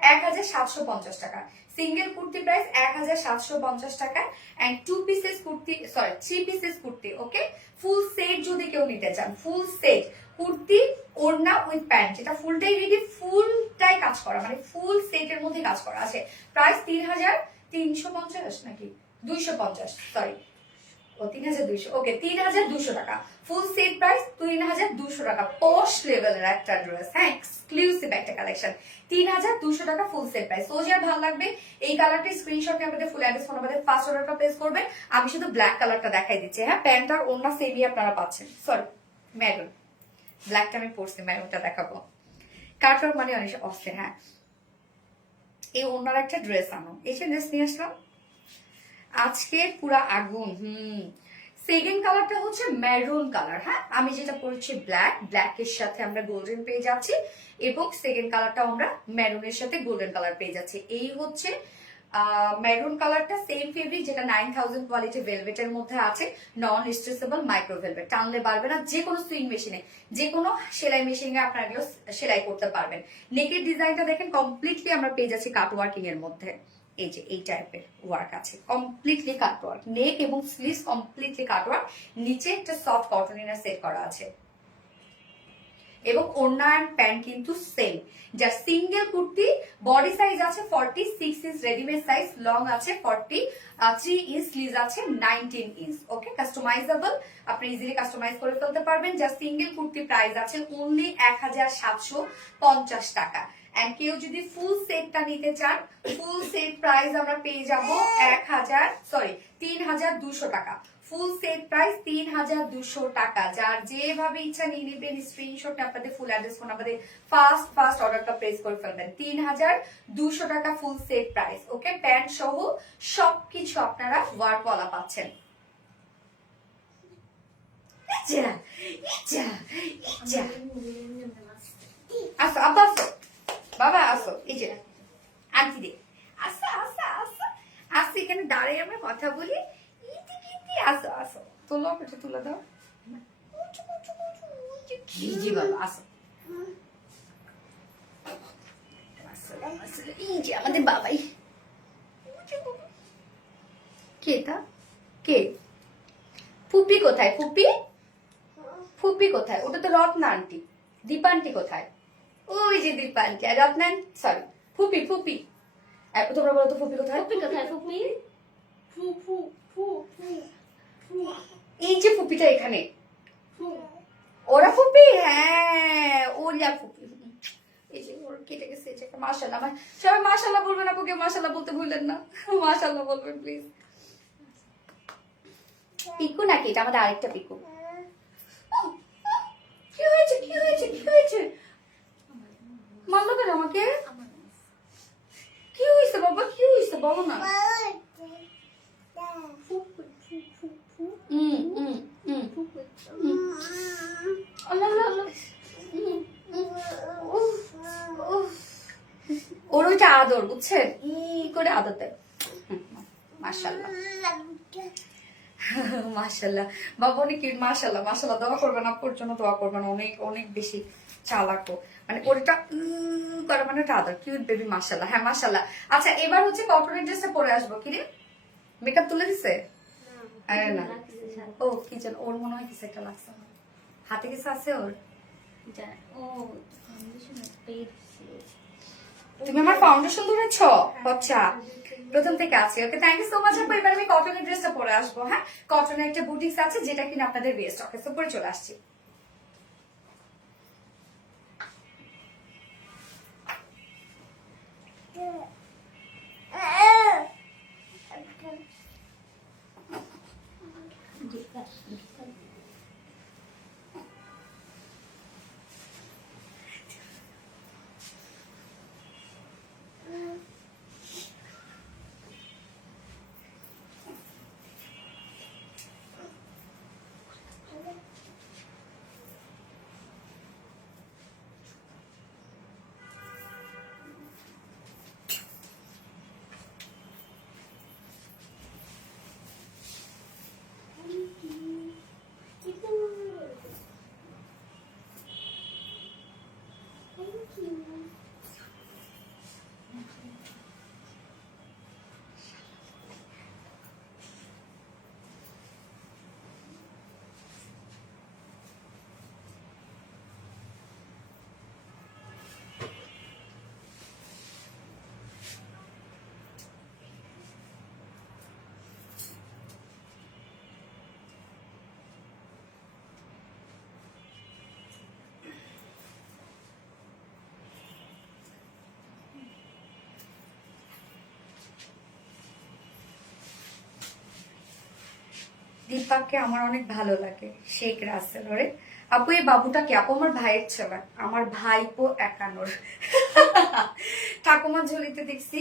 1750 টাকা। সিঙ্গেল কুর্তি প্রাইস 1750 টাকা। And 2 pieces kurti, sorry 3 pieces kurti, okay. Full set যদি কেউ নিতে চান, ফুল সেট কুর্তি ওড়না উইথ প্যান্ট, যেটা ফুলটাই রেডি, ফুলটাই কাজ করা, মানে ফুল সেটের মধ্যে কাজ করা আছে। প্রাইস 3350 নাকি 250, সরি ও 3200, ওকে 3200 টাকা। ফুল সেট প্রাইস 3200 টাকা। পশ লেভেলের একটা ড্রেস, হ্যাঁ, এক্সক্লুসিভ একটা কালেকশন। 3200 টাকা ফুল সেট প্রাইস। তো যার ভালো লাগবে এই কালারটি স্ক্রিনশট নিয়ে আমাদের ফুল অ্যাড্রেস ফোন আমাদের ফার্স্ট অর্ডারটা প্লেস করবেন। আমি শুধু ব্ল্যাক কালারটা দেখাই দিচ্ছি, হ্যাঁ, প্যান্ট আর ওড়না সেমই আপনারা পাচ্ছেন। সরি ম্যারুন, ব্ল্যাকটা আমি পরছি, ম্যারুনটা দেখাবো। কাটওয়ার্ক মানে অনেক অস্থির, হ্যাঁ। এই ওড়নার একটা ড্রেস আনো, এই যে ড্রেস নিয়ে আসলাম আজকে পুরা আগুন। সেকেন্ড কালারটা হচ্ছে মেরুন কালার, হ্যাঁ, আমি যেটা পরেছি ব্ল্যাক, ব্ল্যাকের সাথে আমরা গোল্ডেন পেয়ে যাচ্ছি, এবং সেকেন্ড কালারটা আমরা মেরুনের সাথে গোল্ডেন কালার পেয়ে যাচ্ছি। এই হচ্ছে মেরুন কালারটা, সেম ফেব্রিক যেটা 9000 কোয়ালিটি ভেলভেটের মধ্যে আছে, নন স্ট্রেচেবল মাইক্রো ভেলভেট, টানলে পারবে না, যে কোনো সুইং মেশিনে, যে কোনো সেলাই মেশিনে আপনারা এগুলো সেলাই করতে পারবেন। নেকের ডিজাইনটা দেখেন কমপ্লিটলি আমরা পেয়ে যাচ্ছি কাট ওয়ার্কিং এর মধ্যে। এই যে এই টাইপের ওয়ার্ক আছে, কমপ্লিটলি কাট ওয়ার্ক, নেক এবং স্লিভস কমপ্লিটলি কাট ওয়ার্ক, নিচে একটা সফট কটন ইনার সেট করা আছে, এবং ওড়না এন্ড প্যান্ট কিন্তু সেম। যা সিঙ্গেল কুর্তি বডি সাইজ আছে 46 ইঞ্চ, রেডিমেড সাইজ লং আছে 43 ইঞ্চ, স্লিভ আছে 19 ইঞ্চ, ওকে। কাস্টমাইজেবল, আপনি ইজিলি কাস্টমাইজ করে ফেলতে পারবেন। যা সিঙ্গেল কুর্তি প্রাইস আছে অনলি 1750 টাকা। এন্ড কেউ যদি ফুল সেটটা নিতে চান, ফুল সেট প্রাইস আমরা পেয়ে যাব 3200 টাকা। ফুল সেট প্রাইস 3200 টাকা। যার যেভাবে ইচ্ছা নিয়ে নেবেন, স্ক্রিনশট আপনাদের ফুল অ্যাড্রেস ফোন আমাদের ফার্স্ট অর্ডারটা প্লেস করে ফেলবেন। 3200 টাকা ফুল সেট প্রাইস, ওকে। প্যান্ট সহ সবকিছু আপনারা ওয়ার্ক ওয়ালা পাচ্ছেন। আসো আব্বা, আসো বাবা, আসো, এই যে আন্টি দে, আসো আসো আসো আসো, এখানে দাঁড়িয়ে আমরা কথা বলি। আসো আসো, তোলো, এটা তুলে দাও। জি বাবা, আসো। এই যে আমাদের বাবাই। কে তা? কে? ফুপি কোথায়? ফুপি, ফুপি কোথায়? ওটা তো রত্না আন্টি। দীপা আন্টি কোথায়? ওই যে দীপা আন্টি আর রত্না, সরি ফুপি, ফুপি। তোমরা বলো তো ফুপি কোথায়? ফুপি কোথায়? ফুপি এই যে ফুপিটা এখানে, ওরা ফুপি, হ্যাঁ ওরিয়া ফুপি। এই যে ওর কেটে গেছে, এই যে মাশাআল্লাহ। সবাই মাশাআল্লাহ বলবেন, আপু কেউ মাশাআল্লাহ বলতে ভুললেন না, মাশাআল্লাহ বলবেন প্লিজ। পিকু নাকি এটা? আমাদের আরেকটা পিকু। কি হয়েছে, কি হয়েছে, কি হয়েছে? মারলো কেন আমাকে? কি হয়েছে বাবা, কি হয়েছে বলো না। ওর ওইটা আদর, বুঝছেন, ই করে আদর দেয়। মাশাআল্লাহ মাশাআল্লাহ বাবা, অনেক কিউট। মাশাআল্লাহ মাশাআল্লাহ, দোয়া করবেন, আপুর জন্য দোয়া করবেন। অনেক অনেক বেশি চালাকো, মানে ওটা করে, মানে ওটা আদর, কিউট বেবি। মাশাআল্লাহ, হ্যাঁ মাশাআল্লাহ। আচ্ছা এবার হচ্ছে কটনের ড্রেসটা পরে আসবো। কি রে, মেকআপ তুলে দিছে? আরে না, ও কি জানো, ওর মনে হয় কিছু একটা লাগছে, হাতে কিছু আছে ওর। তুমি আমার ফাউন্ডেশন ধরেছ? আচ্ছা, প্রথম থেকে আছে, ওকে। থ্যাংক ইউ সো মাচ আপু। এবার আমি কটনের ড্রেসটা পরে আসবো, হ্যাঁ। কটনের একটা বুটিক্স আছে যেটা কিনা আপনাদের ওয়েস্ট অফিসে পরে চলে আসছি। দীপাকে আমার অনেক ভালো লাগে, শেখ রাসেল। ওরে আপু এই বাবুটা কি? আপু আমার ভাইয়ের ছেলে, আমার ভাইপো একানোর। ঠাকুমার ঝুলিতে দেখছি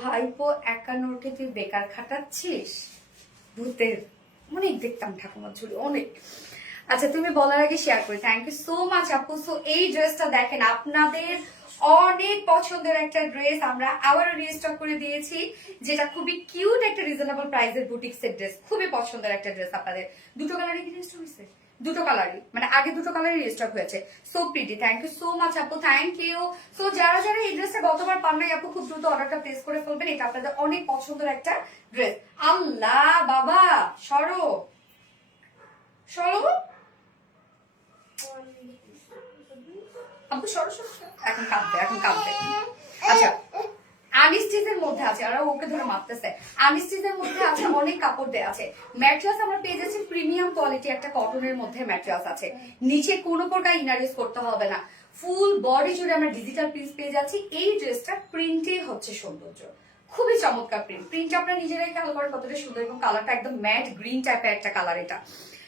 ভাইপো একানোরকে তুই বেকার খাটাচ্ছিস। ভূতের অনেক দেখতাম ঠাকুমার ঝুলি, অনেক। আচ্ছা তুমি বলার আগে শেয়ার করি। থ্যাংক ইউ সো মাচ আপু। সো এই ড্রেসটা দেখেন, আপনাদের অনেক পছন্দের একটা ড্রেস আমরা আবারও রিস্টক করে দিয়েছি, যেটা খুবই কিউট একটা রিজনেবল প্রাইসের বুটিক্সের ড্রেস। খুবই পছন্দের একটা ড্রেস আপনাদের। দুটো কালারই কি রিস্টক হয়েছে? দুটো কালারই, মানে আগে দুটো কালারই রিস্টক হয়েছে। So pretty, thank you so much আপু, থ্যাংক ইউ। সো যারা যারা এই ড্রেসটা গতবার পান নাই আপু, খুব দ্রুত অর্ডারটা প্লেস করে ফেলবেন। এটা আপনাদের অনেক পছন্দের একটা ড্রেস। আল্লাহ বাবা, সরো সরো আপু, সরো সরো সরো। এখন কাঁদবে, এখন কাঁদবে। আচ্ছা আনিস্টিজের মধ্যে আছে, আর ওকে ধরে মারতেছে। আনিস্টিজের মধ্যে আছে, অনেক কাপড় দেয়া আছে। ম্যাট্রেস আমরা পেয়ে যাচ্ছি প্রিমিয়াম কোয়ালিটি একটা কটনের মধ্যে ম্যাট্রেস আছে। নিচে কোনো প্রকার ইনার ইউজ করতে হবে না। ফুল বডি জুড়ে আমরা ডিজিটাল প্রিন্ট পেয়ে যাচ্ছি। এই ড্রেসটা প্রিন্টে হচ্ছে সৌন্দর্য, খুবই চমৎকার প্রিন্ট। প্রিন্ট আপনারা নিজেরাই খেয়াল করেন কতটা সুন্দর, এবং কালারটা একদম ম্যাট গ্রিন টাইপের একটা কালার। এটা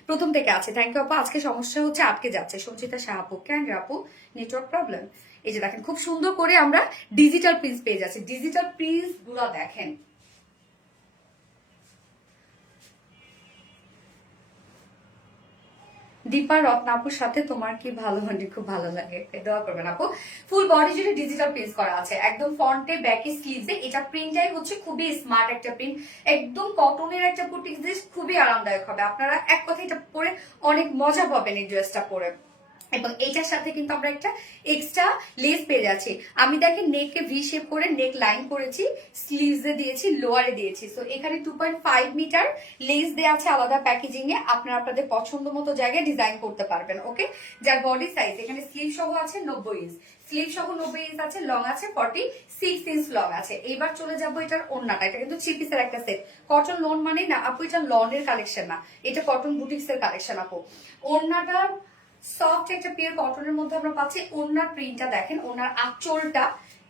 প্রথম থেকে আছে। থ্যাংক ইউ আপু। আজকে সমস্যা হচ্ছে আটকে যাচ্ছে। সঞ্চিতা শাহ আপু, কেন আপু নেটওয়ার্ক প্রবলেম? এই যে দেখেন খুব সুন্দর করে আমরা ডিজিটাল প্রিন্ট পেয়ে যাচ্ছি। ডিজিটাল প্রিন্ট গুলা দেখেন, দীপা রত্ন আপুর সাথে তোমার কি ভালো মানে? খুব ভালো লাগে, দোয়া করবেন আপু। ফুল বডি জুড়ে ডিজিটাল প্রিন্ট করা আছে, একদম ফ্রন্টে ব্যাকে স্লিভসে। এটা প্রিন্টটাই হচ্ছে খুবই স্মার্ট একটা প্রিন্ট, একদম কটনের একটা বুটিক ড্রেস, খুবই আরামদায়ক হবে। আপনারা এক কথা এটা পরে অনেক মজা পাবেন এই ড্রেসটা পরে। এবং এইটার সাথে কিন্তু আমরা একটা এক্সট্রা লেস পেয়ে যাচ্ছি। আমি দেখেন নেকে ভি শেপ করে নেক লাইন করেছি, স্লিভসে দিয়েছি, লোয়ারে দিয়েছি। সো এখানে 2.5 মিটার লেস দেওয়া আছে আলাদা প্যাকেজিং এ। আপনারা আপনাদের পছন্দ মতো জায়গায় ডিজাইন করতে পারবেন। ওকে, যার বডি সাইজ এখানে স্লিভ সহ আছে 90 ইঞ্চ, স্লিভ সহ 90 ইঞ্চ আছে, লং আছে 46 ইঞ্চ লং আছে। এইবার চলে যাবো এটার ওড়নাটা। এটা কিন্তু থ্রি পিসের একটা সেট। কটন লোন মানে না আপু, এটা লনের কালেকশন না, এটা কটন বুটিক্স এর কালেকশন আপু। ওড়নাটার সফট একটা পিওর কটনের মধ্যে আমরা পাচ্ছি। ওনার প্রিন্টটা দেখেন, ওনার আঁচলটা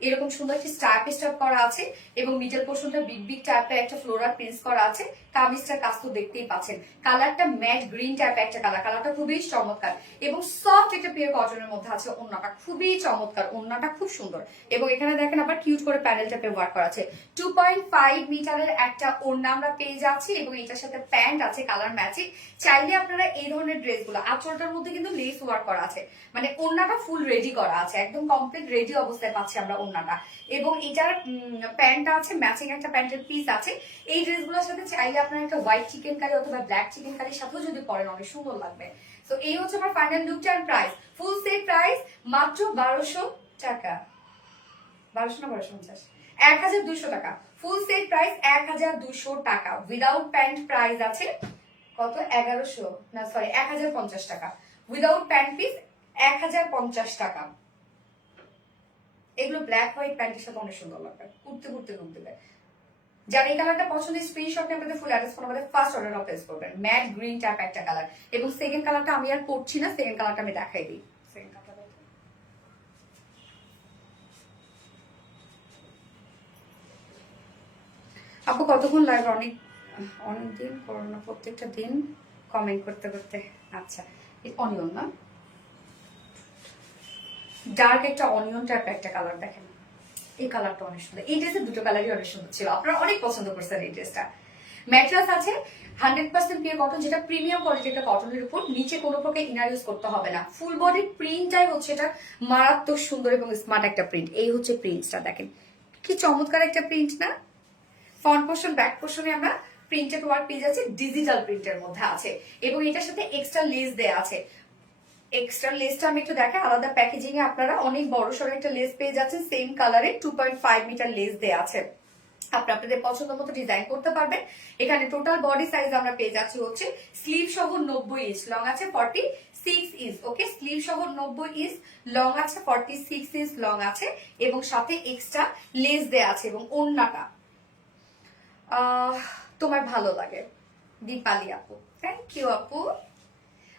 এরকম সুন্দর একটি স্টাইপ স্টাইপ করা আছে, এবং মিডল পোর্শনটা বিগ বিগ টাইপের একটা ফ্লোরাল প্রিন্টস করা আছে। কামিজটার কাজ তো দেখতেই পাচ্ছেন, কালারটা ম্যাট গ্রিন টাইপের একটা কালার। কালারটা খুবই চমৎকার এবং সফট একটা পিওর কটনের মধ্যে আছে। ওন্নাটা খুবই চমৎকার, ওন্নাটা খুব সুন্দর। এবং এখানে দেখেন আবার কিউট করে প্যানেল টাইপের ওয়ার্ক করা আছে। 2.5 মিটারের একটা ওড়না আমরা পেয়ে যাচ্ছি, এবং এটার সাথে প্যান্ট আছে কালার ম্যাচিং। চাইলে আপনারা এই ধরনের ড্রেসগুলো, আঁচলটার মধ্যে কিন্তু লেস ওয়ার্ক করা আছে, মানে ওড়নাটা ফুল রেডি করা আছে, একদম কমপ্লিট রেডি অবস্থায় পাচ্ছি আমরা ওড়নাটা। এবং এটার প্যান্টটা আছে ম্যাচিং, একটা প্যান্টের পিস আছে। এই ড্রেসগুলোর সাথে চাইলে আপনারা একটা হোয়াইট চিকেন কারি অথবা ব্ল্যাক চিকেন কারির সাথেও যদি পরেন অনেক সুন্দর লাগবে। তো এই হচ্ছে আমার ফাইনাল লুকটা and price. Full set price মাত্র 1200 টাকা, 1200 না 1250, 1200 টাকা। ফুল সেট প্রাইস 1200 টাকা। উইদাউট প্যান্ট প্রাইস আছে কত? 1100 না সরি 1050 টাকা। উইদাউট প্যান্ট পিস 1050 টাকা। এগুলো ব্ল্যাক হোয়াইট প্যান্টের সাথে অনেক সুন্দর লাগবে, কুর্তে কুর্তে লুক দেবে। যার এই কালারটা পছন্দ স্ক্রিনশট নিয়ে আমাদের ফুল অ্যাড্রেস ফোন আমাদের ফার্স্ট অর্ডার প্লেস করবেন। ম্যাট গ্রিন টাইপ একটা কালার, এবং সেকেন্ড কালারটা আমি আর পড়ছি না, সেকেন্ড কালারটা আমি দেখাই দিই। সেকেন্ড কালারটা আপু কতক্ষণ লাগবে? অনেক দিন করো না, প্রত্যেকটা দিন কমেন্ট করতে করতে। আচ্ছা অনিয়ন না, ডার্ক একটা অনিয়ন টাইপ একটা কালার দেখেন, এই কালারটা অনেক সুন্দর। এই ড্রেসের দুটো কালারই অনেক সুন্দর ছিল, আপনারা অনেক পছন্দ করছেন এই ড্রেসটা। ম্যাট্রেস আছে 100% পিওর কটন, যেটা প্রিমিয়াম কোয়ালিটি একটা কটনের উপর, নিচে কোনো প্রকার ইনার ইউজ করতে হবে না। ফুল বডি প্রিন্টটাই হচ্ছে এটা মারাত্মক সুন্দর এবং স্মার্ট একটা প্রিন্ট। এই হচ্ছে প্রিন্টটা দেখেন, কি চমৎকার একটা প্রিন্ট না? ফ্রন্ট পোর্শন ব্যাক পোর্শনে আমরা প্রিন্টেড ওয়ার্ক পেয়ে যাচ্ছি, ডিজিটাল প্রিন্টের মধ্যে আছে, এবং এটার সাথে এক্সট্রা লেস দেয়া আছে। এক্সট্রা লেসটা আমি একটু দেখাই, আলাদা প্যাকেজিং এ আপনারা অনেক বড় সড়ো একটা লেস পেয়ে যাচ্ছেন, সেম কালারে 2.5 মিটার লেস দেয়া আছে। আপনারা আপনাদের পছন্দ মতো ডিজাইন করতে পারবেন। এখানে টোটাল বডি সাইজ আমরা পেয়ে যাচ্ছি হচ্ছে স্লিভ সহ 90 ইঞ্চ, লং আছে 46 ইঞ্চ। ওকে, স্লিভ সহ 90 ইঞ্চ, লং আছে 46 ইঞ্চ লং আছে, এবং সাথে এক্সট্রা লেস দেয়া আছে। এবং ওড়নাটা তোমার ভালো লাগে দীপালি আপু, থ্যাংক ইউ আপু।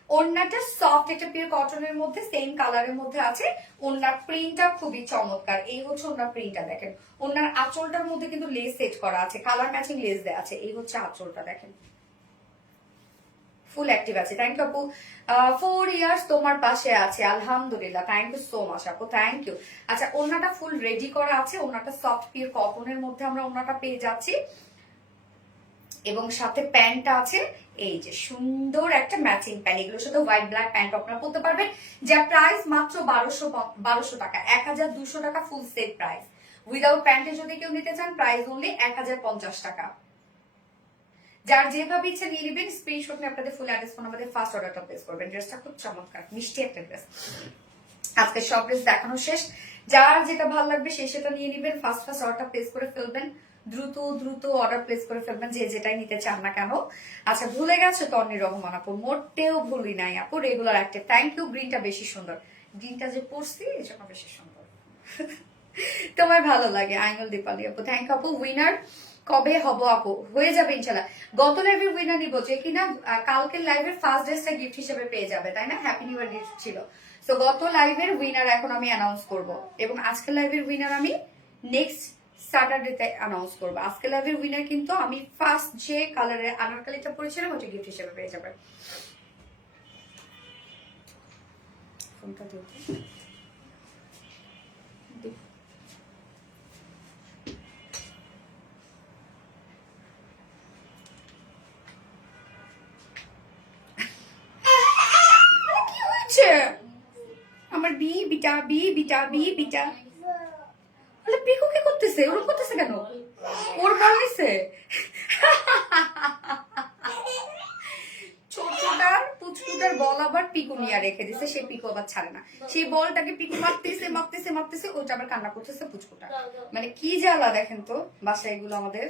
ওড়নাটা সফট একটা পিওর কটনের মধ্যে সেম কালারের মধ্যে আছে। ওড়নার প্রিন্টটা খুবই চমৎকার। এই হচ্ছে ওড়নার প্রিন্টটা দেখেন, ওড়নার আঁচলটার মধ্যে কিন্তু লেস সেট করা আছে, কালার ম্যাচিং লেস দেওয়া আছে। এই হচ্ছে আঁচলটা দেখেন, ফুল অ্যাক্টিভ আছে। থ্যাংক ইউ আপু। 4 ইয়ার্স তোমার পাশে আছে, আলহামদুলিল্লাহ। থ্যাংক ইউ সো মাচ আপু, থ্যাংক ইউ। আচ্ছা, ওড়নাটা ফুল রেডি করা আছে, ওড়নাটা সফট পিওর কটনের মধ্যে আমরা ওড়নাটা পেয়ে যাচ্ছি, এবং সাথে প্যান্টটা আছে এই যে সুন্দর একটা ম্যাচিং প্যান্ট। এগুলোর সাথে হোয়াইট ব্ল্যাক প্যান্ট আপনারা পরতে পারবেন, যার প্রাইস মাত্র 1200 টাকা, 1200 টাকা ফুল সেট প্রাইস। উইদাউট প্যান্টে যদি কেউ নিতে চান প্রাইস অনলি 1050 টাকা। যার যেভাবে ইচ্ছা নিয়ে নেবেন, স্ক্রিনশট নিয়ে আপনাদের ফুল অ্যাড্রেস ফোন আমাদের ফার্স্ট অর্ডারটা প্লেস করবেন। ড্রেসটা খুব চমৎকার, মিষ্টি একটা ড্রেস। আজকে সব ড্রেস দেখানো শেষ, যার যেটা ভালো লাগবে সে সেটা নিয়ে নেবেন, ফার্স্ট অর্ডারটা প্লেস করে ফেলবেন, দ্রুত দ্রুত অর্ডার প্লেস করে ফেলবেন যে যেটাই নিতে চান না কেন। আচ্ছা, ভুলে গেছো তন্নি রহমান আপু? মোটেও ভুলি নাই আপু, রেগুলার অ্যাক্টিভ। Thank you. গ্রিনটা বেশি সুন্দর, গ্রিনটা যে পরছি এই জন্য বেশি সুন্দর। তোমার ভালো লাগে আইনুল দীপালি আপু, থ্যাংক ইউ আপু। উইনার কবে হব আপু? হয়ে যাবে ইনশাল্লাহ। গত লাইভের উইনার নিব, যে কিনা কালকের লাইভের ফার্স্ট ড্রেসটা গিফট হিসেবে পেয়ে যাবে, তাই না? হ্যাপি নিউ ইয়ার গিফট ছিল। তো গত লাইভের উইনার এখন আমি অ্যানাউন্স করব, এবং আজকের লাইভের উইনার আমি নেক্সট স্যাটারডেতে অ্যানাউন্স করবো। আজকের লাইভের উইনার কিন্তু আমি ফার্স্ট যে কালারের আনারকালিটা পরেছিলাম ওটা গিফট হিসেবে পেয়ে যাবে। ফোনটা দিতে কি হয়েছে আমার? বি বিটা বি বিটা বি বিটা পিকু কি করতেছে? ওরকম করতেছে কেন? ওর বল নিছে ছোটটার পুচকুটার বল আবার পিকু নিয়ে রেখে দিছে, সে পিকু আবার ছাড়ে না। সেই বলটাকে পিকু মারতেছে মারতেছে মারতেছে, ওইটা আবার কান্না করতেছে পুচকুটা। মানে কি জ্বালা দেখেন তো বাসায় এগুলো আমাদের।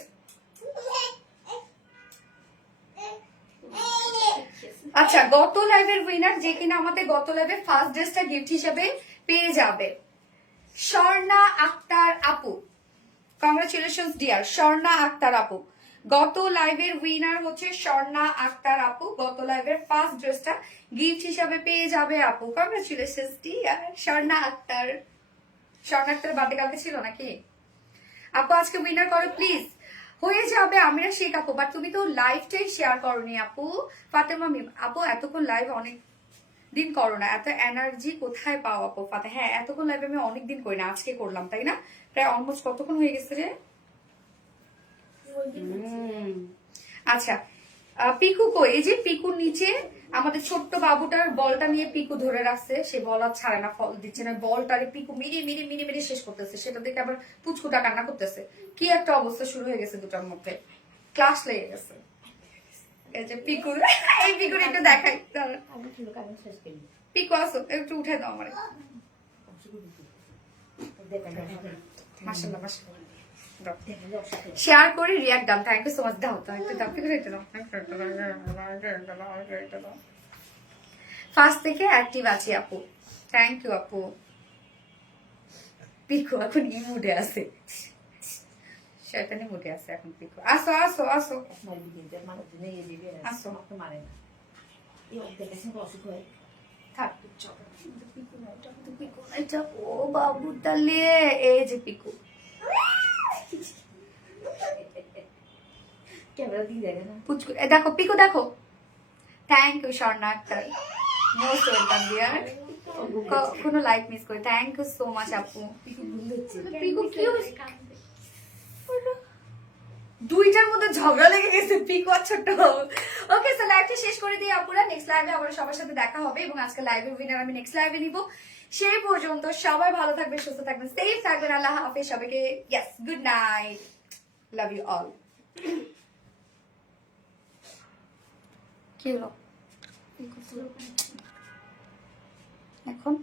আচ্ছা, গত লাইভের উইনার যে কিনা আমাদের গত লাইভে ফার্স্ট ড্রেসটা গিফট হিসেবে পেয়ে যাবে, স্বর্ণা আক্তার আপু। কংগ্রাচুলেশনস ডিয়ার স্বর্ণা আক্তার আপু। গত লাইভের উইনার হচ্ছে স্বর্ণা আক্তার আপু। গত লাইভের ফার্স্ট ড্রেসটা গিফট হিসাবে পেয়ে যাবে আপু। Congratulations dear Swarna Akter. স্বর্ণা আক্তারের বার্থডে কালকে ছিল নাকি আপু? আজকে উইনার করো প্লিজ। হয়ে যাবে আমিরা শেখ আপু, বাট তুমি তো লাইভটাই শেয়ার করনি আপু। ফাতেমা মিম আপু, এতক্ষণ লাইভ অনেক দিন করো না, এত এনার্জি কোথায় পাও আপু? ফাতে হ্যাঁ, এতক্ষণ লাইভ আমি অনেকদিন করি না, আজকে করলাম, তাই না? প্রায় অলমোস্ট কতক্ষণ হয়ে গেছে রে? আচ্ছা, পিকু কই? এই যে পিকুর নিচে আমাদের ছোট্ট বাবুটার বলটা নিয়ে পিকু ধরে রাখছে, সে বল আর ছাড়ে না, ফল দিচ্ছে না। বলটারে পিকু মিরি মিরি মিরি মিরি শেষ করতেছে, সেটা দেখে আবার পুচকুটা কান্না করতেছে। কি একটা অবস্থা শুরু হয়ে গেছে দুটার মধ্যে, ক্লাস লেগে গেছে। এই যে পিকুর, এই পিকুর একটু দেখাই, পিকু আসো একটু উঠে দাও আমার। মাশাআল্লাহ মাশাআল্লাহ, শেয়ার করে রিয়াক্ট দাও। Thank you so much. দাও তো একটু দাও, পিকু একটু দাও। ফার্স্ট থেকে অ্যাক্টিভ আছি আপু, থ্যাংক ইউ আপু। পিকু এখন ই মুডে আছে, শয়তানি মুডে আছে এখন পিকু। আসো আসো আসো আসো, মারে না এই দেখেছেন অসুখ হয় থাক চলো। পিকু এটা ও বাবু তালে, এই যে পিকু ক্যামেরা দিয়ে দেখে না পুচকু, দেখো পিকু দেখো। Thank you Swarna Akter, most welcome dear. কোনো লাইক মিস করে, থ্যাংক ইউ সো মাচ আপু। পিকু কি হয়েছে? দুইটার মধ্যে ঝগড়া লেগে গেছে, পিকু আর ছোট। ওকে, সো লাইভটা শেষ করে দিই আপুরা। নেক্সট লাইভে আবার সবার সাথে দেখা হবে, এবং আজকে লাইভের উইনার আমি নেক্সট লাইভে নিব। সেই পর্যন্ত সবাই ভালো থাকবেন, সুস্থ থাকবেন, সেফ থাকবেন। আল্লাহ হাফেজ সবাইকে। Yes, good night, love you all. কি হলো এখন?